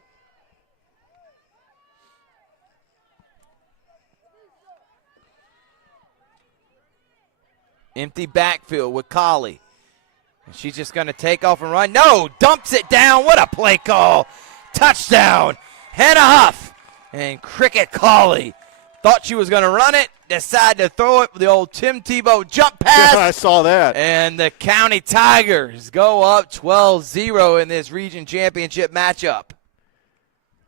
Empty backfield with Colley. And she's just going to take off and run. No, dumps it down. What a play call. Touchdown, Hannah Huff. And Cricket Colley thought she was going to run it, decided to throw it with the old Tim Tebow jump pass. Yeah, I saw that. And the County Tigers go up 12-0 in this region championship matchup.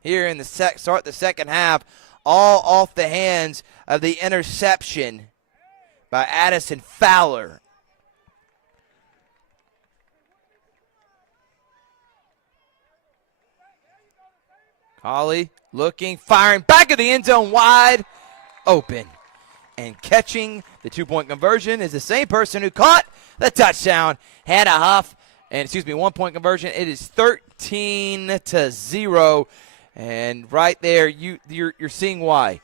Here in the start the second half, all off the hands of the interception by Addison Fowler. Colley looking, firing, back of the end zone, wide open. And catching the two-point conversion is the same person who caught the touchdown, Hannah Huff. And, 1-point conversion. It is 13-0. And right there, you're seeing why.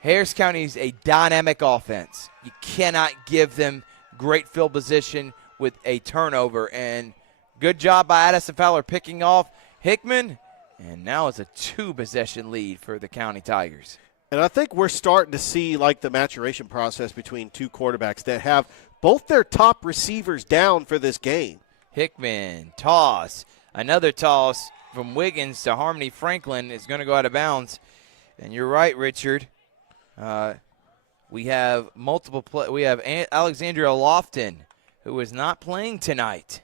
Harris County is a dynamic offense. You cannot give them great field position with a turnover. And good job by Addison Fowler picking off Hickman. And now it's a 2-possession lead for the County Tigers. And I think we're starting to see like the maturation process between two quarterbacks that have both their top receivers down for this game. Hickman, toss. Another toss from Wiggins to Harmony Franklin is going to go out of bounds. And you're right, Richard. We have we have Alexandria Lofton, who is not playing tonight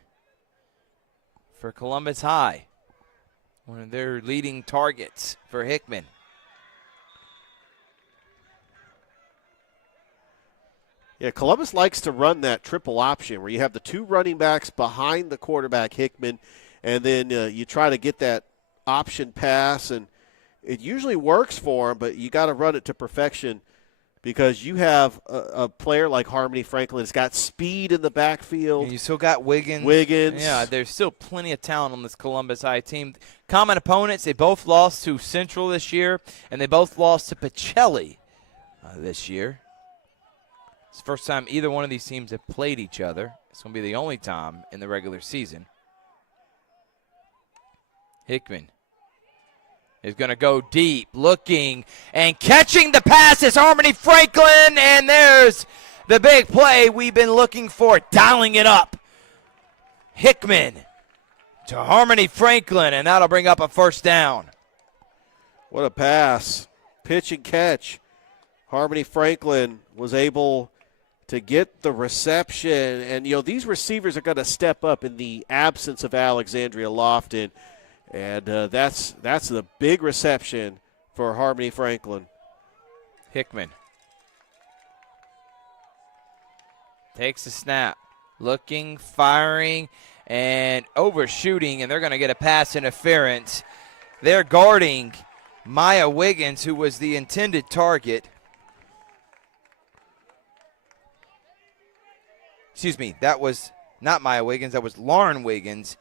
for Columbus High. One of their leading targets for Hickman. Yeah, Columbus likes to run that triple option where you have the two running backs behind the quarterback, Hickman, and then you try to get that option pass, and it usually works for them, but you got to run it to perfection because you have a player like Harmony Franklin that's got speed in the backfield. And you still got Wiggins. Yeah, there's still plenty of talent on this Columbus High team. Common opponents, they both lost to Central this year, and they both lost to Pacelli this year. It's the first time either one of these teams have played each other. It's going to be the only time in the regular season. Hickman is going to go deep, looking, and catching the pass is Harmony Franklin, and there's the big play we've been looking for, dialing it up. Hickman to Harmony Franklin, and that'll bring up a first down. What a pass. Pitch and catch. Harmony Franklin was able to get the reception. And, these receivers are going to step up in the absence of Alexandria Lofton. And that's the big reception for Harmony Franklin. Hickman takes the snap, looking, firing, and overshooting, and they're going to get a pass interference. They're guarding Maya Wiggins, who was the intended target. Excuse me, that was not Maya Wiggins, that was Lauren Wiggins.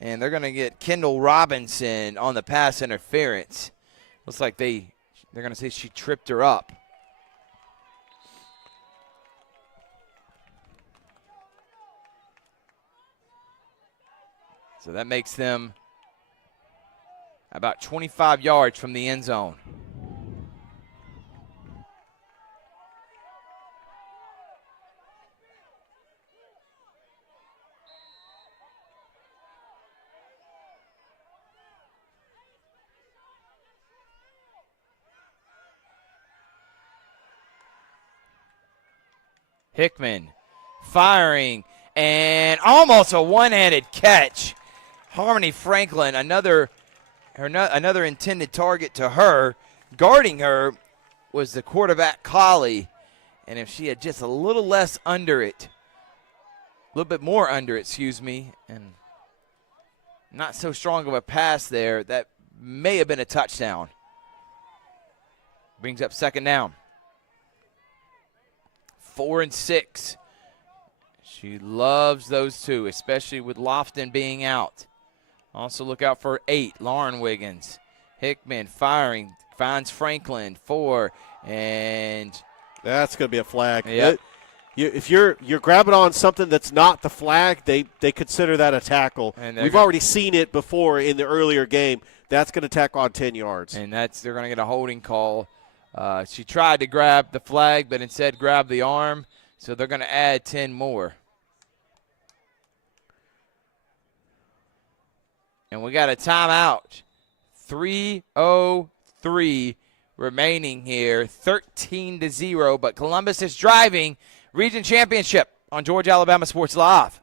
And they're going to get Kendall Robinson on the pass interference. Looks like they're going to say she tripped her up. So that makes them about 25 yards from the end zone. Hickman firing, and almost a one-handed catch. Harmony Franklin, another intended target to her. Guarding her was the quarterback, Collie. And if she had just a little less under it, a little bit more under it, excuse me, and not so strong of a pass there, that may have been a touchdown. Brings up second down. 4 and 6. She loves those two, especially with Lofton being out. Also look out for 8, Lauren Wiggins. Hickman firing, finds Franklin, 4, and that's going to be a flag. Yep. If you're grabbing on something that's not the flag, they consider that a tackle. And we've already seen it before in the earlier game. That's going to tackle on 10 yards. And they're going to get a holding call. She tried to grab the flag, but instead grabbed the arm. So they're going to add 10 more. And we got a timeout. 3:03 remaining here. 13-0, but Columbus is driving. Region Championship on Georgia Alabama Sports Live.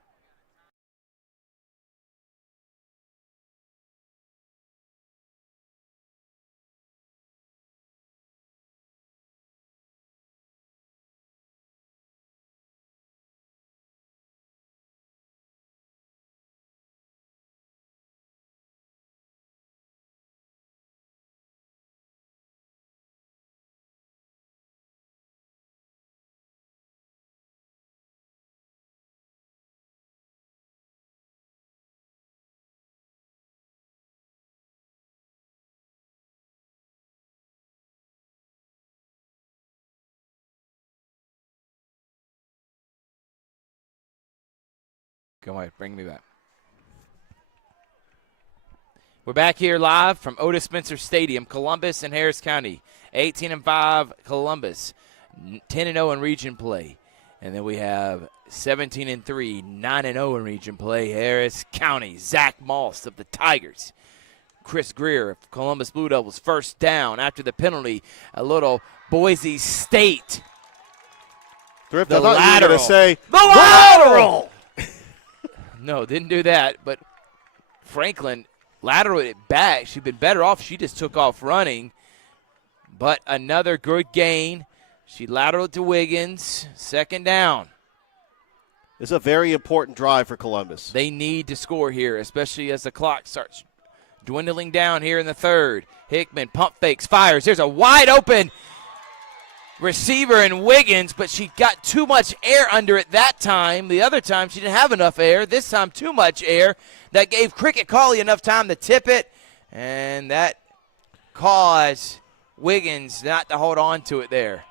Go ahead, bring me back. We're back here live from Odis Spencer Stadium, Columbus and Harris County. 18-5 Columbus, 10-0 in region play. And then we have 17-3, 9-0 in region play, Harris County. Zach Moss of the Tigers. Chris Greer of Columbus Blue Devils, first down after the penalty. A little Boise State. Thrift, I thought you were going to say, the lateral! No, didn't do that, but Franklin lateraled it back. She'd been better off. She just took off running. But another good gain. She lateraled to Wiggins. Second down. This is a very important drive for Columbus. They need to score here, especially as the clock starts dwindling down here in the third. Hickman pump fakes, fires. There's a wide open receiver in Wiggins, but she got too much air under it that time. The other time she didn't have enough air. This time too much air. That gave Cricket Colley enough time to tip it, and that caused Wiggins not to hold on to it there.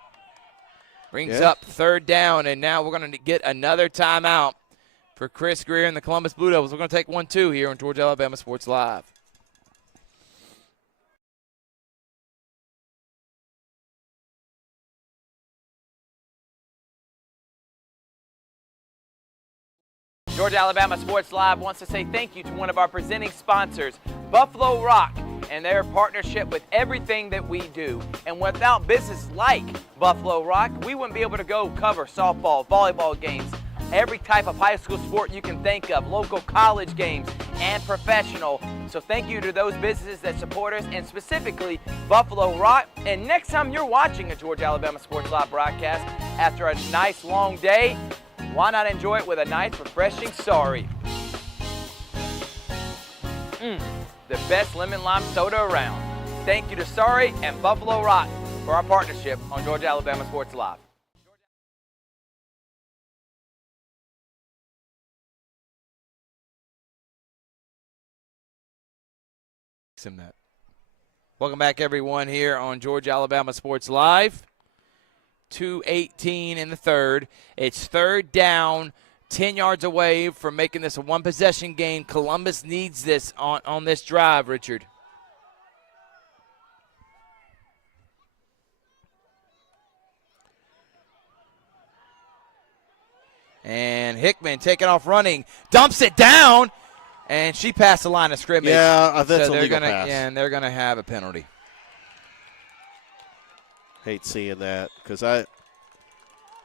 Brings up third down, and now we're going to get another timeout for Chris Greer and the Columbus Blue Devils. We're going to take 1-2 here on Georgia Alabama Sports Live. Georgia Alabama Sports Live wants to say thank you to one of our presenting sponsors, Buffalo Rock, and their partnership with everything that we do. And without businesses like Buffalo Rock, we wouldn't be able to go cover softball, volleyball games, every type of high school sport you can think of, local college games, and professional. So thank you to those businesses that support us, and specifically Buffalo Rock. And next time you're watching a Georgia Alabama Sports Live broadcast after a nice long day, why not enjoy it with a nice refreshing sorry? The best lemon lime soda around. Thank you to Sorry and Buffalo Rock for our partnership on Georgia Alabama Sports Live. Welcome back, everyone, here on Georgia Alabama Sports Live. 2:18 in the third. It's third down, 10 yards away from making this a one-possession game. Columbus needs this on this drive, Richard. And Hickman taking off running, dumps it down, and she passed the line of scrimmage. Yeah, that's so a legal pass. pass. Yeah, and they're going to have a penalty. Hate seeing that because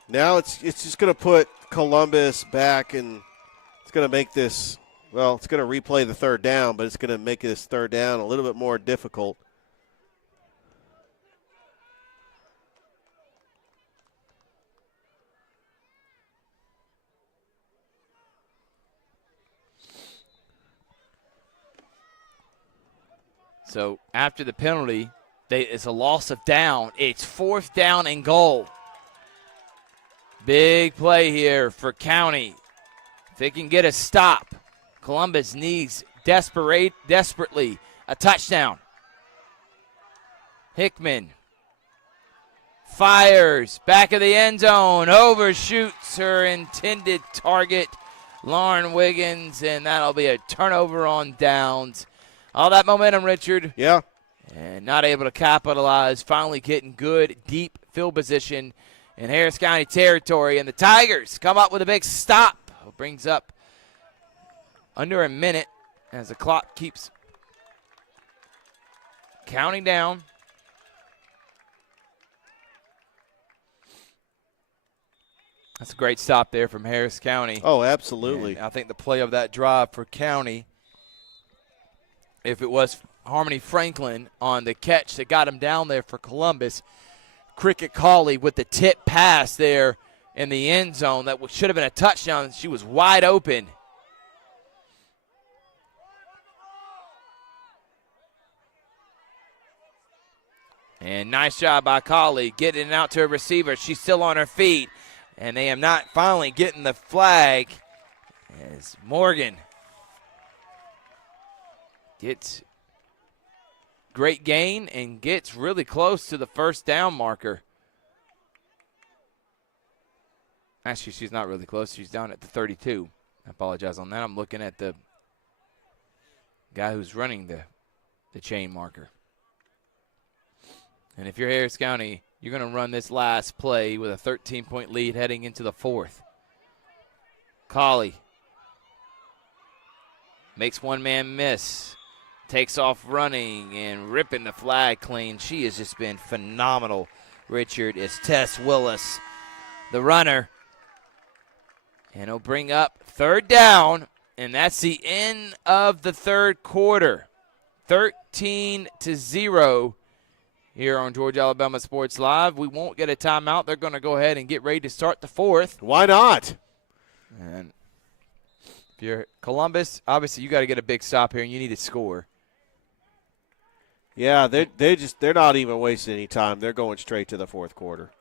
now it's just going to put Columbus back, and it's going to make this, well, it's going to replay the third down, but it's going to make this third down a little bit more difficult. So after the penalty, it's a loss of down. It's fourth down and goal. Big play here for County. If they can get a stop, Columbus needs desperately a touchdown. Hickman fires back of the end zone, overshoots her intended target, Lauren Wiggins, and that'll be a turnover on downs. All that momentum, Richard. Yeah. And not able to capitalize, finally getting good, deep field position in Harris County territory. And the Tigers come up with a big stop. Brings up under a minute as the clock keeps counting down. That's a great stop there from Harris County. Oh, absolutely. And I think the play of that drive for County, if it was Harmony Franklin on the catch that got him down there for Columbus, Cricket Cawley with the tip pass there in the end zone that should have been a touchdown. She was wide open. And nice job by Cawley getting it out to a receiver. She's still on her feet. And they am not finally getting the flag as Morgan gets great gain and gets really close to the first down marker. Actually, she's not really close. She's down at the 32. I apologize on that. I'm looking at the guy who's running the chain marker. And if you're Harris County, you're going to run this last play with a 13-point lead heading into the fourth. Cawley makes one man miss. Takes off running and ripping the flag clean. She has just been phenomenal, Richard, is Tess Willis, the runner. And he'll bring up third down, and that's the end of the third quarter. 13-0 here on Georgia Alabama Sports Live. We won't get a timeout. They're going to go ahead and get ready to start the fourth. Why not? And if you're Columbus, obviously you got to get a big stop here, and you need to score. Yeah, they're not even wasting any time. They're going straight to the fourth quarter.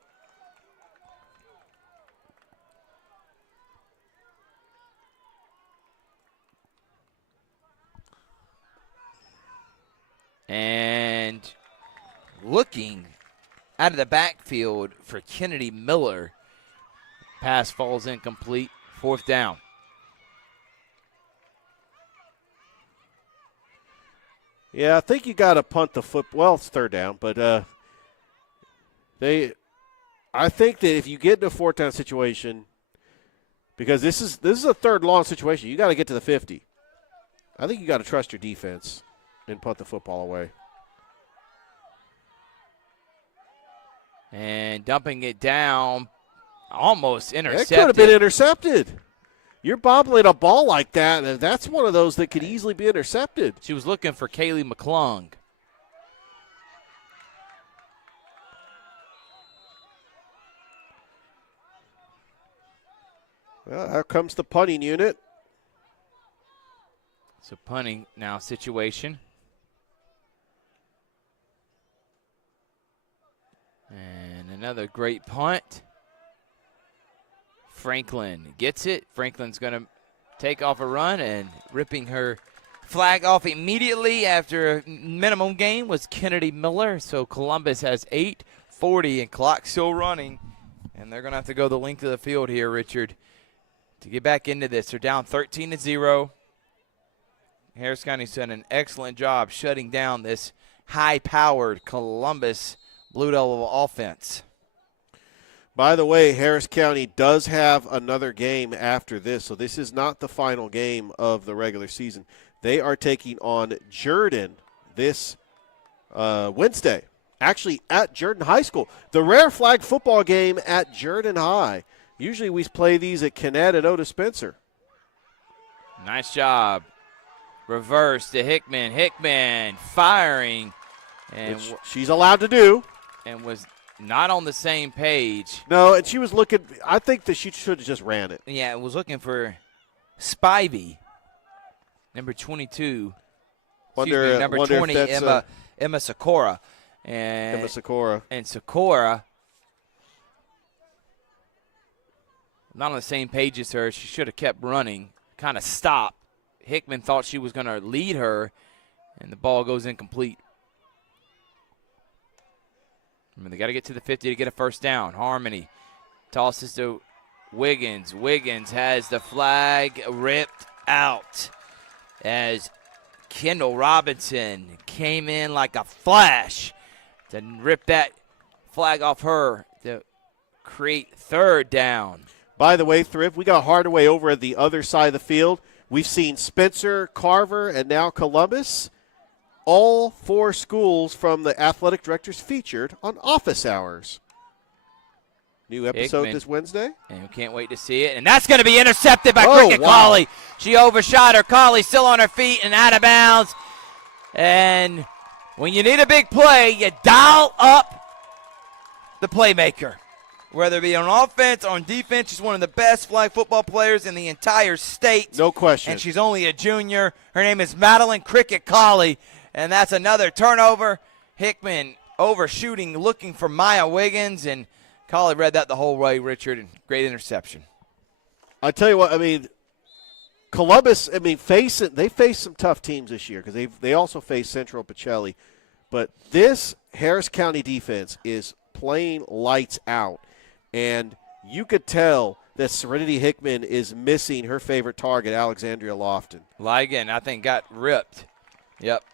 And looking out of the backfield for Kennedy Miller. Pass falls incomplete. Fourth down. Yeah, I think you got to punt the foot. Well, it's third down, but I think that if you get in a fourth down situation, because this is a third long situation. You got to get to the 50. I think you got to trust your defense and punt the football away. And dumping it down, almost intercepted. It could have been intercepted. You're bobbling a ball like that, and that's one of those that could easily be intercepted. She was looking for Kaylee McClung. Well, here comes the punting unit. So punting now situation. And another great punt. Franklin gets it. Franklin's going to take off a run, and ripping her flag off immediately after a minimum gain was Kennedy Miller. So Columbus has 8:40 and clock still running. And they're going to have to go the length of the field here, Richard, to get back into this. They're down 13-0. Harris County's done an excellent job shutting down this high-powered Columbus Blue Devil offense. By the way, Harris County does have another game after this, so this is not the final game of the regular season. They are taking on Jordan this Wednesday, actually at Jordan High School. The rare flag football game at Jordan High. Usually we play these at Kennett and Odis Spencer. Nice job. Reverse to Hickman. Hickman firing. And which she's allowed to do. And was not on the same page. No, and she was looking – I think that she should have just ran it. Yeah, was looking for Spivey, number 22. Number 20, Emma Sakura. Emma Sakura. And Sakura, not on the same page as her. She should have kept running, kind of stopped. Hickman thought she was going to lead her, and the ball goes incomplete. I mean, they got to get to the 50 to get a first down. Harmony tosses to Wiggins. Wiggins has the flag ripped out as Kendall Robinson came in like a flash to rip that flag off her to create third down. By the way, Thrift, we got Hardaway over at the other side of the field. We've seen Spencer, Carver, and now Columbus. All four schools from the athletic directors featured on Office Hours. New episode Hickman. This Wednesday. And we can't wait to see it. And that's going to be intercepted by Cricket Colley. She overshot her. Colley still on her feet and out of bounds. And when you need a big play, you dial up the playmaker. Whether it be on offense or on defense, she's one of the best flag football players in the entire state. No question. And she's only a junior. Her name is Madeline Cricket Colley. And that's another turnover. Hickman overshooting, looking for Maya Wiggins. And Colley read that the whole way, Richard. And great interception. I tell you what, I mean, Columbus, I mean, they face some tough teams this year because they also face Central Pacelli. But this Harris County defense is playing lights out. And you could tell that Serenity Hickman is missing her favorite target, Alexandria Lofton. Ligon, I think, got ripped. Yep.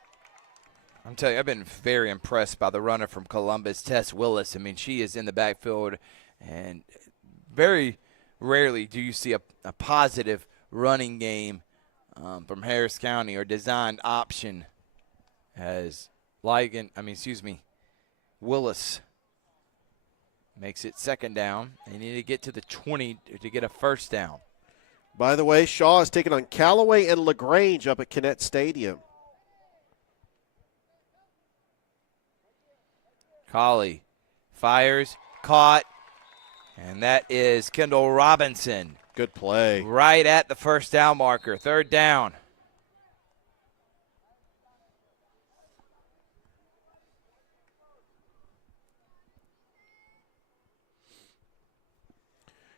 I'm telling you, I've been very impressed by the runner from Columbus, Tess Willis. I mean, she is in the backfield, and very rarely do you see a positive running game from Harris County or designed option as Willis makes it second down. They need to get to the 20 to get a first down. By the way, Shaw is taking on Callaway and LaGrange up at Kennett Stadium. Colley fires, caught, and that is Kendall Robinson. Good play. Right at the first down marker, third down.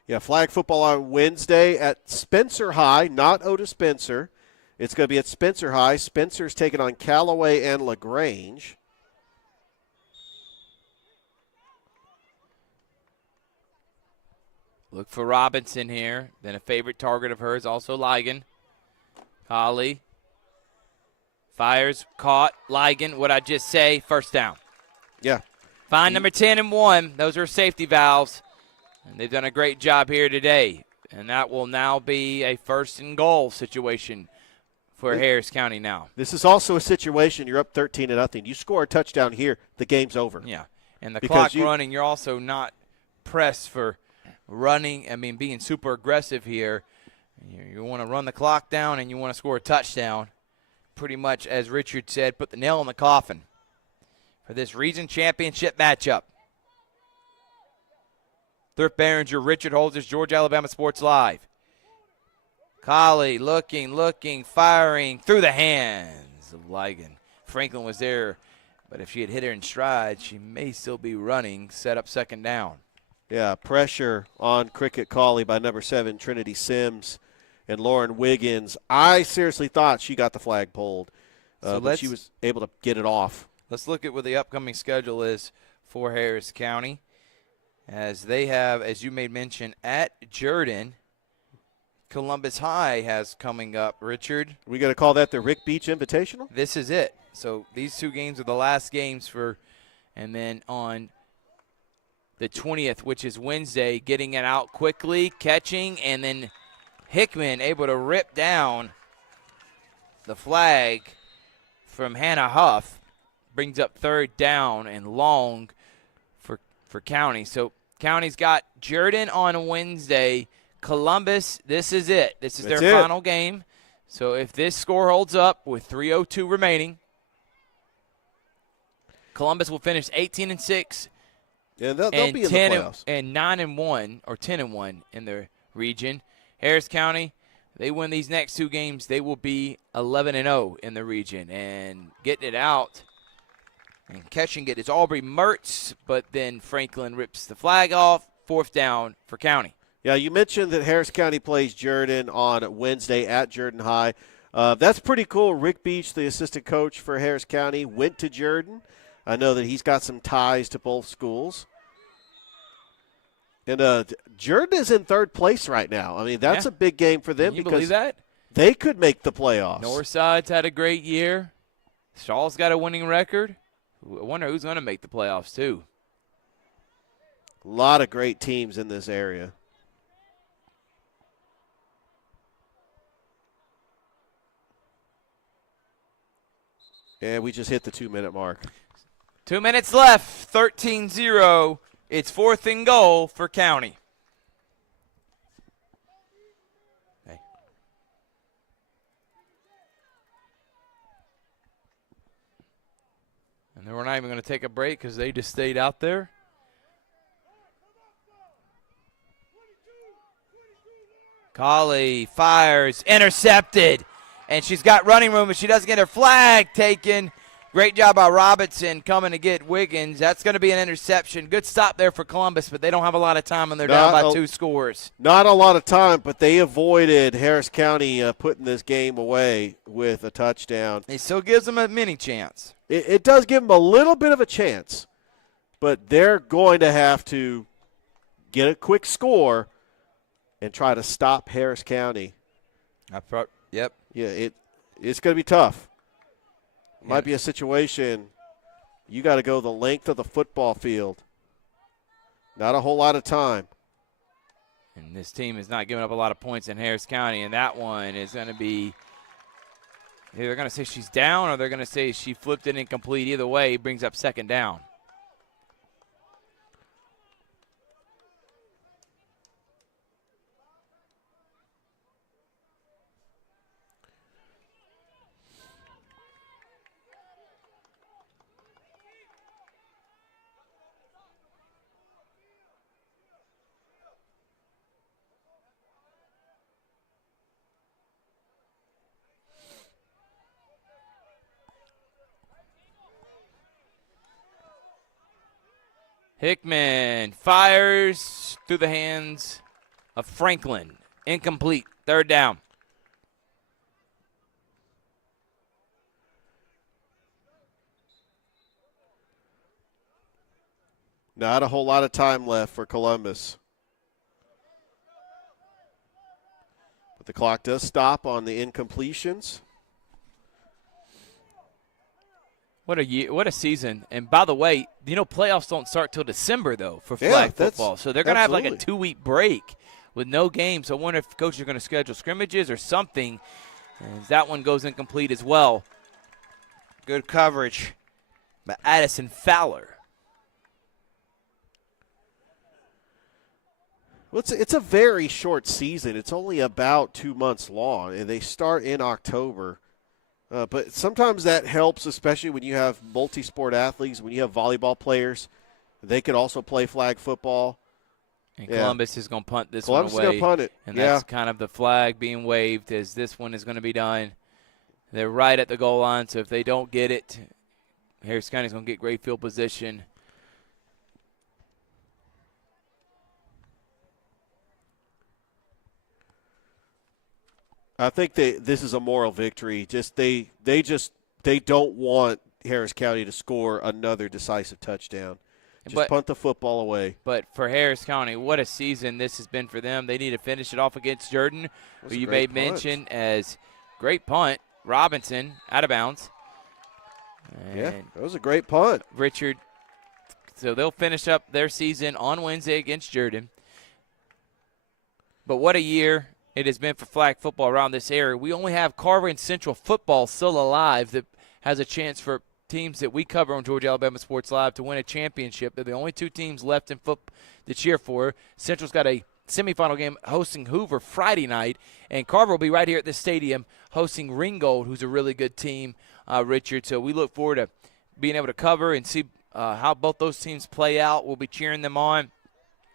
Yeah, flag football on Wednesday at Spencer High, not Odis Spencer. It's going to be at Spencer High. Spencer's taking on Callaway and LaGrange. Look for Robinson here. Then a favorite target of hers, also Ligon. Colley fires, caught. Ligon, what'd I just say? First down. Yeah. Find number 10 and 1. Those are safety valves. And they've done a great job here today. And that will now be a 1st and goal situation for Harris County now. This is also a situation you're up 13-0. You score a touchdown here, the game's over. Yeah, and the Because clock running, you're also not pressed for running. I mean, being super aggressive here. You want to run the clock down and you want to score a touchdown. Pretty much, as Richard said, put the nail in the coffin for this region championship matchup. Thurp Behringer, Richard Holzers, Georgia Alabama Sports Live. Colley looking, firing through the hands of Ligon. Franklin was there, but if she had hit her in stride, she may still be running, set up 2nd down. Yeah, pressure on Cricket Colley by number 7, Trinity Sims and Lauren Wiggins. I seriously thought she got the flag pulled, but she was able to get it off. Let's look at what the upcoming schedule is for Harris County, as they have, as you made mention, at Jordan. Columbus High has coming up, Richard. We got to call that the Rick Beach Invitational? This is it. So these 2 games are the last games for, and then on the 20th, which is Wednesday, getting it out quickly, catching, and then Hickman able to rip down the flag from Hannah Huff. Brings up 3rd down and long for County. So County's got Jordan on Wednesday. Columbus, this is it. This is their final game. So if this score holds up with 3:02 remaining, Columbus will finish 18-6. Yeah, they'll be in the playoffs. And 9-1 or 10-1 in the region. Harris County, they win these next 2 games, they will be 11-0 in the region. And getting it out and catching it is Aubrey Mertz, but then Franklin rips the flag off. 4th down for County. Yeah, you mentioned that Harris County plays Jordan on Wednesday at Jordan High. That's pretty cool. Rick Beach, the assistant coach for Harris County, went to Jordan. I know that he's got some ties to both schools. And Jordan is in 3rd place right now. I mean, that's a big game for them. Can you believe that? They could make the playoffs. Northside's had a great year. Shaw's got a winning record. I wonder who's going to make the playoffs, too. A lot of great teams in this area. And we just hit the 2-minute mark. 2 minutes left, 13-0. It's 4th and goal for County. Hey. And then we're not even going to take a break because they just stayed out there. Colley fires, intercepted. And she's got running room, but she doesn't get her flag taken. Great job by Robinson coming to get Wiggins. That's going to be an interception. Good stop there for Columbus, but they don't have a lot of time, and they're down by 2 scores. Not a lot of time, but they avoided Harris County putting this game away with a touchdown. It still gives them a mini chance. It does give them a little bit of a chance, but they're going to have to get a quick score and try to stop Harris County. Yep. Yeah, it's going to be tough. Might be a situation you got to go the length of the football field. Not a whole lot of time. And this team is not giving up a lot of points in Harris County, and that one is going to be – they're going to say she's down or they're going to say she flipped it incomplete. Either way, it brings up 2nd down. Hickman fires through the hands of Franklin. Incomplete. 3rd down. Not a whole lot of time left for Columbus. But the clock does stop on the incompletions. What a year, what a season. And by the way, you know, playoffs don't start till December, though, for flag football. So they're going to have like a 2-week break with no games. I wonder if coaches are going to schedule scrimmages or something. As that one goes incomplete as well. Good coverage by Addison Fowler. Well, it's a very short season. It's only about 2 months long, and they start in October. But sometimes that helps, especially when you have multi-sport athletes, when you have volleyball players. They could also play flag football. And Columbus is going to punt this Columbus one away. is going to punt it. And that's kind of the flag being waved as this one is going to be done. They're right at the goal line, so if they don't get it, Harris County's going to get great field position. I think this is a moral victory. They don't want Harris County to score another decisive touchdown. Punt the football away. But for Harris County, what a season this has been for them. They need to finish it off against Jordan, who you made mention as great punt. Robinson out of bounds. Yeah, that was a great punt. Richard. So they'll finish up their season on Wednesday against Jordan. But what a year it has been for flag football around this area. We only have Carver and Central football still alive that has a chance for teams that we cover on Georgia Alabama Sports Live to win a championship. They're the only two teams left in football to cheer for. Central's got a semifinal game hosting Hoover Friday night, and Carver will be right here at the stadium hosting Ringgold, who's a really good team, Richard. So we look forward to being able to cover and see how both those teams play out. We'll be cheering them on.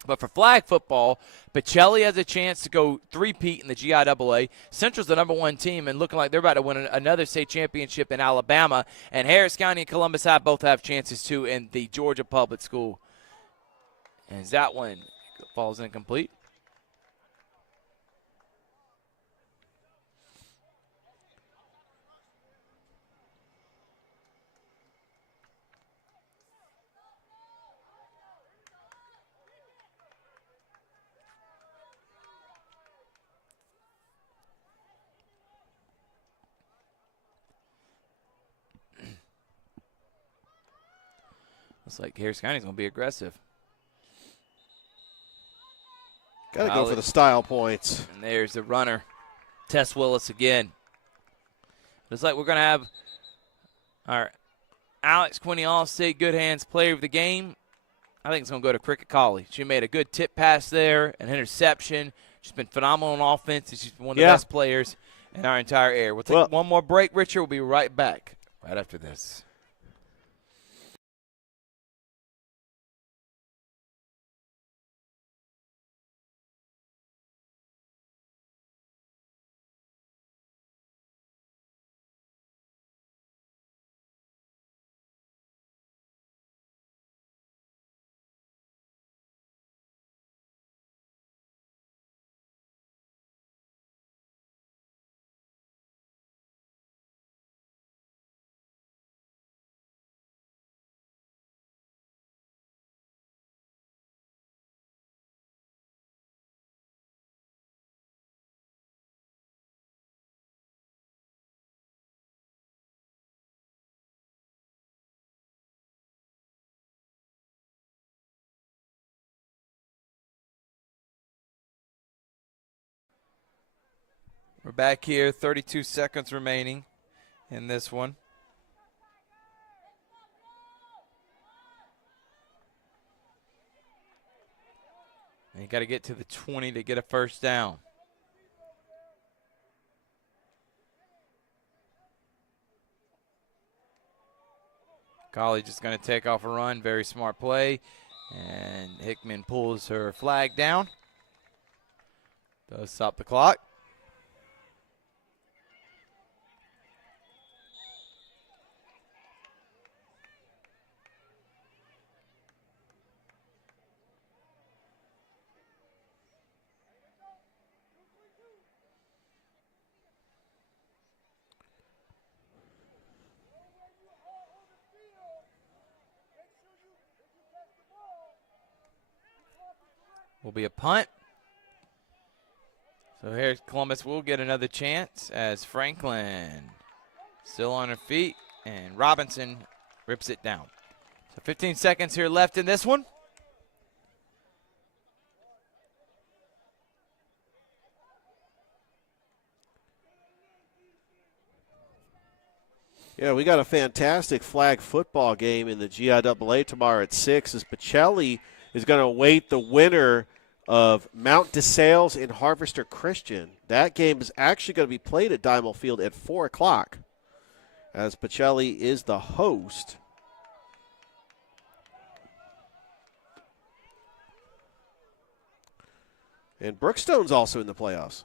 But for flag football, Pacelli has a chance to go three-peat in the GIAA. Central's the number one team and looking like they're about to win another state championship in Alabama. And Harris County and Columbus High both have chances, too, in the Georgia Public School. And that one falls incomplete. Looks like Harris County's going to be aggressive. Got to go for the style points. And there's the runner, Tess Willis again. Looks like we're going to have our Alex Quinney All-State Good Hands Player of the Game. I think it's going to go to Cricket Colley. She made a good tip pass there, an interception. She's been phenomenal on offense. She's one of the best players in our entire area. We'll take one more break, Richard. We'll be right back right after this. We're back here, 32 seconds remaining in this one. And you got to get to the 20 to get a first down. College is going to take off a run, very smart play. And Hickman pulls her flag down. Does stop the clock. Will be a punt. So here's Columbus will get another chance as Franklin still on her feet and Robinson rips it down. So 15 seconds here left in this one. Yeah, we got a fantastic flag football game in the GIAA tomorrow at 6 as Pacelli is going to await the winner of Mount DeSales and Harvester Christian. That game is actually going to be played at Diamond Field at 4 o'clock as Pacelli is the host. And Brookstone's also in the playoffs.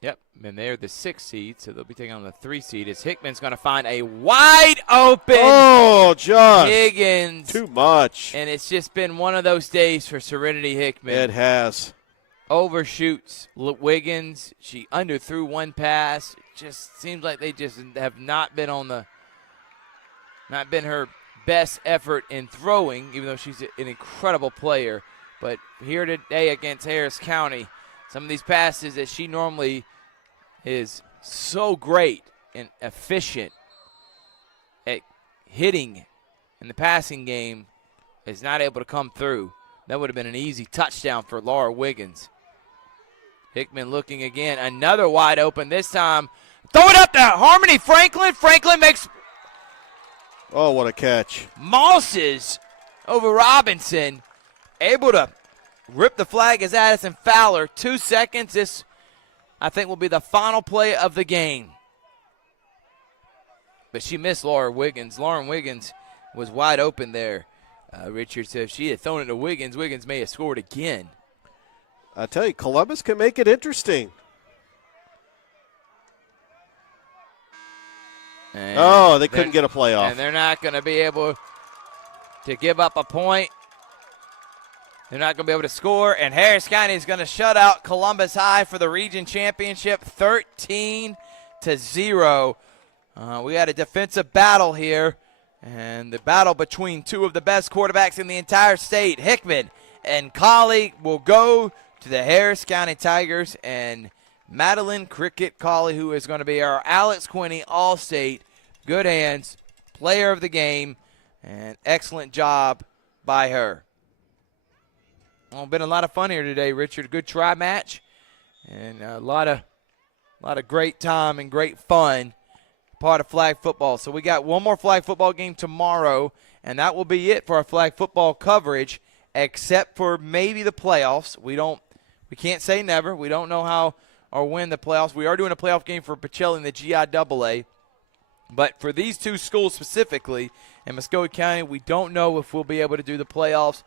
Yep, and they're the 6th seed, so they'll be taking on the 3 seed as Hickman's going to find a wide open Josh. Higgins. Too much. And it's just been one of those days for Serenity Hickman. It has. Overshoots Wiggins. She underthrew one pass. It just seems like they just have not been her best effort in throwing, even though she's an incredible player. But here today against Harris County, some of these passes that she normally is so great and efficient at hitting in the passing game is not able to come through. That would have been an easy touchdown for Laura Wiggins. Hickman looking again. Another wide open this time. Throw it up there. Harmony Franklin. Franklin makes. Oh, what a catch. Mosses over Robinson. Able to rip the flag as Addison Fowler. 2 seconds. This, I think, will be the final play of the game. But she missed Lauren Wiggins. Lauren Wiggins was wide open there. Richard said if she had thrown it to Wiggins, Wiggins may have scored again. I tell you, Columbus can make it interesting. And they couldn't get a playoff. And they're not going to be able to give up a point. They're not going to be able to score. And Harris County is going to shut out Columbus High for the region championship 13-0. We had a defensive battle here. And the battle between two of the best quarterbacks in the entire state, Hickman and Colley, will go to the Harris County Tigers. And Madeline Cricket Colley, who is going to be our Alex Quinney All-State. Good hands, player of the game, and excellent job by her. Well, been a lot of fun here today, Richard. Good try match, and a lot of great time and great fun. Part of flag football. So we got one more flag football game tomorrow, and that will be it for our flag football coverage, except for maybe the playoffs. We can't say never. We don't know how or when the playoffs. We are doing a playoff game for Pacelli in the GIAA. But for these two schools specifically, in Muskogee County, we don't know if we'll be able to do the playoffs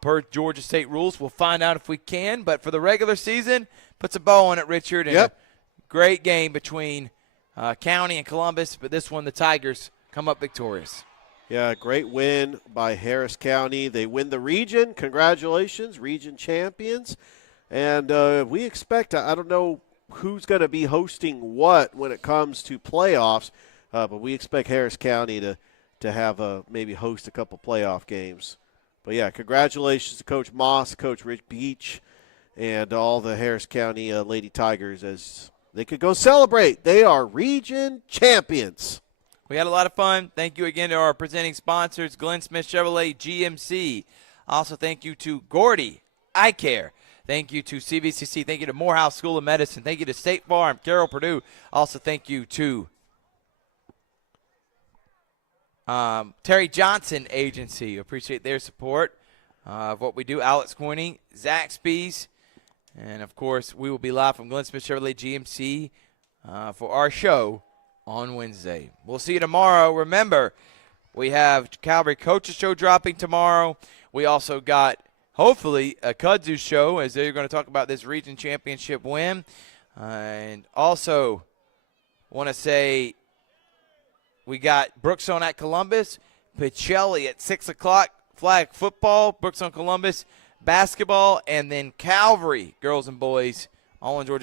per Georgia State rules. We'll find out if we can. But for the regular season, puts a bow on it, Richard. And yep. A great game between County and Columbus. But this one, the Tigers come up victorious. Yeah, great win by Harris County. They win the region. Congratulations, region champions. And we expect, I don't know who's going to be hosting what when it comes to playoffs, but we expect Harris County to have maybe host a couple playoff games. But, yeah, congratulations to Coach Moss, Coach Rich Beach, and all the Harris County Lady Tigers as they could go celebrate. They are region champions. We had a lot of fun. Thank you again to our presenting sponsors, Glenn Smith Chevrolet GMC. Also, thank you to Gordy Eye Care. Thank you to CVCC. Thank you to Morehouse School of Medicine. Thank you to State Farm, Carroll Purdue. Also, thank you to Terry Johnson Agency. Appreciate their support of what we do. Alex Quinney, Zaxby's, and, of course, we will be live from Glenn Smith Chevrolet GMC for our show on Wednesday. We'll see you tomorrow. Remember, we have Calvary Coaches Show dropping tomorrow. We also got, hopefully, a Kudzu show as they're going to talk about this region championship win. And also want to say we got Brookstone at Columbus, Pacelli at 6 o'clock, flag football, Brookstone Columbus basketball, and then Calvary girls and boys all in Georgia.